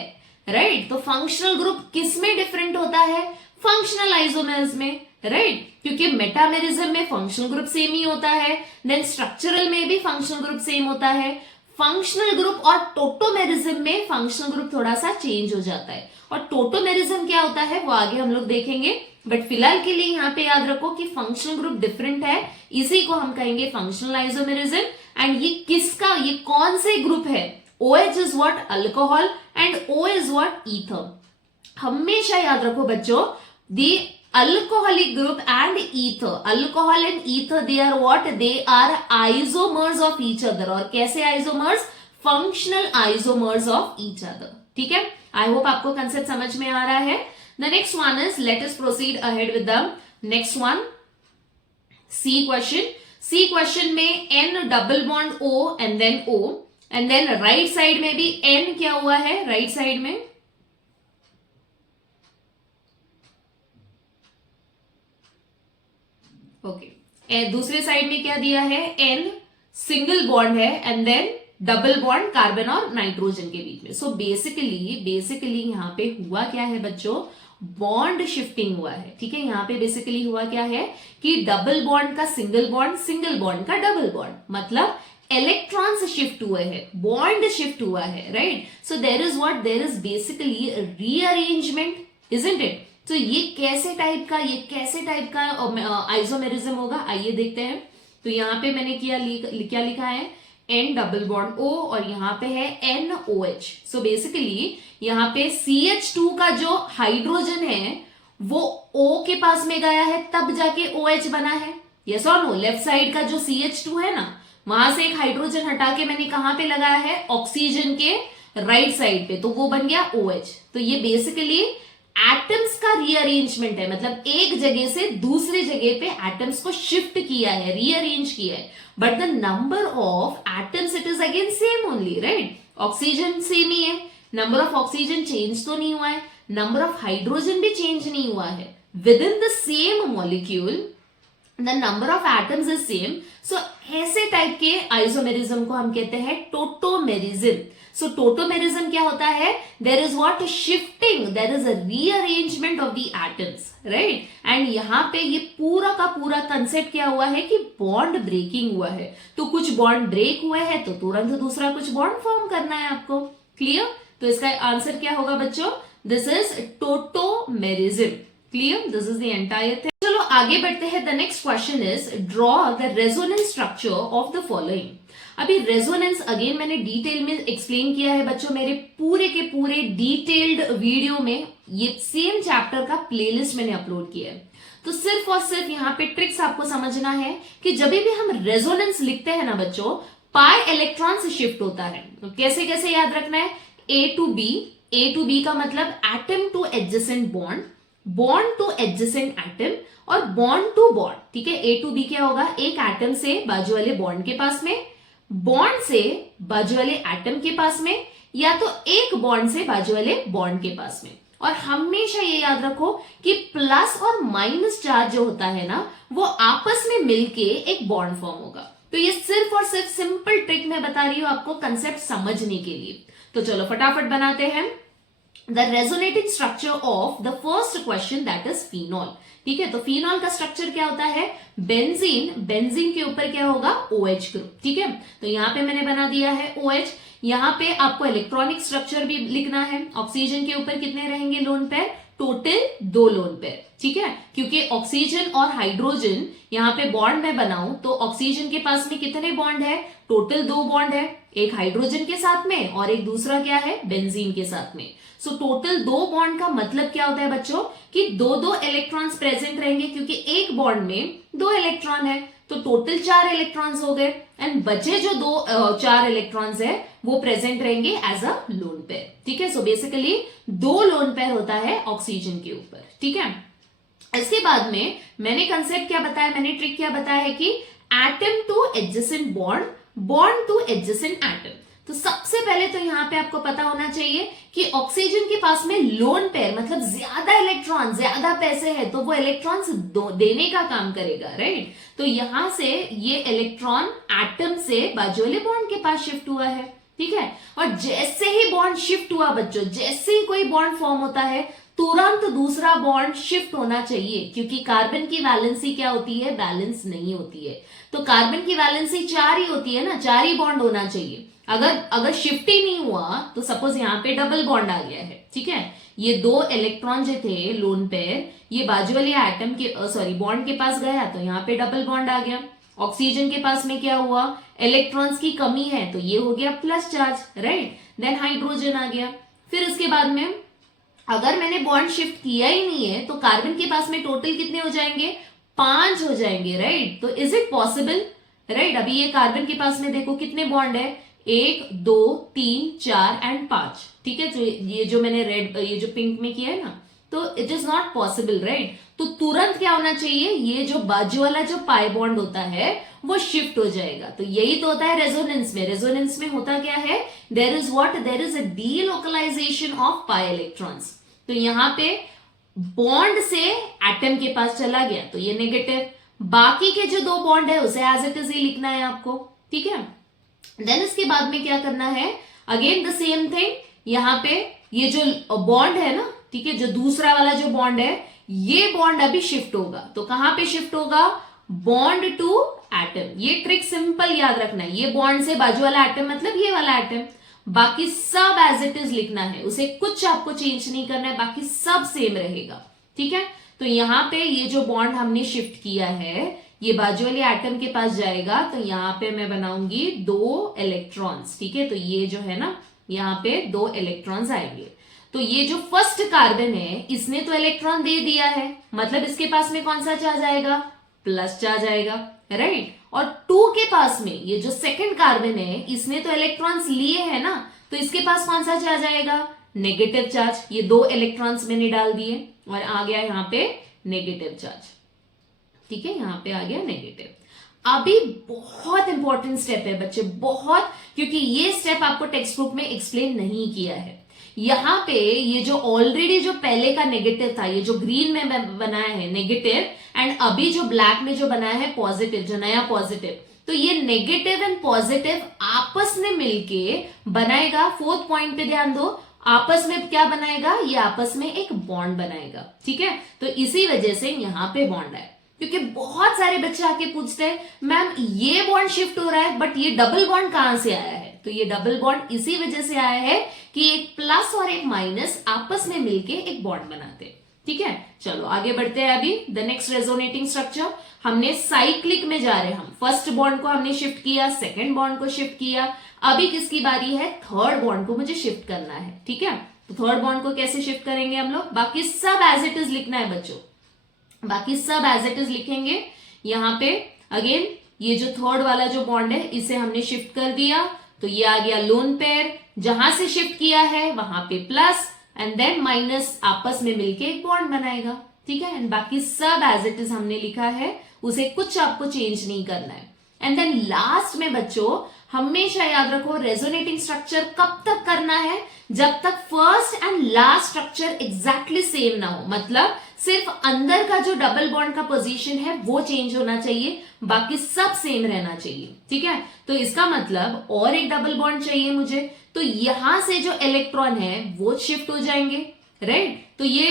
राइट। तो फंक्शनल ग्रुप किस में डिफरेंट होता है, फंक्शनल आइसोमर्स में, राइट। क्योंकि मेटामेरिज्म में फंक्शनल ग्रुप सेम ही होता है, देन स्ट्रक्चरल में भी फंक्शनल ग्रुप सेम होता है। फंक्शनल ग्रुप और टोटोमेरिज्म में फंक्शनल ग्रुप थोड़ा सा चेंज हो जाता है, और टोटोमेरिज्म क्या होता है वो आगे हम लोग देखेंगे। बट फिलहाल के लिए यहाँ पे याद रखो कि फंक्शनल ग्रुप डिफरेंट है, इसी को हम कहेंगे फंक्शनल आइसोमेरिज्म। एंड ये किसका, ये कौन से ग्रुप है, OH is what, alcohol, and O is what, ether. हमेशा याद रखो बच्चों, the alcoholic group and ether, alcohol and ether, they are what, they are isomers of each other। और कैसे isomers, functional isomers of each other, ठीक है। आई hope आपको concept समझ में आ रहा है। The next one is, let us proceed ahead with the next one, C question. C question में N double bond O and then O, and then right side में भी N क्या हुआ है, राइट साइड में ओके, दूसरे side में क्या दिया है, N सिंगल बॉन्ड है and then double bond carbon और नाइट्रोजन के बीच में। सो बेसिकली यहाँ पे हुआ क्या है बच्चों, बॉन्ड शिफ्टिंग हुआ है, ठीक है। यहाँ पे बेसिकली हुआ क्या है कि डबल बॉन्ड का सिंगल बॉन्ड का डबल बॉन्ड, मतलब इलेक्ट्रॉन्स शिफ्ट हुए हैं, बॉन्ड शिफ्ट हुआ है, right. So there is what, there is basically rearrangement, isn't it. तो ये कैसे टाइप का आइसोमेरिज्म होगा, आइए देखते हैं। तो यहाँ पे मैंने क्या लिखा है, N डबल बॉन्ड O और यहाँ पे है NOH। सो बेसिकली यहाँ पे CH2 का जो हाइड्रोजन है वो O के पास में गया है, तब जाके OH बना है, यस और नो। लेफ्ट साइड का जो CH2 है ना, वहां से एक हाइड्रोजन हटा के मैंने कहां पे लगाया है, ऑक्सीजन के राइट साइड पे, तो वो बन गया OH। तो ये बेसिकली एटम्स का रीअरेंजमेंट है, मतलब एक जगह से दूसरे जगह पे एटम्स को शिफ्ट किया है, रीअरेंज किया है। But the number of atoms it is again same only, right. Oxygen same ही है, नंबर ऑफ ऑक्सीजन चेंज तो नहीं हुआ है, नंबर ऑफ हाइड्रोजन भी चेंज नहीं हुआ है। Within the same molecule the number of atoms is same, so ऐसे टाइप के आइसोमेरिज्म को हम कहते हैं टोटोमेरिज्म। सो टोटोमेरिज्म क्या होता है, there is what shifting, there is a rearrangement of the atoms, right. And यहाँ पे ये पूरा का पूरा कंसेप्ट क्या हुआ है कि बॉन्ड ब्रेकिंग हुआ है, तो कुछ बॉन्ड ब्रेक हुए हैं तो तुरंत दूसरा कुछ बॉन्ड फॉर्म करना है आपको, क्लियर। तो इसका आंसर क्या होगा बच्चों, this is tautomerism, clear, this is the entire thing. चलो आगे बढ़ते हैं। The next question is draw the resonance structure of the following. अभी रेजोनेंस अगेन मैंने डिटेल में एक्सप्लेन किया है बच्चों, मेरे पूरे के पूरे डिटेल्ड वीडियो में ये सेम चैप्टर का प्लेलिस्ट मैंने अपलोड किया है। तो सिर्फ और सिर्फ यहाँ पे ट्रिक्स आपको समझना है कि जब भी हम रेजोनेंस लिखते हैं ना बच्चों, पाई इलेक्ट्रॉन से शिफ्ट होता है। तो कैसे कैसे याद रखना है, ए टू बी का मतलब atom two adjacent bond, bond two adjacent atom और बॉन्ड टू बॉन्ड, ठीक है। ए टू बी क्या होगा, एक एटम से बाजू वाले बॉन्ड के पास में, बॉन्ड से बाजू वाले एटम के पास में, या तो एक बॉन्ड से बाजू वाले बॉन्ड के पास में। और हमेशा ये याद रखो कि प्लस और माइनस चार्ज जो होता है ना, वो आपस में मिलके एक बॉन्ड फॉर्म होगा। तो ये सिर्फ और सिर्फ सिंपल ट्रिक मैं बता रही हूं आपको कंसेप्ट समझने के लिए। तो चलो फटाफट बनाते हैं। The resonating structure of the first question that is phenol, ठीक है। तो फिनॉल का स्ट्रक्चर क्या होता है, बेंजीन के ऊपर क्या होगा, OH ग्रुप, ठीक है। तो यहाँ पे मैंने बना दिया है OH। यहाँ पे आपको इलेक्ट्रॉनिक स्ट्रक्चर भी लिखना है। ऑक्सीजन के ऊपर कितने रहेंगे lone pair, total 2 lone pair, ठीक है। क्योंकि ऑक्सीजन और हाइड्रोजन यहाँ पे बॉन्ड में बनाऊं तो ऑक्सीजन के पास में कितने बॉन्ड है, टोटल 2 बॉन्ड है, एक हाइड्रोजन के साथ में और एक दूसरा क्या है, बेंजीन के साथ में। सो टोटल 2 बॉन्ड का मतलब क्या होता है बच्चों कि 2-2 इलेक्ट्रॉन्स प्रेजेंट रहेंगे, क्योंकि एक बॉन्ड में 2 इलेक्ट्रॉन है, तो टोटल 4 इलेक्ट्रॉन्स हो गए। एंड बचे जो 4 इलेक्ट्रॉन्स है वो प्रेजेंट रहेंगे एज अ लोन पेयर, ठीक है। सो बेसिकली 2 लोन पेयर होता है ऑक्सीजन के ऊपर, ठीक है। इसके बाद में मैंने कंसेप्ट क्या बताया, मैंने ट्रिक क्या बताया है कि atom two adjacent bond, bond two adjacent atom. तो सबसे पहले तो यहाँ पे आपको पता होना चाहिए कि ऑक्सीजन के पास में लोन पेयर मतलब ज्यादा इलेक्ट्रॉन, ज्यादा पैसे है, तो वो इलेक्ट्रॉन्स देने का काम करेगा, राइट। तो यहां से ये इलेक्ट्रॉन एटम से बाजू वाले बॉन्ड के पास शिफ्ट हुआ है, ठीक है। और जैसे ही बॉन्ड शिफ्ट हुआ बच्चों, जैसे ही कोई बॉन्ड फॉर्म होता है तुरंत दूसरा बॉन्ड शिफ्ट होना चाहिए, क्योंकि कार्बन की वैलेंसी क्या होती है, बैलेंस नहीं होती है। तो कार्बन की वैलेंसी 4 ही होती है ना, 4 ही बॉन्ड होना चाहिए। अगर शिफ्ट ही नहीं हुआ तो सपोज यहाँ पे डबल बॉन्ड आ गया है, ठीक है। ये 2 इलेक्ट्रॉन जो थे लोन पेयर, ये बाजू वाले एटम के बॉन्ड के पास गया तो यहाँ पे डबल बॉन्ड आ गया। ऑक्सीजन के पास में क्या हुआ, इलेक्ट्रॉन्स की कमी है तो ये हो गया plus charge, right. Then hydrogen आ गया। फिर इसके बाद में अगर मैंने बॉन्ड शिफ्ट किया ही नहीं है तो कार्बन के पास में टोटल कितने हो जाएंगे, 5 हो जाएंगे, राइट। तो इज इट पॉसिबल, राइट। अभी ये कार्बन के पास में देखो कितने बॉन्ड है, 1 2 3 4 एंड 5, ठीक है। तो ये जो मैंने रेड, ये जो पिंक में किया है ना, तो it is not possible, right. तो तुरंत क्या होना चाहिए, ये जो बाजू वाला जो पाई बॉन्ड होता है वो शिफ्ट हो जाएगा। तो यही तो होता है रेजोनेंस में। रेजोनेंस में होता क्या है, there is what, there is a delocalization of pi electrons. तो यहाँ पे बॉन्ड से एटम के पास चला गया तो ये नेगेटिव, बाकी के जो 2 बॉन्ड है उसे एज इट इज ही लिखना है आपको, ठीक है। देन इसके बाद में क्या करना है, अगेन द सेम थिंग। यहाँ पे ये जो बॉन्ड है ना, ठीक है, जो दूसरा वाला जो बॉन्ड है, ये बॉन्ड अभी शिफ्ट होगा। तो कहां पे शिफ्ट होगा, बॉन्ड टू एटम। ये ट्रिक सिंपल याद रखना है, ये बॉन्ड से बाजू वाला एटम मतलब ये वाला एटम, बाकी सब एज इट इज लिखना है, उसे कुछ आपको चेंज नहीं करना है, बाकी सब सेम रहेगा, ठीक है। तो यहाँ पे ये जो बॉन्ड हमने शिफ्ट किया है ये बाजू वाले एटम के पास जाएगा, तो यहाँ पे मैं बनाऊंगी 2 इलेक्ट्रॉन्स, ठीक है। तो ये जो है ना, यहाँ पे 2 इलेक्ट्रॉन्स आएंगे। तो ये जो फर्स्ट कार्बन है इसने तो इलेक्ट्रॉन दे दिया है, मतलब इसके पास में कौन सा चार्ज आएगा, प्लस चार्ज आएगा, राइट। और 2 के पास में ये जो सेकंड कार्बन है इसने तो इलेक्ट्रॉन्स लिए हैं ना, तो इसके पास कौन सा चार्ज आएगा, नेगेटिव चार्ज। ये 2 इलेक्ट्रॉन्स मैंने डाल दिए और आ गया यहाँ पे नेगेटिव चार्ज, ठीक है। यहाँ पे आ गया नेगेटिव। अभी बहुत इंपॉर्टेंट स्टेप है बच्चे, बहुत, क्योंकि ये स्टेप आपको टेक्स्ट बुक में एक्सप्लेन नहीं किया है। यहाँ पे ये जो ऑलरेडी जो पहले का नेगेटिव था, ये जो ग्रीन में बनाया है नेगेटिव, एंड अभी जो ब्लैक में जो बनाया है पॉजिटिव, जो नया पॉजिटिव, तो ये नेगेटिव एंड पॉजिटिव आपस में मिलके बनाएगा, फोर्थ पॉइंट पे ध्यान दो, आपस में क्या बनाएगा, ये आपस में एक बॉन्ड बनाएगा। ठीक है, तो इसी वजह से यहां पे बॉन्ड है। क्योंकि बहुत सारे बच्चे आके पूछते हैं मैम ये बॉन्ड शिफ्ट हो रहा है बट ये डबल बॉन्ड कहां से आया है, तो ये डबल बॉन्ड इसी वजह से आया है कि एक प्लस और एक माइनस आपस में मिलके एक बॉन्ड बनाते हैं। ठीक है, चलो आगे बढ़ते हैं। अभी द नेक्स्ट रेजोनेटिंग स्ट्रक्चर, हमने साइक्लिक में जा रहे हैं, हम फर्स्ट बॉन्ड को हमने शिफ्ट किया, सेकेंड बॉन्ड को शिफ्ट किया, अभी किसकी बारी है, थर्ड बॉन्ड को मुझे शिफ्ट करना है। ठीक है, तो थर्ड बॉन्ड को कैसे शिफ्ट करेंगे हम लोग, बाकी सब एज इट इज लिखना है बच्चों, बाकी सब एज इट इज लिखेंगे। यहां पे अगेन ये जो थर्ड वाला जो बॉन्ड है इसे हमने शिफ्ट कर दिया, तो ये आ गया लोन पेयर, जहां से शिफ्ट किया है वहां पे प्लस एंड देन माइनस आपस में मिलके एक बॉन्ड बनाएगा। ठीक है, एंड बाकी सब एज इट इज हमने लिखा है, उसे कुछ आपको चेंज नहीं करना है। एंड देन लास्ट में बच्चों हमेशा याद रखो रेजोनेटिंग स्ट्रक्चर कब तक करना है, जब तक first and last structure exactly same ना हो, मतलब सिर्फ अंदर का जो डबल बॉन्ड का पोजीशन है वो चेंज होना चाहिए, बाकी सब सेम रहना चाहिए। ठीक है, तो इसका मतलब और एक डबल बॉन्ड चाहिए मुझे, तो यहां से जो इलेक्ट्रॉन है वो शिफ्ट हो जाएंगे, राइट। तो ये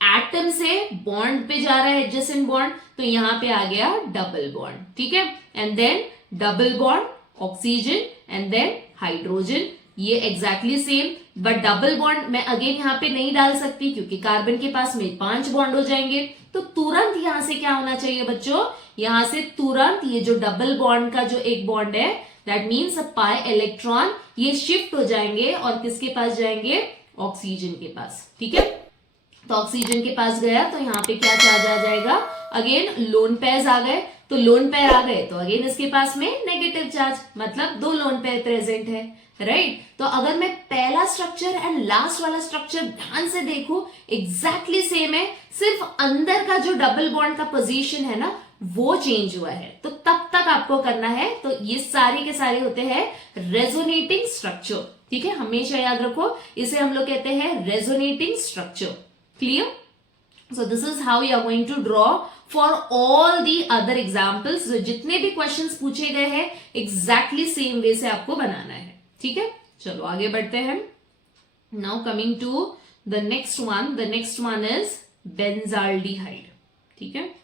एटम से बॉन्ड पे जा रहा है एडजेसेंट बॉन्ड, तो यहां पे आ गया डबल बॉन्ड। ठीक है, and then double bond oxygen and then hydrogen, ये exactly same, but double bond मैं अगेन यहां पे नहीं डाल सकती क्योंकि कार्बन के पास में 5 बॉन्ड हो जाएंगे, तो तुरंत यहां से क्या होना चाहिए बच्चों, यहां से तुरंत ये जो डबल बॉन्ड का जो एक बॉन्ड है दैट मीन्स पाई इलेक्ट्रॉन, ये शिफ्ट हो जाएंगे और किसके पास जाएंगे, ऑक्सीजन के पास। ठीक है, तो ऑक्सीजन के पास गया तो यहाँ पे क्या चार्ज आ जाएगा, अगेन लोन पेयर्स आ गए, तो लोन पेयर आ गए तो अगेन इसके पास में नेगेटिव चार्ज, मतलब 2 लोन पेयर प्रेजेंट है, राइट। तो अगर मैं पहला स्ट्रक्चर एंड लास्ट वाला स्ट्रक्चर ध्यान से देखूं एग्जैक्टली सेम है, सिर्फ अंदर का जो डबल बॉन्ड का पोजीशन है ना वो चेंज हुआ है, तो तब तक आपको करना है। तो ये सारे के सारे होते हैं रेजोनेटिंग स्ट्रक्चर। ठीक है, हमेशा याद रखो इसे हम लोग कहते हैं resonating structure. Clear, so this is how you are going to draw for all the other examples, so जितने भी क्वेश्चंस पूछे गए हैं एग्जैक्टली सेम वे से आपको बनाना है। ठीक है, चलो आगे बढ़ते हैं। Now coming to the next one is benzaldehyde. ठीक है,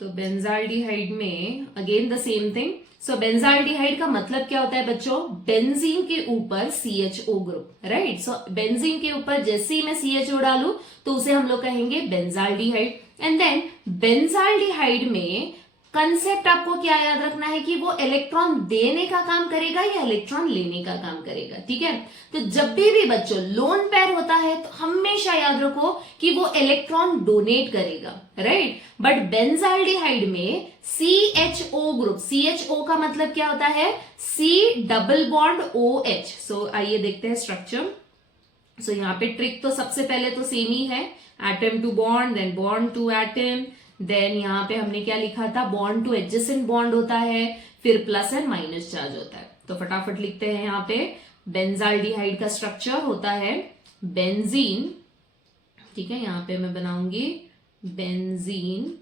तो बेंजाल्डिहाइड में again the same thing. So benzaldehyde का मतलब क्या होता है बच्चों, बेंजीन के ऊपर CHO group, right. So benzene के ऊपर जैसे ही मैं CHO डालू तो उसे हम लोग कहेंगे बेंजाल्डिहाइड। एंड देन बेंजाल्डिहाइड में कंसेप्ट आपको क्या याद रखना है कि वो इलेक्ट्रॉन देने का काम करेगा या इलेक्ट्रॉन लेने का काम करेगा। ठीक है, तो जब भी बच्चों लोन पेयर होता है तो हमेशा याद रखो कि वो इलेक्ट्रॉन डोनेट करेगा, राइट। बट बेंजाल्डिहाइड में CHO ग्रुप, CHO का मतलब क्या होता है, C डबल बॉन्ड OH। सो आइए देखते हैं स्ट्रक्चर। सो यहाँ पे ट्रिक तो सबसे पहले तो सेम ही है, atom to bond then bond to atom, then यहाँ पे हमने क्या लिखा था, बॉन्ड टू एडजेसेंट बॉन्ड होता है, फिर प्लस एंड माइनस चार्ज होता है। तो फटाफट लिखते हैं यहाँ पे बेंजाल्डिहाइड का स्ट्रक्चर होता है बेंजीन। ठीक है, यहाँ पे मैं बनाऊंगी बेंजीन,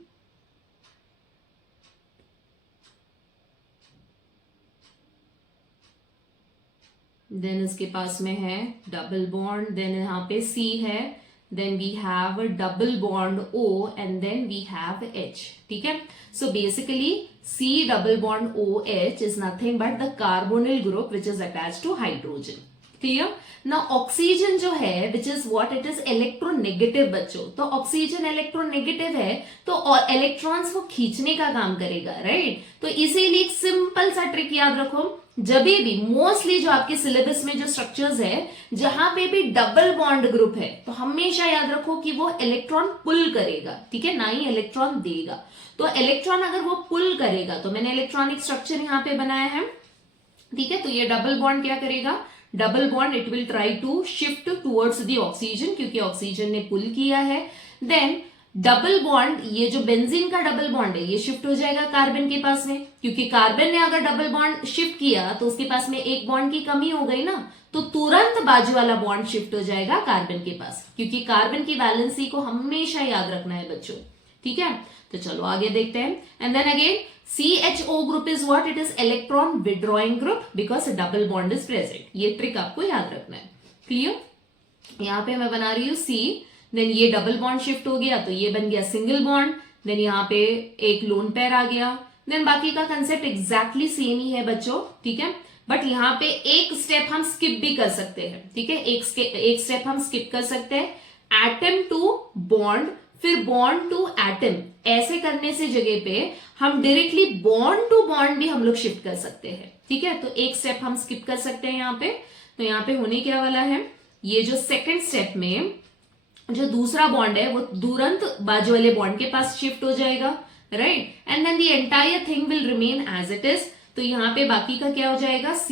देन इसके पास में है डबल बॉन्ड, देन यहाँ पे C है, then we have a double bond O and then we have H. ठीक है, so basically C double bond OH is nothing but the carbonyl group which is attached to hydrogen. Clear? Now oxygen जो है which is what it is electronegative बच्चों, तो oxygen electronegative है तो electrons वो खींचने का काम करेगा, राइट। तो इसीलिए एक सिंपल सा ट्रिक याद रखो, जब भी मोस्टली जो आपके सिलेबस में जो स्ट्रक्चर्स है जहां पे भी डबल बॉन्ड ग्रुप है तो हमेशा याद रखो कि वो इलेक्ट्रॉन पुल करेगा, ठीक है, ना ही इलेक्ट्रॉन देगा। तो इलेक्ट्रॉन अगर वो पुल करेगा, तो मैंने इलेक्ट्रॉनिक स्ट्रक्चर यहां पे बनाया है, ठीक है। तो ये डबल बॉन्ड क्या करेगा, double bond it will try to shift towards the oxygen, क्योंकि ऑक्सीजन ने पुल किया है। देन डबल बॉन्ड, ये जो बेंजीन का डबल बॉन्ड है ये शिफ्ट हो जाएगा कार्बन के पास में, क्योंकि कार्बन ने अगर डबल बॉन्ड शिफ्ट किया तो उसके पास में एक बॉन्ड की कमी हो गई ना, तो तुरंत बाजू वाला बॉन्ड शिफ्ट हो जाएगा कार्बन के पास, क्योंकि कार्बन की वैलेंसी को हमेशा याद रखना है बच्चों, ठीक है। तो चलो आगे देखते हैं। And then again CHO group is what, it is electron withdrawing group because double bond is present. ये ट्रिक आपको याद रखना है, क्लियर। यहाँ पे मैं बना रही हूँ C, देन ये डबल बॉन्ड शिफ्ट हो गया तो ये बन गया सिंगल बॉन्ड, देन यहाँ पे एक लोन पेयर आ गया, देन बाकी का कंसेप्ट एग्जैक्टली सेम ही है बच्चों, ठीक है। बट यहाँ पे एक स्टेप हम स्किप भी कर सकते हैं, ठीक है, एक स्टेप हम स्किप कर सकते हैं। एटम टू बॉन्ड, फिर बॉन्ड टू एटम, ऐसे करने से जगह पे हम डायरेक्टली बॉन्ड टू बॉन्ड भी हम लोग शिफ्ट कर सकते हैं, ठीक है। तो एक स्टेप हम स्किप कर सकते हैं यहाँ पे। तो यहाँ पे होने क्या वाला है, ये जो सेकेंड स्टेप में जो दूसरा बॉन्ड है वो तुरंत बाजू वाले बॉन्ड के पास शिफ्ट हो जाएगा, right. And then the entire thing will remain as it is. तो यहाँ पे बाकी का क्या हो जाएगा, C,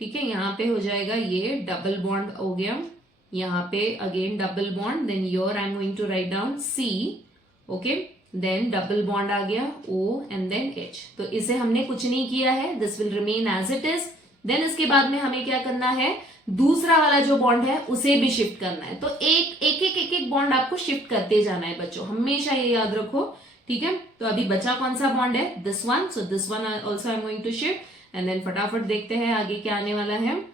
ठीक है, यहाँ पे हो जाएगा ये डबल बॉन्ड हो गया, यहाँ पे again double bond, then your I am going to write down C, okay, then double bond आ गया O एंड देन H। तो इसे हमने कुछ नहीं किया है, this will remain as it is. Then इसके बाद में हमें क्या करना है, दूसरा वाला जो बॉन्ड है उसे भी शिफ्ट करना है। तो एक बॉन्ड आपको शिफ्ट करते जाना है बच्चों, हमेशा ये याद रखो, ठीक है। तो अभी बचा कौन सा बॉन्ड है, this one, so this one also I am going to shift. And then फटाफट देखते हैं आगे क्या आने वाला है,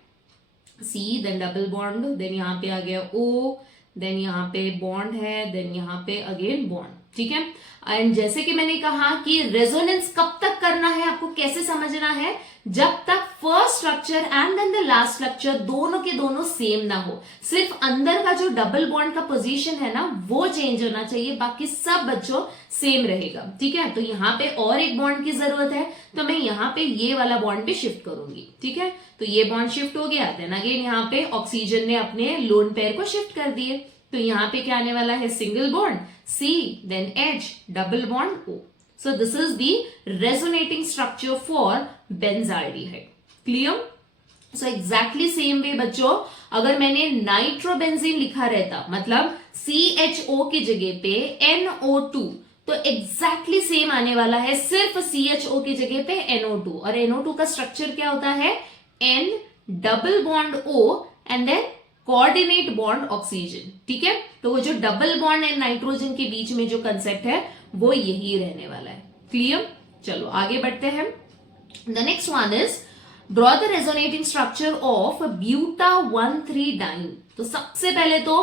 C, then double bond, then यहाँ पे आ गया O, देन यहाँ पे बॉन्ड है, देन यहाँ पे अगेन बॉन्ड, ठीक है। एंड जैसे कि मैंने कहा कि रेजोनेंस कब तक करना है, आपको कैसे समझना है, जब तक first structure and then the last structure दोनों के दोनों सेम ना हो, सिर्फ अंदर का जो डबल बॉन्ड का पोजीशन है ना वो चेंज होना चाहिए, बाकी सब बच्चों सेम रहेगा, ठीक है। तो यहाँ पे और एक बॉन्ड की जरूरत है, तो मैं यहाँ पे ये वाला बॉन्ड पे शिफ्ट करूंगी, ठीक है। तो ये बॉन्ड शिफ्ट हो गया, देन अगेन यहाँ पे ऑक्सीजन ने अपने लोन पेयर को शिफ्ट कर दिए, तो यहाँ पे क्या आने वाला है, single bond C, then H, double bond O। So this is the resonating structure for benzaldehyde. Clear? So exactly same way बच्चों, अगर मैंने नाइट्रोबेंजीन लिखा रहता, मतलब CHO की जगह पे NO2, तो एग्जैक्टली सेम आने वाला है, सिर्फ CHO की जगह पे NO2, और NO2 का स्ट्रक्चर क्या होता है, N double bond O and then coordinate bond oxygen, ठीक है। तो वो जो डबल बॉन्ड एंड नाइट्रोजन के बीच में जो कंसेप्ट है वो यही रहने वाला है, क्लियर। चलो आगे बढ़ते हैं। The next one is draw the resonating structure of buta-1,3-diene। तो सबसे पहले तो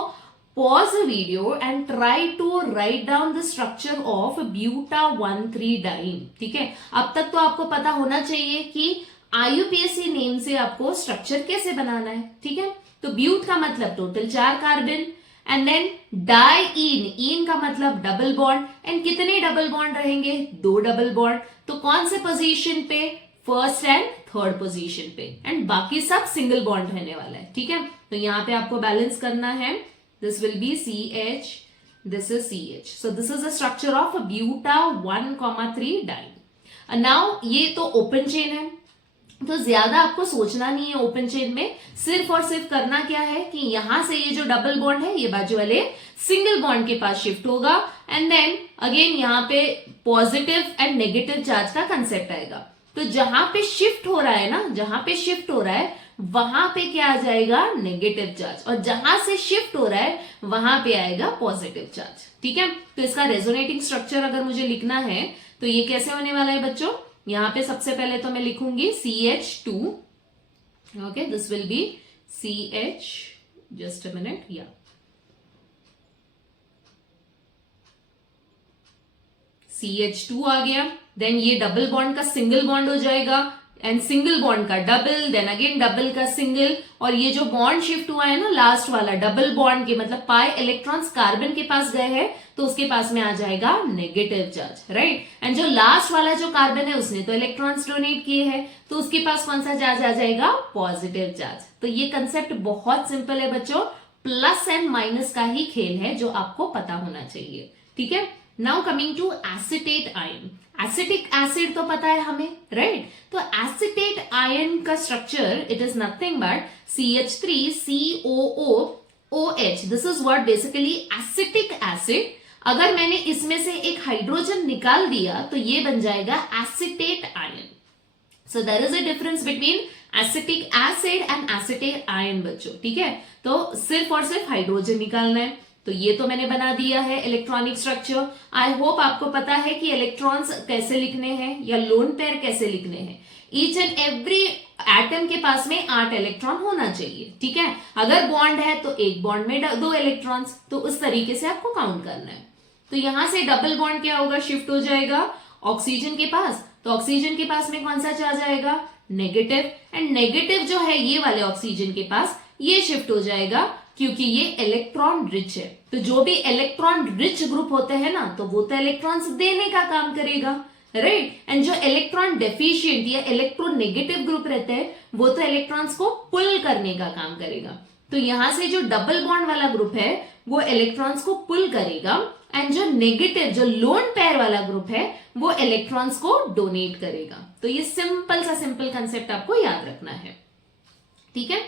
pause the video and try to write down the structure of buta-1,3-diene, ठीक है। अब तक तो आपको पता होना चाहिए कि IUPAC नेम से आपको स्ट्रक्चर कैसे बनाना है, ठीक है। तो ब्यूट का मतलब total 4 carbon, and then diene, ene का मतलब डबल बॉन्ड, एंड कितने डबल बॉन्ड रहेंगे, 2 डबल बॉन्ड। तो कौन से पोजीशन पे, फर्स्ट एंड थर्ड पोजीशन पे, एंड बाकी सब सिंगल बॉन्ड रहने वाला है, ठीक है। तो यहाँ पे आपको बैलेंस करना है, this will B CH, this is CH, so this is the structure of buta-1,3-diene। Now ये तो ओपन चेन है, तो ज्यादा आपको सोचना नहीं है ओपन चेन में, सिर्फ और सिर्फ करना क्या है कि यहां से ये जो डबल बॉन्ड है ये बाजू वाले सिंगल बॉन्ड के पास शिफ्ट होगा, एंड देन अगेन यहाँ पे पॉजिटिव एंड नेगेटिव चार्ज का कंसेप्ट आएगा। तो जहां पे शिफ्ट हो रहा है ना, जहां पे शिफ्ट हो रहा है वहां पे क्या आ जाएगा, नेगेटिव चार्ज, और जहां से शिफ्ट हो रहा है वहां पे आएगा पॉजिटिव चार्ज, ठीक है। तो इसका रेजोनेटिंग स्ट्रक्चर अगर मुझे लिखना है तो ये कैसे होने वाला है बच्चों, यहां पे सबसे पहले तो मैं लिखूंगी CH2, okay, this will B CH, just a minute, या CH2 आ गया, देन ये डबल बॉन्ड का सिंगल बॉन्ड हो जाएगा, एंड सिंगल बॉन्ड का डबल, देन अगेन डबल का सिंगल, और ये जो बॉन्ड शिफ्ट हुआ है ना लास्ट वाला डबल बॉन्ड के, मतलब पाई इलेक्ट्रॉन्स कार्बन के पास गए हैं तो उसके पास में आ जाएगा नेगेटिव चार्ज, राइट। एंड जो लास्ट वाला जो कार्बन है उसने तो इलेक्ट्रॉन्स डोनेट किए हैं तो उसके पास कौन सा चार्ज आ जाएगा, पॉजिटिव चार्ज। तो ये कंसेप्ट बहुत सिंपल है बच्चों, प्लस एंड माइनस का ही खेल है जो आपको पता होना चाहिए, ठीक है। Now coming to acetate ion, acetic acid तो पता है हमें, राइट। तो एसिटेट आयन का structure it is nothing but CH3COOOH, this is what basically acetic acid. अगर मैंने इसमें से एक हाइड्रोजन निकाल दिया तो ये बन जाएगा acetate ion. So there is a difference between acetic acid and acetate ion बच्चों, ठीक है। तो सिर्फ और सिर्फ हाइड्रोजन निकालना है। तो ये तो मैंने बना दिया है इलेक्ट्रॉनिक स्ट्रक्चर। आई होप आपको पता है कि इलेक्ट्रॉन्स कैसे लिखने हैं या लोन पेयर कैसे लिखने हैं। ईच एंड एवरी एटम के पास में 8 इलेक्ट्रॉन होना चाहिए, ठीक है। अगर बॉन्ड है तो एक बॉन्ड में 2 इलेक्ट्रॉन्स, तो उस तरीके से आपको काउंट करना है। तो यहां से डबल बॉन्ड क्या होगा, शिफ्ट हो जाएगा ऑक्सीजन के पास। तो ऑक्सीजन के पास में कौन सा चार्ज आएगा, नेगेटिव। एंड नेगेटिव जो है ये वाले ऑक्सीजन के पास, ये शिफ्ट हो जाएगा क्योंकि ये इलेक्ट्रॉन रिच है। तो जो भी इलेक्ट्रॉन रिच ग्रुप होते हैं ना, तो वो तो इलेक्ट्रॉन्स देने का काम करेगा, राइट। एंड जो इलेक्ट्रॉन डेफिशिएंट या इलेक्ट्रोनेगेटिव ग्रुप रहते हैं, वो तो इलेक्ट्रॉन्स को पुल करने का काम करेगा। तो यहां से जो डबल बॉन्ड वाला ग्रुप है वो इलेक्ट्रॉन्स को पुल करेगा, एंड जो नेगेटिव जो लोन पेयर वाला ग्रुप है वो इलेक्ट्रॉन्स को डोनेट करेगा। तो ये सिंपल कंसेप्ट आपको याद रखना है, ठीक है।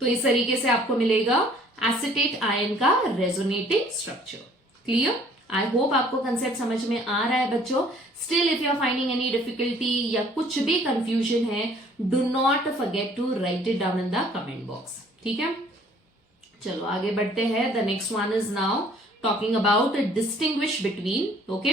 तो इस तरीके से आपको मिलेगा एसिटेट आयन का resonating structure. Clear? I hope आपको कंसेप्ट समझ में आ रहा है बच्चों। Still if you are finding any difficulty या कुछ भी कंफ्यूजन है, do not forget to write it down in the comment box, ठीक है। चलो आगे बढ़ते हैं। The next one is now talking about distinguish between okay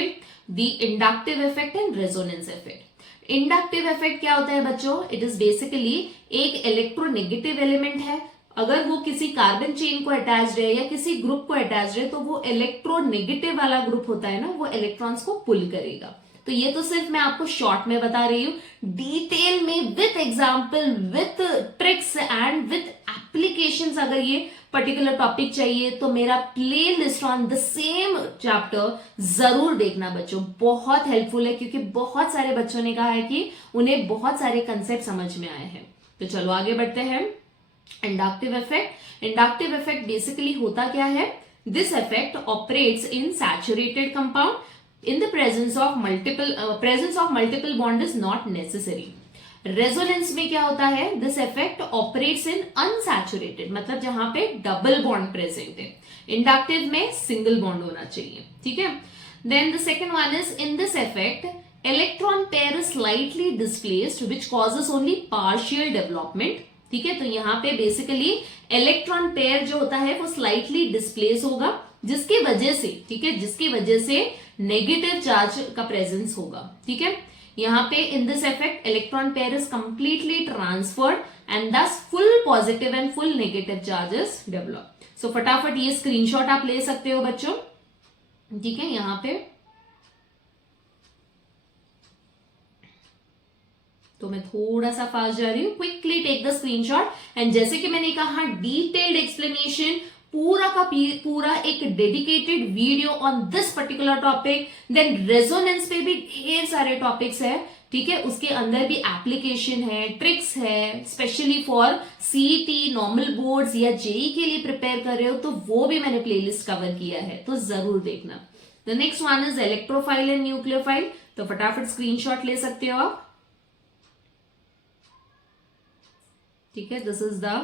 the inductive effect and resonance effect. Inductive effect क्या होता है बच्चों, इट इज बेसिकली एक इलेक्ट्रोनेगेटिव एलिमेंट है। अगर वो किसी कार्बन चेन को अटैच्ड है या किसी ग्रुप को अटैच्ड है, तो वो इलेक्ट्रोनेगेटिव वाला ग्रुप होता है ना, वो इलेक्ट्रॉन्स को पुल करेगा। तो ये तो सिर्फ मैं आपको शॉर्ट में बता रही हूं, डिटेल में with example, with tricks and with applications अगर ये पर्टिकुलर टॉपिक चाहिए तो मेरा play list on the same chapter जरूर देखना बच्चों। बहुत हेल्पफुल है क्योंकि बहुत सारे बच्चों ने कहा है कि उन्हें बहुत सारे कंसेप्ट समझ में आए हैं। तो चलो आगे बढ़ते हैं। Inductive effect. Inductive effect basically होता क्या है, this effect operates in saturated compound in the presence of multiple bond is not necessary. Resonance में क्या होता है, this effect operates in unsaturated, मतलब जहां पे डबल बॉन्ड प्रेजेंट है। इंडक्टिव में सिंगल बॉन्ड होना चाहिए, ठीक है। Then the second one is in this effect electron pair is slightly displaced which causes only partial development, ठीक है। तो यहाँ पे बेसिकली इलेक्ट्रॉन पेयर जो होता है वो स्लाइटली डिस्प्लेस होगा, जिसकी वजह से, ठीक है, जिसकी वजह से नेगेटिव चार्ज का प्रेजेंस होगा, ठीक है। यहाँ पे in this effect electron pair is completely transferred and thus full positive and full negative charges develop. So फटाफट ये स्क्रीनशॉट आप ले सकते हो बच्चों, ठीक है। यहाँ पे तो मैं थोड़ा सा फास्ट जा रही हूं, quickly take the screenshot. And जैसे कि मैंने कहा, डिटेल्ड एक्सप्लेनेशन, पूरा का पूरा एक dedicated video on this particular topic. Then resonance पे भी ढेर सारे टॉपिक्स है, ठीक है। उसके अंदर भी एप्लीकेशन है, ट्रिक्स है, specially for CET, normal boards या जेई के लिए प्रिपेयर कर रहे हो तो वो भी मैंने प्लेलिस्ट कवर किया है, तो जरूर देखना। The next one is electrophile and nucleophile. तो फटाफट स्क्रीनशॉट ले सकते हो आप, ठीक है। This is the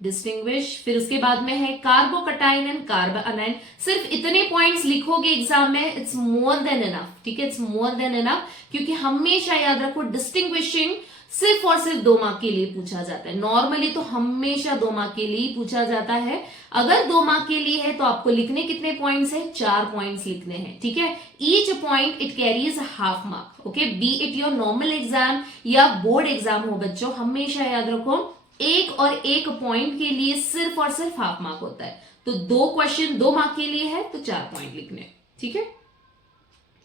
distinguish. फिर उसके बाद में है कार्बोकटाइन एंड कार्बोनाइन। सिर्फ इतने पॉइंट्स लिखोगे एग्जाम में, इट्स मोर देन इनफ, ठीक है, इट्स मोर देन इनफ। क्योंकि हमेशा याद रखो, डिस्टिंग्विशिंग सिर्फ और सिर्फ 2 मार्क के लिए पूछा जाता है। नॉर्मली तो हमेशा 2 मार्क के लिए पूछा जाता है। अगर 2 मार्क के लिए है तो आपको लिखने कितने पॉइंट्स है, 4 पॉइंट्स लिखने हैं, ठीक है। Each point it carries half mark, okay. B it your normal exam या बोर्ड एग्जाम हो बच्चों, हमेशा याद रखो एक और एक पॉइंट के लिए सिर्फ और सिर्फ हाफ मार्क होता है। तो 2 क्वेश्चन 2 मार्क के लिए है तो 4 पॉइंट लिखने, ठीक है।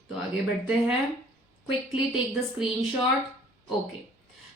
तो आगे बढ़ते हैं, quickly take the screenshot, okay.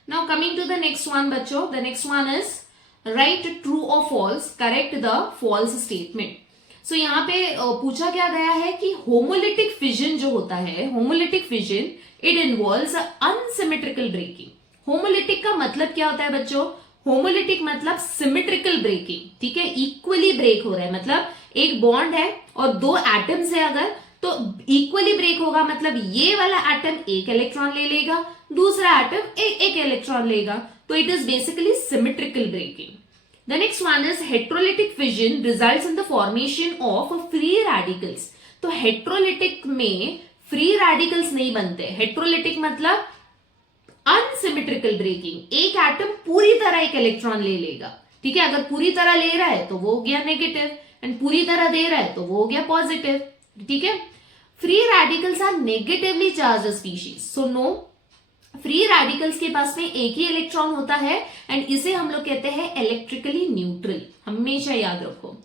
Now coming to the next one बच्चों, the next one is write true और false, correct the false statement. So यहाँ पे पूछा क्या गया है कि होमोलिटिक फिजन जो होता है, homolytic fission it involves unsymmetrical breaking. Homolytic का मतलब क्या होता है बच्चों, होमोलिटिक मतलब सिमेट्रिकल ब्रेकिंग, ठीक है। इक्वली ब्रेक हो रहा है, मतलब एक बॉन्ड है और 2 एटम्स है अगर, तो इक्वली ब्रेक होगा, मतलब ये वाला एटम एक इलेक्ट्रॉन ले लेगा, दूसरा एटम एक इलेक्ट्रॉन लेगा, तो it is basically symmetrical breaking. The next one is heterolytic fission results in the formation of free radicals. तो हेट्रोलिटिक में फ्री रेडिकल्स नहीं बनते। हेट्रोलिटिक मतलब अनसिमेट्रिकल ब्रेकिंग, एक एटम पूरी तरह एक इलेक्ट्रॉन ले लेगा, ठीक है। अगर पूरी तरह ले रहा है तो वो हो गया नेगेटिव, एंड पूरी तरह दे रहा है तो वो हो गया पॉजिटिव, ठीक है। Free radicals are negatively charge species, so no, free radicals के पास में एक ही इलेक्ट्रॉन होता है एंड इसे हम लोग कहते हैं इलेक्ट्रिकली न्यूट्रल, हमेशा याद रखो।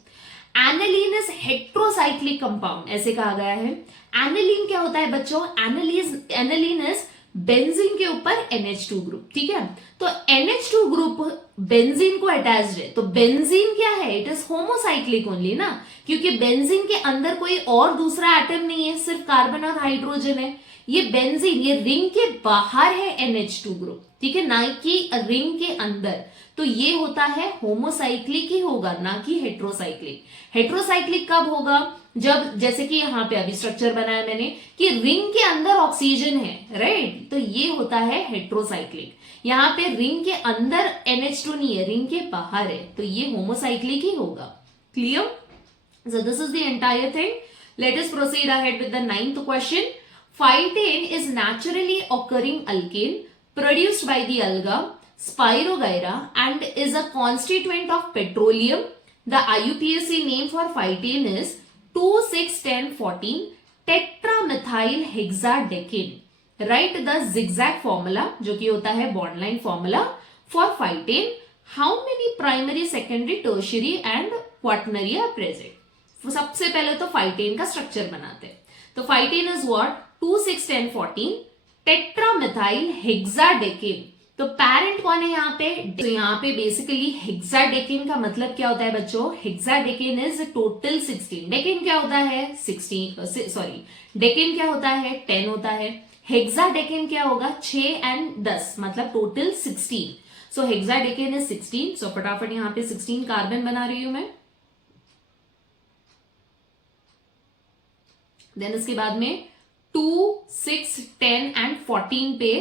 एनालीन इज हेट्रोसाइक्लिक कंपाउंड, ऐसे कहा गया है। एनालीन क्या होता है बच्चों? एनालीन इज बेंजीन के ऊपर NH2 ग्रुप, ठीक है। तो NH2 ग्रुप बेंजीन को अटैच्ड है, तो बेंजीन क्या है? इट इज होमोसाइक्लिक ओनली ना, क्योंकि बेंजीन के अंदर कोई और दूसरा एटम नहीं है, सिर्फ कार्बन और हाइड्रोजन है। ये बेंजीन, ये रिंग के बाहर है NH2 ग्रुप, ठीक है, ना कि रिंग के अंदर। तो ये होता है होमोसाइक्लिक ही होगा, ना कि हेट्रोसाइक्लिक। हेट्रोसाइक्लिक कब होगा? जब, जैसे कि यहां पे अभी स्ट्रक्चर बनाया मैंने कि रिंग के अंदर ऑक्सीजन है, राइट, तो ये होता है हेट्रोसाइक्लिक। यहां पे रिंग के अंदर NH2 नहीं है, रिंग के बाहर है, तो ये होमोसाइक्लिक ही होगा। Clear? So this is the entire thing. Let us proceed ahead with the 9th question. Phytane is naturally occurring alkane produced by the alga Spirogyra and is a constituent of petroleum. The IUPAC name for phytane is 2,6,10,14 tetramethyl hexadecane. Write the zigzag formula, जो कि होता है bond line formula for phytane. How many primary, secondary, tertiary and quaternary are present? सबसे पहले तो फाइटेन का structure बनाते हैं। तो फाइटेन इज व्हाट? 2,6,10,14 टेट्रामेथाइल हेक्साडेकेन। तो पैरेंट कौन है यहाँ पे? तो यहाँ पे बेसिकली हेक्साडेकेन का मतलब क्या होता है बच्चों? हेक्साडेकेन इज टोटल 16। डेकेन क्या होता है? 16, सॉरी, डेकेन क्या होता है? 10 होता है। हेक्साडेकेन क्या होगा? 6 एंड 10, मतलब टोटल 16। So हेक्साडेकेन is 16। सो फटाफट यहाँ पे 16 कार्बन बना रही हूं मैं। देन इसके बाद में 2, 6, 10 एंड 14 पे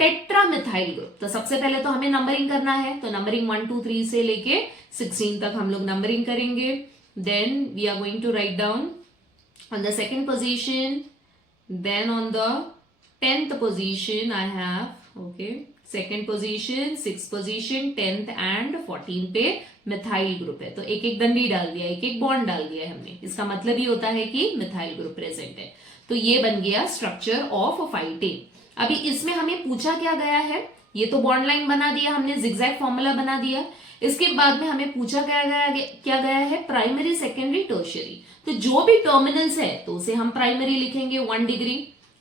टेट्रामिथाइल ग्रुप। तो सबसे पहले तो हमें नंबरिंग करना है, तो नंबरिंग 1, 2, 3 से लेके 16 तक हम लोग नंबरिंग करेंगे। Then we are going to write down on the second position, then on the 10th position I have, okay, second position, 6th position, 10th and 14 पे मिथाइल ग्रुप है। तो एक एक दंडी डाल दिया, एक एक बॉन्ड डाल दिया है हमने। इसका मतलब ही होता है कि मिथाइल ग्रुप प्रेजेंट है। तो ये बन गया स्ट्रक्चर ऑफ फाइटेन। अभी इसमें हमें पूछा क्या गया है? ये तो बॉन्ड लाइन बना दिया हमने, जिगजैग फॉर्मूला बना दिया। इसके बाद में हमें पूछा क्या गया है? Primary, secondary, tertiary. तो जो भी टर्मिनल्स है तो उसे हम प्राइमरी लिखेंगे 1 डिग्री।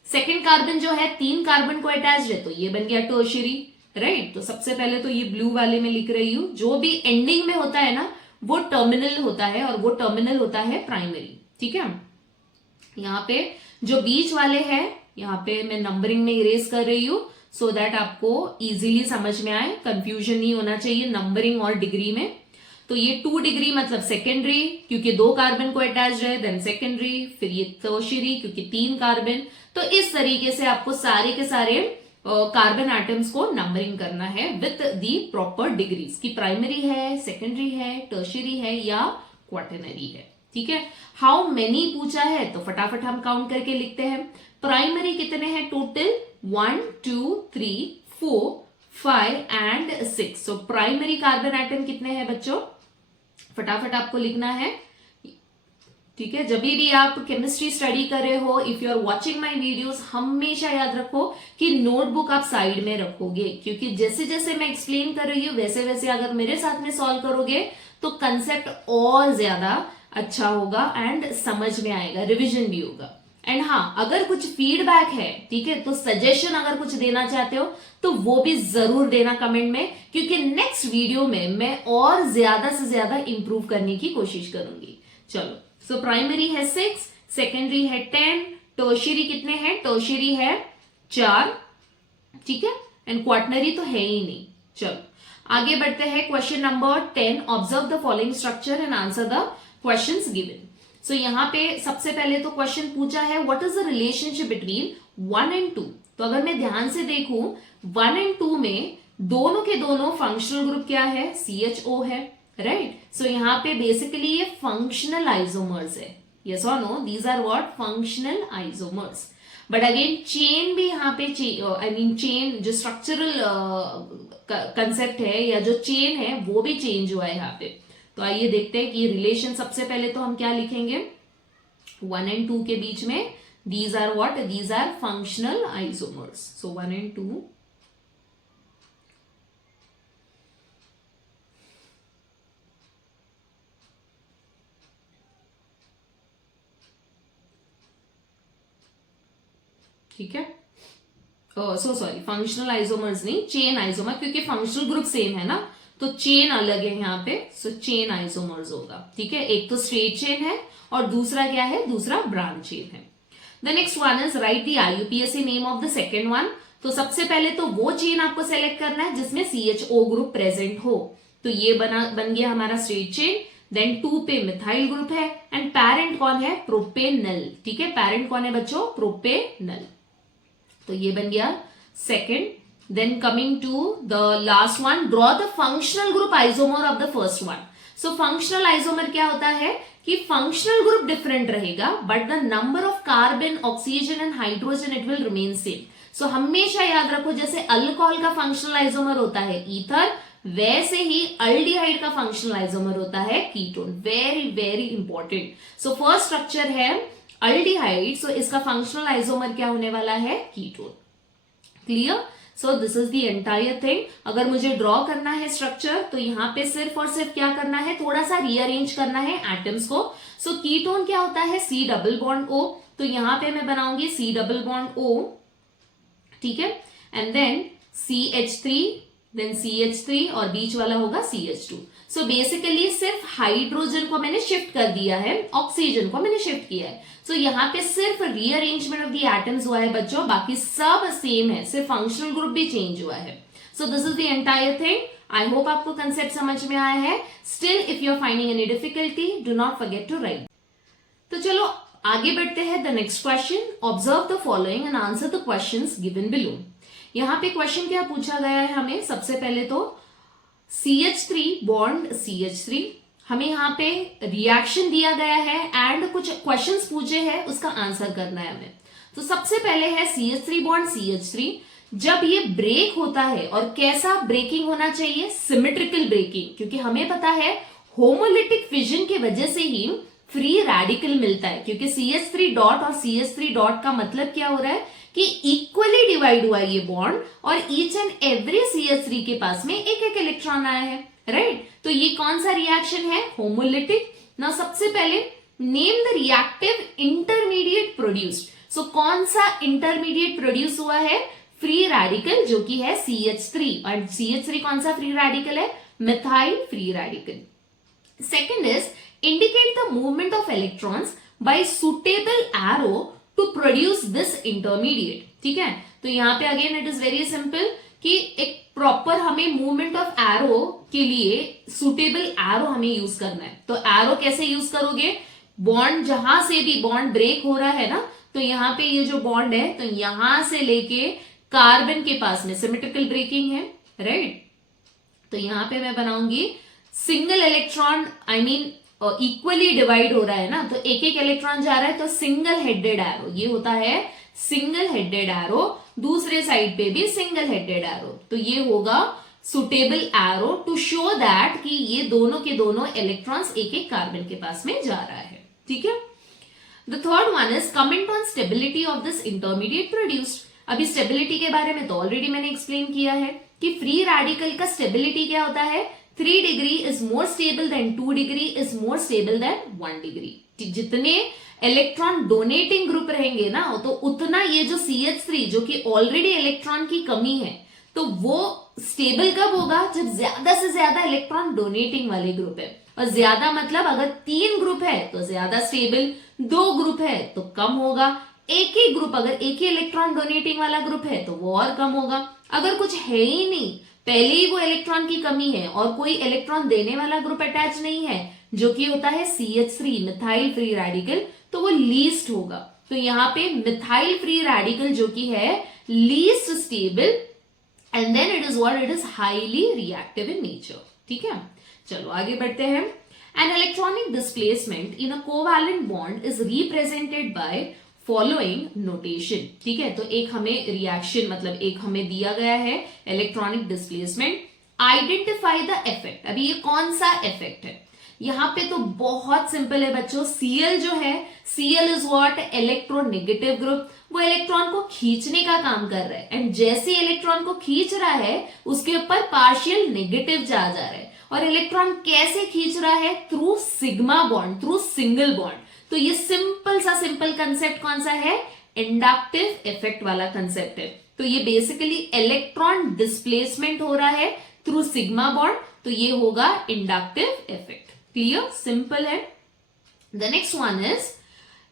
सेकेंड कार्बन जो है 3 कार्बन को अटैच है, तो ये बन गया टर्शियरी, राइट। तो सबसे पहले तो ये ब्लू वाले में लिख रही हूं, जो भी एंडिंग में होता है ना वो टर्मिनल होता है, और वो टर्मिनल होता है प्राइमरी, ठीक है। यहाँ पे जो बीच वाले हैं, यहाँ पे मैं नंबरिंग में इरेज कर रही हूं सो दैट आपको इजीली समझ में आए, कंफ्यूजन नहीं होना चाहिए नंबरिंग और डिग्री में। तो ये 2 डिग्री मतलब सेकेंडरी, क्योंकि 2 कार्बन को अटैच है, देन सेकेंडरी, फिर ये टर्शियरी क्योंकि 3 कार्बन। तो इस तरीके से आपको सारे के सारे कार्बन एटम्स को नंबरिंग करना है विथ दी प्रॉपर डिग्रीज, की प्राइमरी है, सेकेंडरी है, टर्शियरी है या क्वाटरनरी है, ठीक है। हाउ मेनी पूछा है तो फटाफट हम काउंट करके लिखते हैं। प्राइमरी कितने हैं total? 1, 2, 3, 4, 5 and 6। So primary carbon atom कितने हैं बच्चों? फटाफट आपको लिखना है, ठीक है। जब भी आप केमिस्ट्री स्टडी कर रहे हो, if you are watching my videos, हमेशा याद रखो कि नोटबुक आप साइड में रखोगे, क्योंकि जैसे जैसे मैं एक्सप्लेन कर रही हूँ वैसे वैसे अगर मेरे साथ में सॉल्व करोगे तो कंसेप्ट और ज्यादा अच्छा होगा एंड समझ में आएगा, रिविजन भी होगा। एंड हाँ, अगर कुछ फीडबैक है, ठीक है, तो सजेशन अगर कुछ देना चाहते हो तो वो भी जरूर देना कमेंट में, क्योंकि नेक्स्ट वीडियो में मैं और ज्यादा से ज्यादा इंप्रूव करने की कोशिश करूंगी। चलो, सो प्राइमरी है 6, सेकेंडरी है 10, टर्शियरी कितने हैं? टर्शियरी है 4, ठीक है, एंड क्वाटरनरी तो है ही नहीं। चलो आगे बढ़ते हैं। Question number 10, observe the following structure and answer the questions given. So यहाँ पे सबसे पहले तो क्वेश्चन पूछा है what is the relationship between 1 and 2। तो अगर मैं ध्यान से देखूं 1 एंड 2 में दोनों के दोनों फंक्शनल ग्रुप क्या है? CHO है, राइट। सो यहाँ पे बेसिकली ये फंक्शनल आइसोमर्स है, यस और no, these are what, functional isomers. But again chain भी यहाँ पे चेन जो स्ट्रक्चरल कंसेप्ट है या जो चेन है वो भी चेंज हुआ है यहाँ पे। तो आइए देखते हैं कि रिलेशन, सबसे पहले तो हम क्या लिखेंगे 1 and 2 के बीच में, these are what, these are functional isomers, so 1 and 2 ठीक है। सो सॉरी, फंक्शनल आइसोमर्स नहीं, चेन आइसोमर, क्योंकि फंक्शनल ग्रुप सेम है ना, तो चेन अलग है यहाँ पे, सो चेन आइसोमर्स होगा। ठीक है, एक तो स्ट्रेट चेन है और दूसरा क्या है, दूसरा ब्रांच चेन है। The next one is write the IUPAC name of the second one. तो सबसे पहले तो वो चेन आपको सेलेक्ट करना है जिसमें CHO ग्रुप प्रेजेंट हो। तो ये बन गया हमारा स्ट्रेट चेन। देन 2 पे मिथाइल ग्रुप है एंड पैरेंट कौन है, प्रोपेनल। ठीक है, पैरेंट कौन है बच्चों, प्रोपेनल। तो ये बन गया second. Then coming to the last one, draw the functional group isomer of the first one. So functional isomer क्या होता है कि फंक्शनल ग्रुप डिफरेंट रहेगा but the number of carbon, oxygen and hydrogen it will remain same. So हमेशा याद रखो, जैसे alcohol का फंक्शनल आइसोमर होता है ईथर, वैसे ही अल्डिहाइड का फंक्शनल आइसोमर होता है ketone. Very very important. So first structure है अल्डिहाइड, सो इसका फंक्शनल आइसोमर क्या होने वाला है, ketone. Clear? So this is the entire thing. अगर मुझे ड्रॉ करना है स्ट्रक्चर तो यहाँ पे सिर्फ और सिर्फ क्या करना है, थोड़ा सा रीअरेंज करना है एटम्स को। सो कीटोन क्या होता है, C डबल बॉन्ड O, तो यहाँ पे मैं बनाऊंगी C डबल बॉन्ड O, ठीक है, and then CH3, then CH3 और बीच वाला होगा CH2। सो बेसिकली सिर्फ हाइड्रोजन को मैंने शिफ्ट कर दिया है, ऑक्सीजन को मैंने शिफ्ट किया है। सो यहाँ पे सिर्फ रीअरेंजमेंट ऑफ द एटम्स हुआ है बच्चों, बाकी सब सेम है, सिर्फ फंक्शनल ग्रुप भी चेंज हुआ है। So this is the entire thing. I hope आपको कंसेप्ट समझ में आया है। Still if you are finding any difficulty, do not forget to write. तो चलो आगे बढ़ते हैं। The next question, observe the following and answer the questions given below. यहाँ पे क्वेश्चन क्या पूछा गया है हमें, सबसे पहले तो CH3 बॉन्ड CH3, हमें यहाँ पे रिएक्शन दिया गया है एंड कुछ क्वेश्चंस पूछे हैं, उसका आंसर करना है हमें। तो सबसे पहले है CH3 बॉन्ड CH3, जब ये ब्रेक होता है और कैसा ब्रेकिंग होना चाहिए, सिमेट्रिकल ब्रेकिंग, क्योंकि हमें पता है होमोलिटिक फिजन की वजह से ही फ्री रेडिकल मिलता है, क्योंकि CH3 डॉट और CH3 डॉट का मतलब क्या हो रहा है कि इक्वली डिवाइड हुआ ये बॉन्ड और ईच एंड एवरी CH3 के पास में एक एक इलेक्ट्रॉन आया है, राइट। तो ये कौन सा रिएक्शन है, होमोलिटिक। ना सबसे पहले name the reactive intermediate produced. So कौन सा इंटरमीडिएट प्रोड्यूस हुआ है, फ्री रेडिकल, जो कि है CH3, और CH3 कौन सा फ्री रेडिकल है, methyl free radical. Second is indicate the movement of electrons by suitable arrow to produce this intermediate। ठीक है, तो यहाँ पे again it is very simple कि एक प्रॉपर हमें मूवमेंट ऑफ एरो के लिए सुटेबल एरो हमें यूज करना है। तो एरो कैसे यूज करोगे, बॉन्ड जहां से भी बॉन्ड ब्रेक हो रहा है ना, तो यहाँ पे ये जो बॉन्ड है, तो यहां से लेके कार्बन के पास में सिमेट्रिकल ब्रेकिंग है, राइट। तो यहाँ पे मैं बनाऊंगी single electron, I mean equally divide हो रहा है ना, तो एक एक इलेक्ट्रॉन जा रहा है, तो सिंगल हेडेड एरो, ये होता है सिंगल हेडेड एरो। दूसरे साइड पे भी सिंगल हेडेड एरो, तो ये होगा suitable arrow to show that कि ये दोनों के दोनों इलेक्ट्रॉन्स एक एक कार्बन के पास में जा रहा है। ठीक है, the third one is comment on stability of this intermediate produced. अभी स्टेबिलिटी के बारे में तो ऑलरेडी मैंने एक्सप्लेन किया है कि फ्री रेडिकल का स्टेबिलिटी क्या होता है, 3 degree is more stable than 2 degree is more stable than 1 degree. जितने इलेक्ट्रॉन डोनेटिंग ग्रुप रहेंगे ना, तो उतना ये जो CH3 जो कि ऑलरेडी इलेक्ट्रॉन की कमी है, तो वो स्टेबल कब होगा, जब ज्यादा से ज्यादा इलेक्ट्रॉन डोनेटिंग वाले ग्रुप है। और ज्यादा मतलब अगर 3 ग्रुप है तो ज्यादा स्टेबल, 2 ग्रुप है तो कम होगा, एक ही ग्रुप अगर एक ही इलेक्ट्रॉन डोनेटिंग वाला ग्रुप है तो वो और कम होगा। अगर कुछ है ही नहीं, पहले ही वो इलेक्ट्रॉन की कमी है और कोई इलेक्ट्रॉन देने वाला ग्रुप अटैच नहीं है, जो कि होता है CH3 मिथाइल फ्री रेडिकल, तो वो लीस्ट होगा। तो यहाँ पे मिथाइल फ्री रेडिकल जो कि है least stable, and then it is what, it is highly reactive in nature. ठीक है, चलो आगे बढ़ते हैं। An electronic displacement in a covalent bond is represented by following notation. ठीक है, तो एक हमें रिएक्शन मतलब एक हमें दिया गया है electronic displacement. Identify the effect. अभी ये कौन सा इफेक्ट है? यहां पे तो बहुत सिंपल है बच्चों. Cl जो है, Cl is what? Electronegative group. वो इलेक्ट्रॉन को खींचने का काम कर रहा है एंड जैसे इलेक्ट्रॉन को खींच रहा है उसके ऊपर पार्शियल नेगेटिव चार्ज आ रहा है. और इलेक्ट्रॉन कैसे खींच रहा है? Through sigma bond, through single bond. तो ये सिंपल कंसेप्ट कौन सा है? इंडक्टिव इफेक्ट वाला कंसेप्ट है. तो ये बेसिकली इलेक्ट्रॉन डिस्प्लेसमेंट हो रहा है थ्रू सिग्मा बॉन्ड, तो ये होगा इंडक्टिव इफेक्ट. क्लियर? सिंपल है. The next one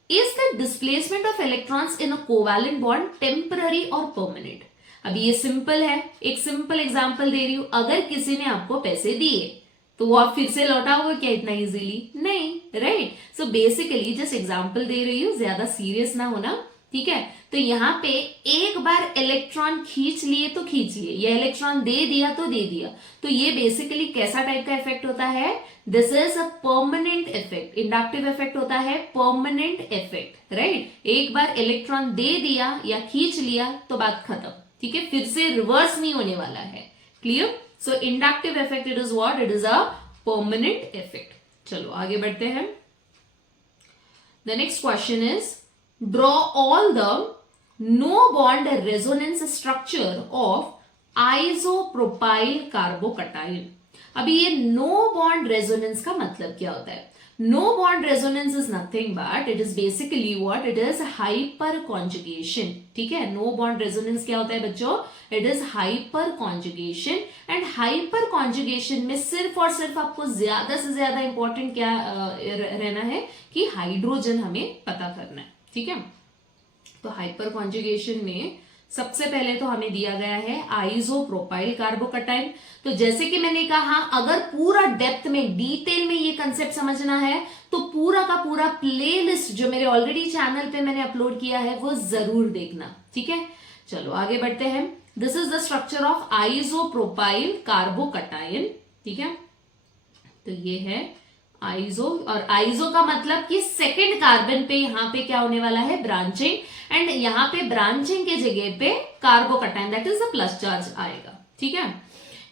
is the displacement of electrons in a covalent bond temporary or permanent? अभी ये सिंपल है. एक सिंपल एग्जांपल दे रही हूं. अगर किसी ने आपको पैसे दिए तो वो आप फिर से लौटाओगे क्या इतना इजीली? नहीं, right? So basically just example दे रही हूं, ज्यादा सीरियस ना होना. ठीक है, तो यहाँ पे एक बार इलेक्ट्रॉन खींच लिए तो खींच लिए, या इलेक्ट्रॉन दे दिया तो दे दिया. तो ये बेसिकली कैसा टाइप का इफेक्ट होता है? This is a permanent effect. Inductive effect होता है परमानेंट इफेक्ट, राइट? एक बार इलेक्ट्रॉन दे दिया या खींच लिया तो बात खत्म. ठीक है, फिर से रिवर्स नहीं होने वाला है. Clear? So inductive effect it is what? It is a permanent effect. चलो आगे बढ़ते हैं. The next question is draw all the no bond resonance structure of isopropyl carbocation. अभी ये no bond resonance का मतलब क्या होता है? No bond resonance is nothing but it is basically what? It is hyperconjugation. ठीक है, no bond resonance क्या होता है बच्चों? It is hyperconjugation. and hyperconjugation में सिर्फ और सिर्फ आपको ज्यादा से ज्यादा इंपॉर्टेंट क्या रहना है कि हाइड्रोजन हमें पता करना है. ठीक है, तो हाइपर कॉन्जुगेशन में सबसे पहले तो हमें दिया गया है आइसोप्रोपाइल कार्बोकटाइन. तो जैसे कि मैंने कहा, अगर पूरा डेप्थ में डिटेल में ये कंसेप्ट समझना है तो पूरा का पूरा प्लेलिस्ट जो मेरे ऑलरेडी चैनल पे मैंने अपलोड किया है वो जरूर देखना. ठीक है, चलो आगे बढ़ते हैं. This is the structure of isopropyl कार्बोकटाइन. ठीक है, तो ये है आइसो, और आइसो का मतलब कि सेकंड कार्बन पे यहां पे क्या होने वाला है? ब्रांचिंग. एंड यहां पे ब्रांचिंग के जगह पे कार्बोकटाइन that is the plus charge आएगा. ठीक है,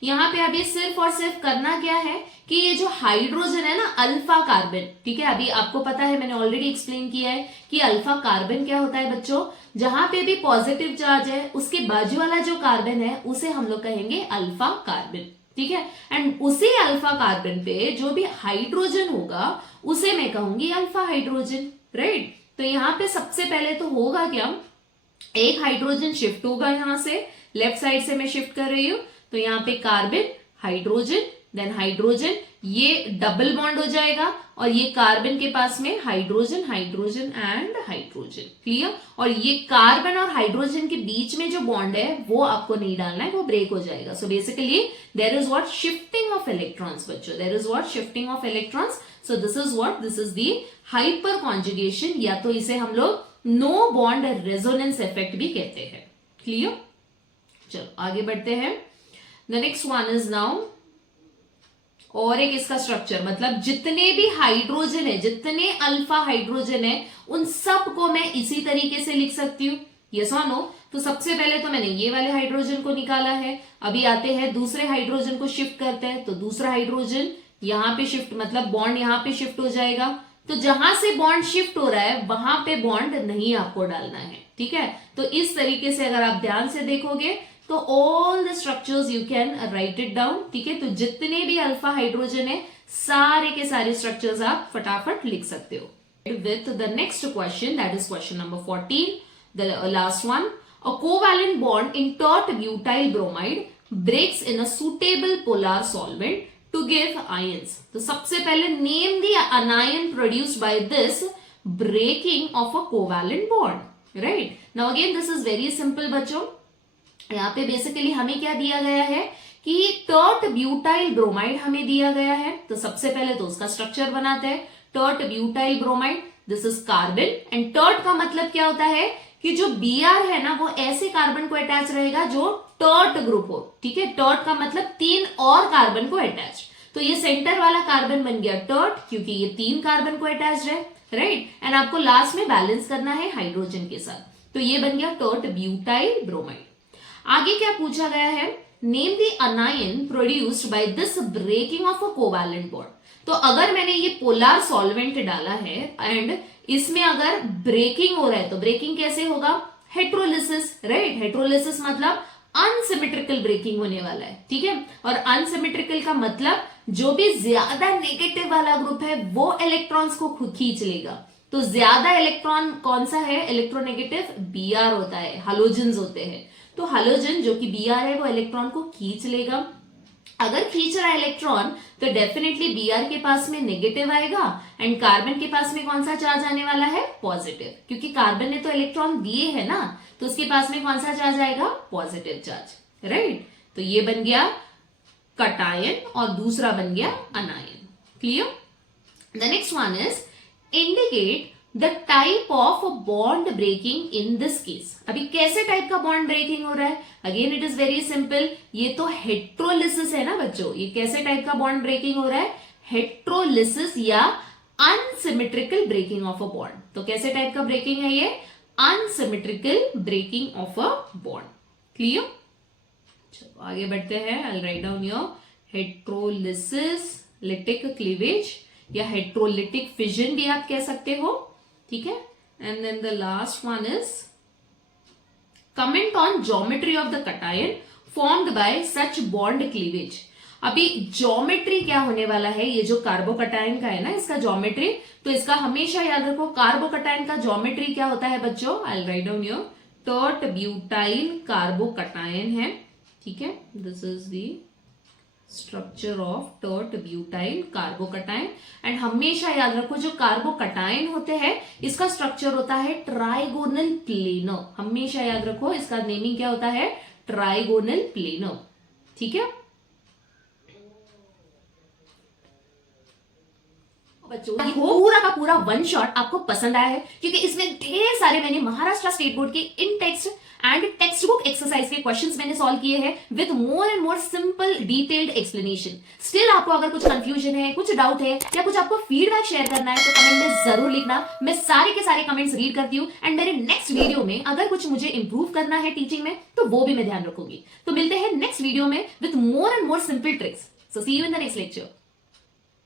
यहां पे अभी सिर्फ और सिर्फ करना क्या है कि ये जो हाइड्रोजन है ना, अल्फा कार्बन. ठीक है, अभी आपको पता है, मैंने ऑलरेडी एक्सप्लेन किया है कि अल्फा कार्बन क्या होता है बच्चों? जहां पे भी पॉजिटिव चार्ज है उसके बाजू वाला जो कार्बन है उसे हम लोग कहेंगे अल्फा कार्बन. ठीक है, एंड उसी अल्फा कार्बन पे जो भी हाइड्रोजन होगा उसे मैं कहूंगी अल्फा हाइड्रोजन, राइट? तो यहां पे सबसे पहले तो होगा क्या? एक हाइड्रोजन शिफ्ट होगा, यहां से लेफ्ट साइड से मैं शिफ्ट कर रही हूं, तो यहां पे कार्बन, हाइड्रोजन, देन हाइड्रोजन, ये डबल बॉन्ड हो जाएगा और ये कार्बन के पास में hydrogen, hydrogen and hydrogen. Clear? और ये कार्बन और हाइड्रोजन के बीच में जो बॉन्ड है वो आपको नहीं डालना है, वो ब्रेक हो जाएगा. So basically there is what? Shifting of electrons बच्चों. There is what? Shifting of electrons. So this is what? This is the hyperconjugation, या तो इसे हम लोग नो बॉन्ड रेजोनेंस इफेक्ट भी कहते हैं. क्लियर? चलो आगे बढ़ते हैं. The next one is now, और एक इसका स्ट्रक्चर, मतलब जितने भी हाइड्रोजन है, जितने अल्फा हाइड्रोजन है, उन सब को मैं इसी तरीके से लिख सकती हूँ. यस और नो? तो सबसे पहले तो मैंने ये वाले हाइड्रोजन को निकाला है. अभी आते हैं दूसरे हाइड्रोजन को शिफ्ट करते हैं, तो दूसरा हाइड्रोजन यहां पे शिफ्ट, मतलब बॉन्ड यहां पे शिफ्ट हो जाएगा. तो जहां से बॉन्ड शिफ्ट हो रहा है वहां पे बॉन्ड नहीं आपको डालना है. ठीक है, तो इस तरीके से अगर आप ध्यान से देखोगे तो all the structures you can write it down. ठीक है, तो जितने भी अल्फा हाइड्रोजन है सारे के सारे स्ट्रक्चर्स आप फटाफट लिख सकते हो. With the next question, that is question number 14, the last one. A covalent bond in tert butyl bromide breaks in a suitable polar solvent to give ions. तो सबसे पहले name the anion produced by this breaking of a covalent bond. Right, now again this is very simple बच्चों. यहाँ पे basically हमें क्या दिया गया है कि टर्ट ब्यूटाइल ब्रोमाइड हमें दिया गया है. तो सबसे पहले तो उसका स्ट्रक्चर बनाते हैं. Tert butyl bromide, this is carbon, and tert का मतलब क्या होता है कि जो Br है ना वो ऐसे कार्बन को अटैच रहेगा जो टर्ट ग्रुप हो. ठीक है, टर्ट का मतलब 3 और कार्बन को अटैच. तो ये सेंटर वाला कार्बन बन गया टर्ट, क्योंकि ये 3 कार्बन को अटैच्ड है, राइट। एंड आपको लास्ट में बैलेंस करना है हाइड्रोजन के साथ, तो ये बन गया टर्ट ब्यूटाइल ब्रोमाइड। आगे क्या पूछा गया है, name the anion produced by this breaking of a covalent bond. तो अगर मैंने ये पोलर सॉल्वेंट डाला है एंड इसमें अगर ब्रेकिंग हो रहा है, तो ब्रेकिंग कैसे होगा, हेट्रोलिसिस, राइट। हेट्रोलिसिस मतलब अनसिमेट्रिकल ब्रेकिंग होने वाला है, ठीक है। और अनसिमेट्रिकल का मतलब जो भी ज्यादा नेगेटिव वाला ग्रुप है वो इलेक्ट्रॉन्स को खींच लेगा। तो ज्यादा इलेक्ट्रॉन कौन सा है, इलेक्ट्रोनेगेटिव Br होता है, हालोजेंस होते हैं। तो हालोजन जो कि Br है वो इलेक्ट्रॉन को खींच लेगा। अगर खींच रहा है इलेक्ट्रॉन तो डेफिनेटली Br के पास में नेगेटिव आएगा एंड कार्बन के पास में कौन सा चार्ज आने वाला है, पॉजिटिव, क्योंकि कार्बन ने तो इलेक्ट्रॉन दिए है ना, तो उसके पास में कौन सा चार्ज आएगा, पॉजिटिव चार्ज, राइट। तो ये बन गया कटायन और दूसरा बन गया anion. Clear. The next one is indicate the type of bond breaking in this case. अभी कैसे टाइप का बॉन्ड ब्रेकिंग हो रहा है, again it is very simple, ये तो हेट्रोलिसिस है ना बच्चों। ये कैसे टाइप का बॉन्ड ब्रेकिंग हो रहा है, हेट्रोलिसिस या unsymmetrical breaking of a bond. तो कैसे टाइप का ब्रेकिंग है ये, unsymmetrical breaking of a bond. Clear. चलो आगे बढ़ते हैं। I write down your heterolysis, lytic cleavage या हेट्रोलिटिक फिजन भी आप कह सकते हो, ठीक है। And then the last one is comment on geometry of the cation formed by such bond cleavage. अभी ज्योमेट्री क्या होने वाला है, ये जो कार्बोकटायन का है ना, इसका ज्योमेट्री, तो इसका हमेशा याद रखो, कार्बोकटायन का ज्योमेट्री क्या होता है बच्चों, I write down your tert butyl carbocation है, ठीक है। This is the structure of tert butyl carbocation. And हमेशा याद रखो जो कार्बोकटायन होते हैं इसका स्ट्रक्चर होता है ट्राइगोनल प्लेनो। हमेशा याद रखो इसका नेमिंग क्या होता है, ट्राइगोनल प्लेनो, ठीक है बच्चों। पूरा का पूरा वन शॉट आपको पसंद आया है, क्योंकि इसमें ढेर सारे मैंने महाराष्ट्र स्टेट बोर्ड के in text and text book exercise के क्वेश्चंस मैंने सॉल्व किए हैं with more and more simple detailed explanation. Still आपको अगर कुछ कंफ्यूजन है, कुछ डाउट है या कुछ आपको फीडबैक शेयर करना है तो कमेंट में जरूर लिखना। मैं सारे के सारे कमेंट्स रीड करती हूँ एंड मेरे नेक्स्ट वीडियो में अगर कुछ मुझे इंप्रूव करना है टीचिंग में तो वो भी मैं ध्यान रखूंगी। तो मिलते हैं नेक्स्ट वीडियो में with more and more simple tricks. So see you in the next lecture.